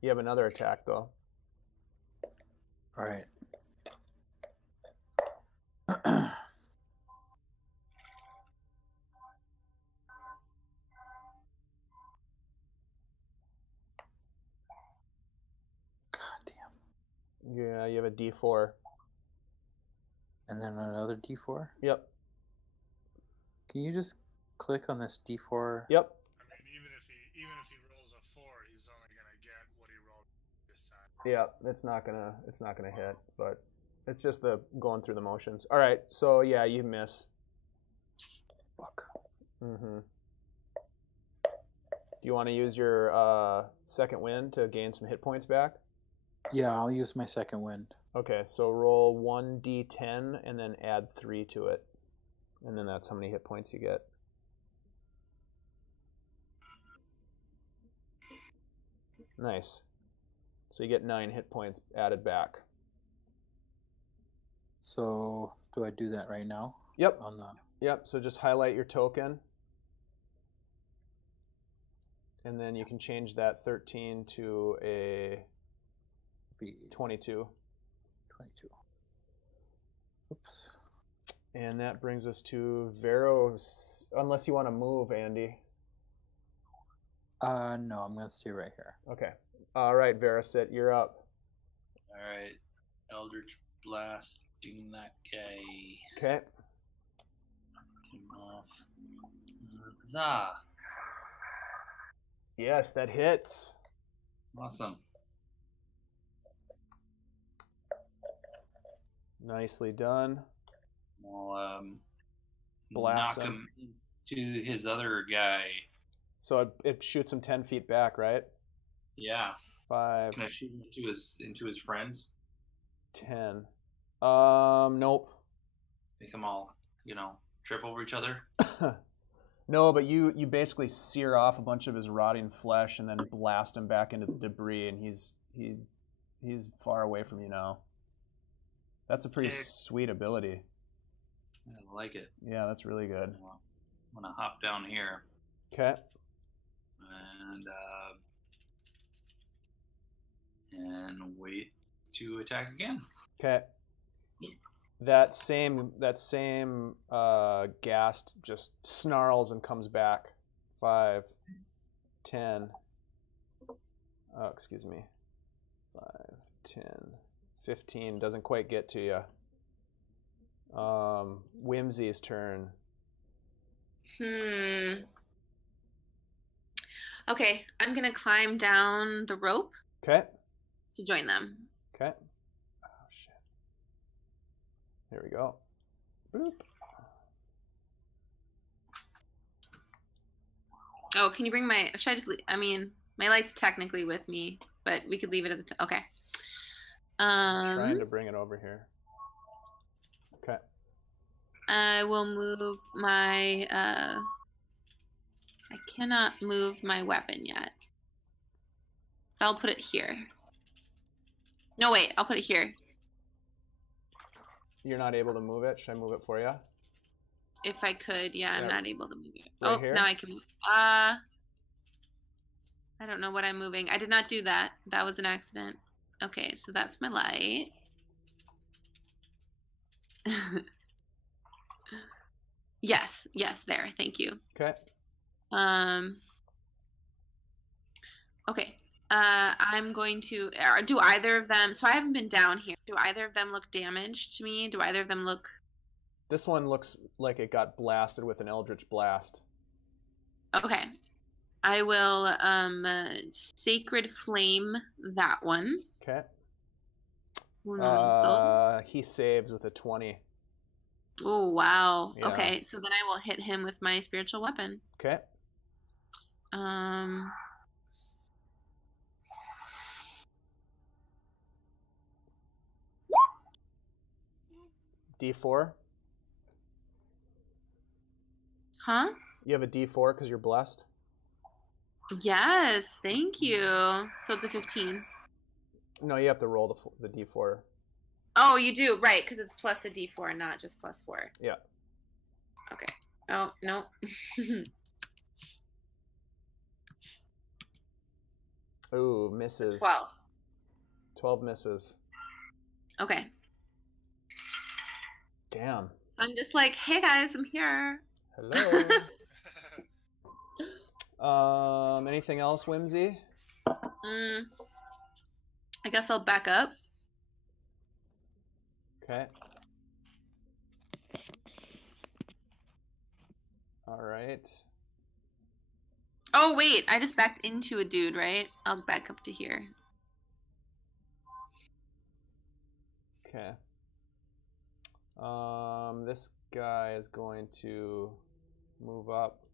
You have another attack, though. All right. Yeah, you have a D4. And then another D4? Yep. Can you just click on this D4? Yep. I mean, even if he rolls a 4, he's only gonna get what he rolled this time. Yeah, it's not gonna hit, but it's just the going through the motions. All right, so yeah, you miss. Fuck. Mm-hmm. Do you want to use your second wind to gain some hit points back? Yeah, I'll use my second wind. Okay, so roll 1d10 and then add 3 to it. And then that's how many hit points you get. Nice. So you get 9 hit points added back. So Do I do that right now? Yep. On the. Yep. So just highlight your token, and then you can change that 13 to a 22. 22. Oops. And that brings us to Vero's, unless you want to move, Andy. No, I'm going to stay right here. Okay. All right, Verosit, you're up. All right. Eldritch Blasting that guy. Okay. Him off. Huzzah. Yes, that hits. Awesome. Nicely done. I'll Blast knock him to his other guy. So it shoots him 10 feet back, right? Yeah. 5. Can I shoot him into his friends? 10. Nope. Make them all, trip over each other? No, but you basically sear off a bunch of his rotting flesh and then blast him back into the debris, and he's far away from you now. That's a pretty sweet ability. I like it. Yeah, that's really good. I'm gonna hop down here. Okay. And wait to attack again. Okay. That same ghast just snarls and comes back. 5, 10. Oh, excuse me. 5, 10, 15. Doesn't quite get to you. Whimsy's turn. Okay, I'm gonna climb down the rope. Okay. To join them. Okay. Oh shit. There we go. Boop. Oh, can you bring my? Should I just? My light's technically with me, but we could leave it at the. Okay. I'm trying to bring it over here. Okay. I will move my. I cannot move my weapon yet. I'll put it here. No, wait. I'll put it here. You're not able to move it. Should I move it for you? If I could, yeah, I'm not able to move it. Right here? Now I can move. I don't know what I'm moving. I did not do that. That was an accident. Okay, so that's my light. Yes, there. Thank you. Okay. Okay. I'm going to. Do either of them? So I haven't been down here. Do either of them look damaged to me? Do either of them look? This one looks like it got blasted with an eldritch blast. Okay. I will sacred flame that one. Okay. No. He saves with a 20. Oh wow. Yeah. Okay, so then I will hit him with my spiritual weapon. Okay. D4. Huh? You have a D4 because you're blessed? Yes, thank you. So it's a 15. No, you have to roll the D4. Oh, you do, right? Because it's plus a D4, not just plus 4. Yeah. Okay. Oh no. misses. 12. 12 misses. Okay. Damn. I'm just like, hey guys, I'm here. Hello. Anything else, Whimsy? I guess I'll back up. Okay. All right. Oh wait, I just backed into a dude, right? I'll back up to here. Okay. This guy is going to move up.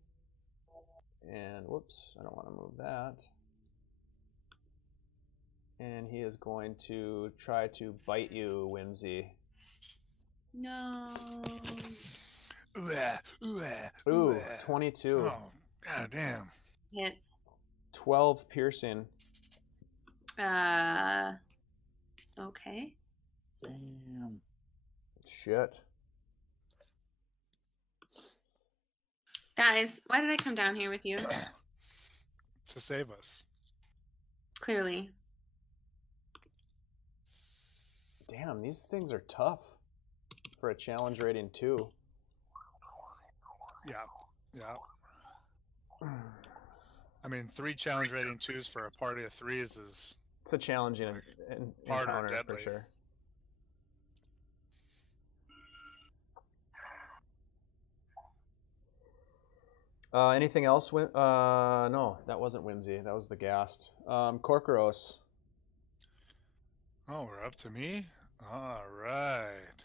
And whoops, I don't want to move that. And he is going to try to bite you, Whimsy. No. Ooh, 22. Oh, god damn. Hits. 12 piercing. Okay. Damn. Shit. Guys, why did I come down here with you? To save us. Clearly. Damn, these things are tough for a challenge rating 2. Yeah. I mean, 3 challenge rating 2s for a party of 3s is... It's a challenging encounter for sure. Anything else? No, that wasn't Whimsy. That was the Ghast. Korkoros. Oh, we're up to me? All right.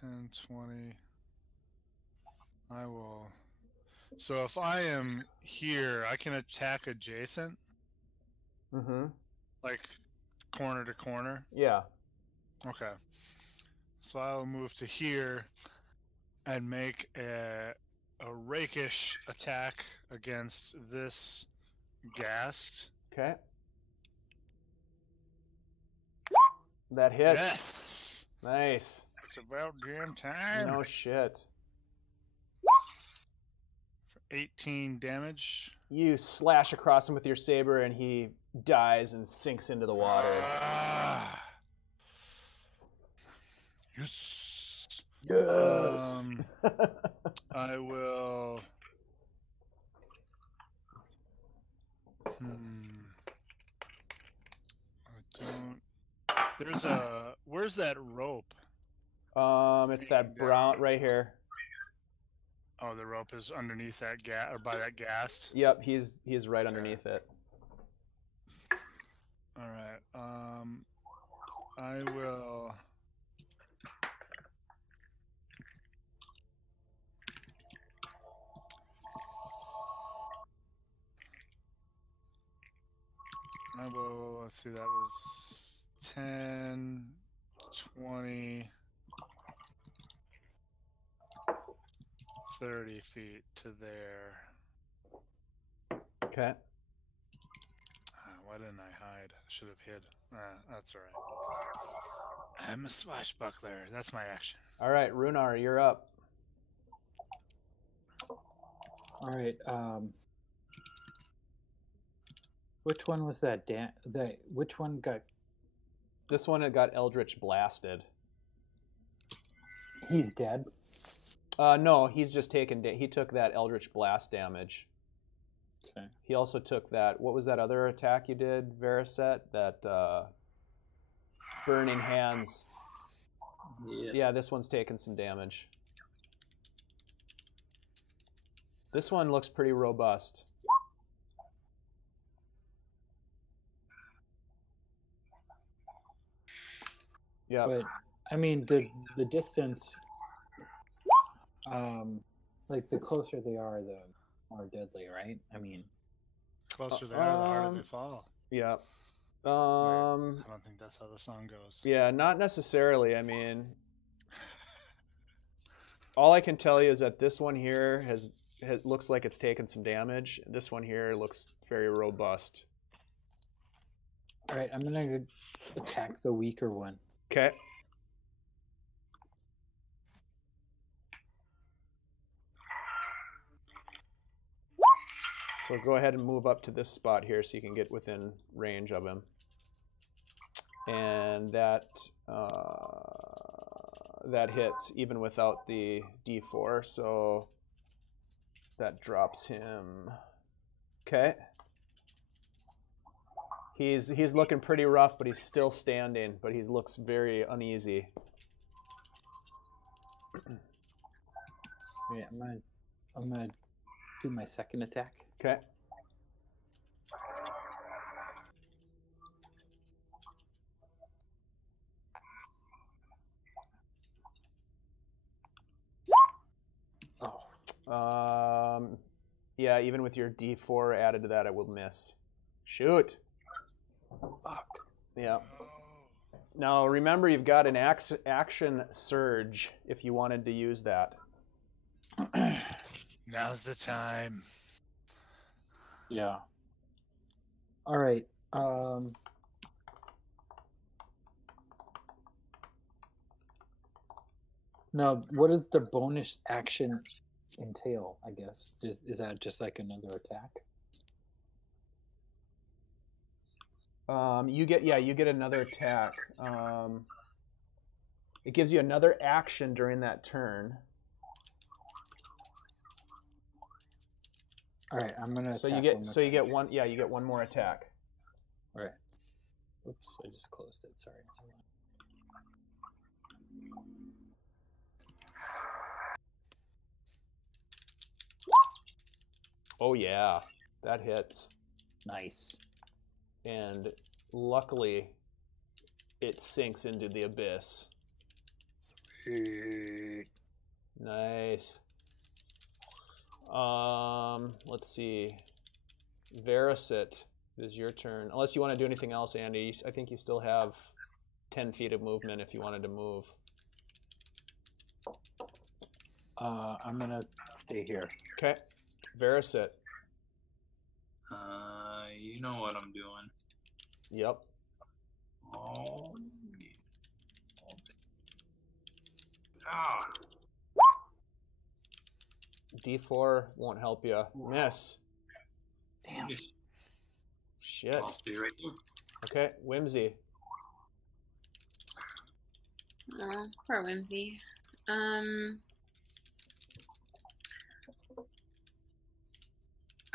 10, 20. I will... So if I am here, I can attack adjacent? Mm-hmm. Like corner to corner? Yeah. Okay. So I'll move to here and make a rakish attack against this Ghast. Okay. That hits. Yes. Nice. It's about damn time. No shit. For 18 damage. You slash across him with your saber, and he dies and sinks into the water. Yes. Yes. I will. I don't. There's a. Where's that rope? It's that brown right here. Oh, the rope is underneath that or by that Ghast. Yep, he's right underneath it. All right. I will. Let's see, that was 10, 20, 30 feet to there. Okay. Why didn't I hide? I should have hid. That's all right. I'm a swashbuckler. That's my action. All right, Runar, you're up. All right. Which one was that? Which one got? This one got Eldritch blasted. He's dead. No, he's just taken. He took that Eldritch blast damage. Okay. He also took that. What was that other attack you did, Veriset? That burning hands. Yeah, this one's taken some damage. This one looks pretty robust. Yeah. But I mean, the distance, like the closer they are, the more deadly, right? I mean, the closer they are, the harder they fall. Yeah. I don't think that's how the song goes. Yeah, not necessarily. I mean, all I can tell you is that this one here looks like it's taken some damage. This one here looks very robust. All right, I'm gonna attack the weaker one. Okay. So go ahead and move up to this spot here so you can get within range of him. And that that hits even without the D4, so that drops him. Okay. He's looking pretty rough, but he's still standing, but he looks very uneasy. Yeah, I'm gonna do my second attack. Okay. Oh. Yeah, even with your D4 added to that, it will miss. Shoot. Fuck. Yeah. Now remember, you've got an action surge if you wanted to use that. Now's the time. Yeah. All right. Now, what does the bonus action entail, I guess? Is that just like another attack? You get another attack. It gives you another action during that turn. All right, I'm gonna. So you get one. Yeah, you get one more attack. All right. Oops, I just closed it. Sorry. Oh yeah, that hits. Nice. And luckily, it sinks into the abyss. Nice. Let's see. Verisit, it is your turn. Unless you want to do anything else, Andy. I think you still have 10 feet of movement if you wanted to move. I'm gonna stay here. Okay. Verisit. You know what I'm doing. Yep. Oh. Ah. D4 won't help you. Miss. Damn. Shit. I'll stay right there. Okay, Whimsy. Oh, poor Whimsy.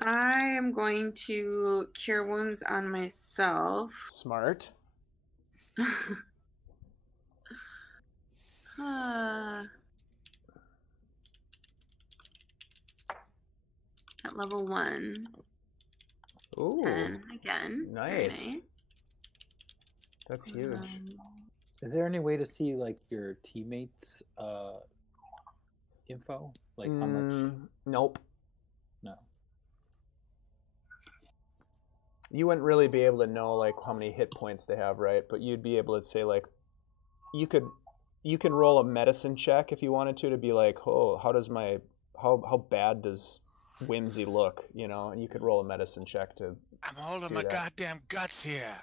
I am going to cure wounds on myself. Smart. At level 1. Ooh. 10 again. Nice. That's huge. Is there any way to see like your teammates' info? Like how much? Nope. No. You wouldn't really be able to know like how many hit points they have, right? But you'd be able to say like, you can roll a medicine check if you wanted to be like, oh, how bad does Whimsy look, you know? And you could roll a medicine check to. I'm holding my goddamn guts here.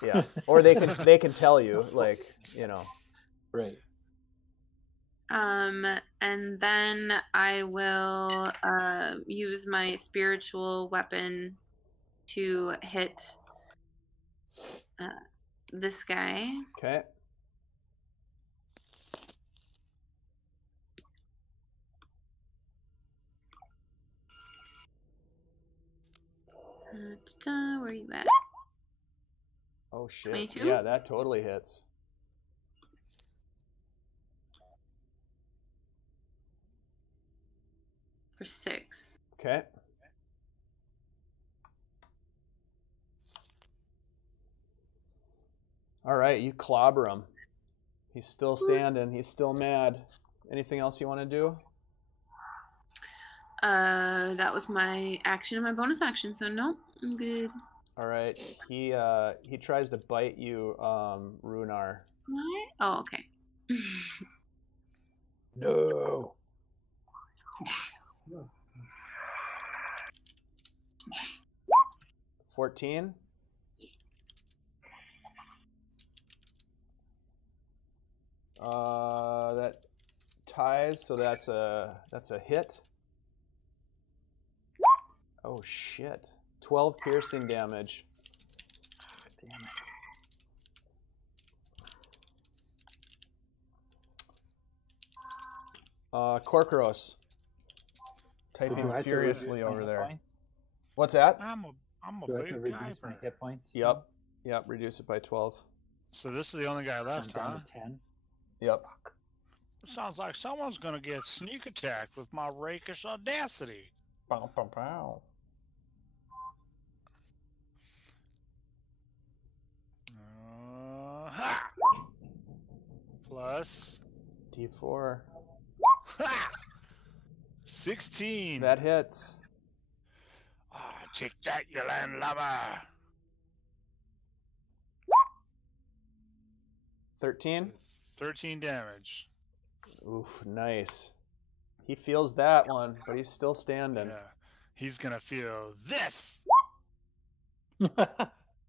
Yeah, or they can tell you, like, you know. Right. And then I will use my spiritual weapon to hit this guy. Okay. Where are you at? Oh shit. 22? Yeah, that totally hits. For 6. Okay. All right, you clobber him. He's still standing. He's still mad. Anything else you want to do? That was my action and my bonus action, so nope, I'm good. All right. He tries to bite you, Runar. What? Oh, okay. No. 14. That ties, so that's a hit. Oh shit. 12 piercing damage. Damn it. Korkoros. Typing furiously over there. Points? What's that? I'm a Do I have to big reduce my typer. hit points? Yep. Yep, reduce it by 12. So this is the only guy left, I'm huh? down to 10. Yep. Sounds like someone's gonna get sneak attacked with my rakish audacity. Bow, bow, bow. Ha! Plus D4. ha! 16. That hits. Ah, take that, you land lava. 13. 13 damage. Oof, nice. He feels that one, but he's still standing. Yeah. He's gonna feel this.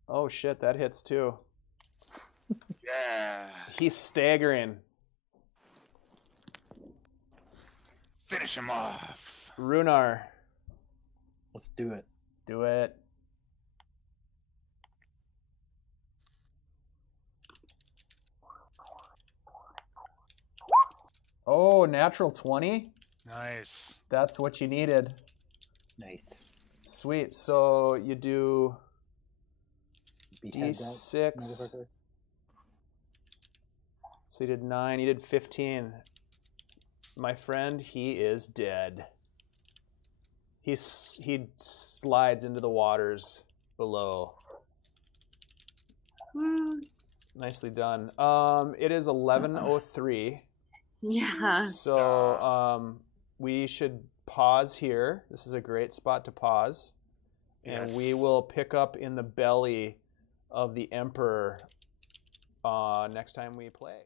Oh shit, that hits too. Yeah. He's staggering. Finish him off. Runar. Let's do it. Do it. Oh, natural 20? Nice. That's what you needed. Nice. Sweet. So you do Behead that D6. motherfucker. So you did 9. You did 15. My friend, he is dead. He slides into the waters below. Nicely done. It is 11:03. Yeah. So we should pause here. This is a great spot to pause. And Yes. we will pick up in the belly of the Emperor next time we play.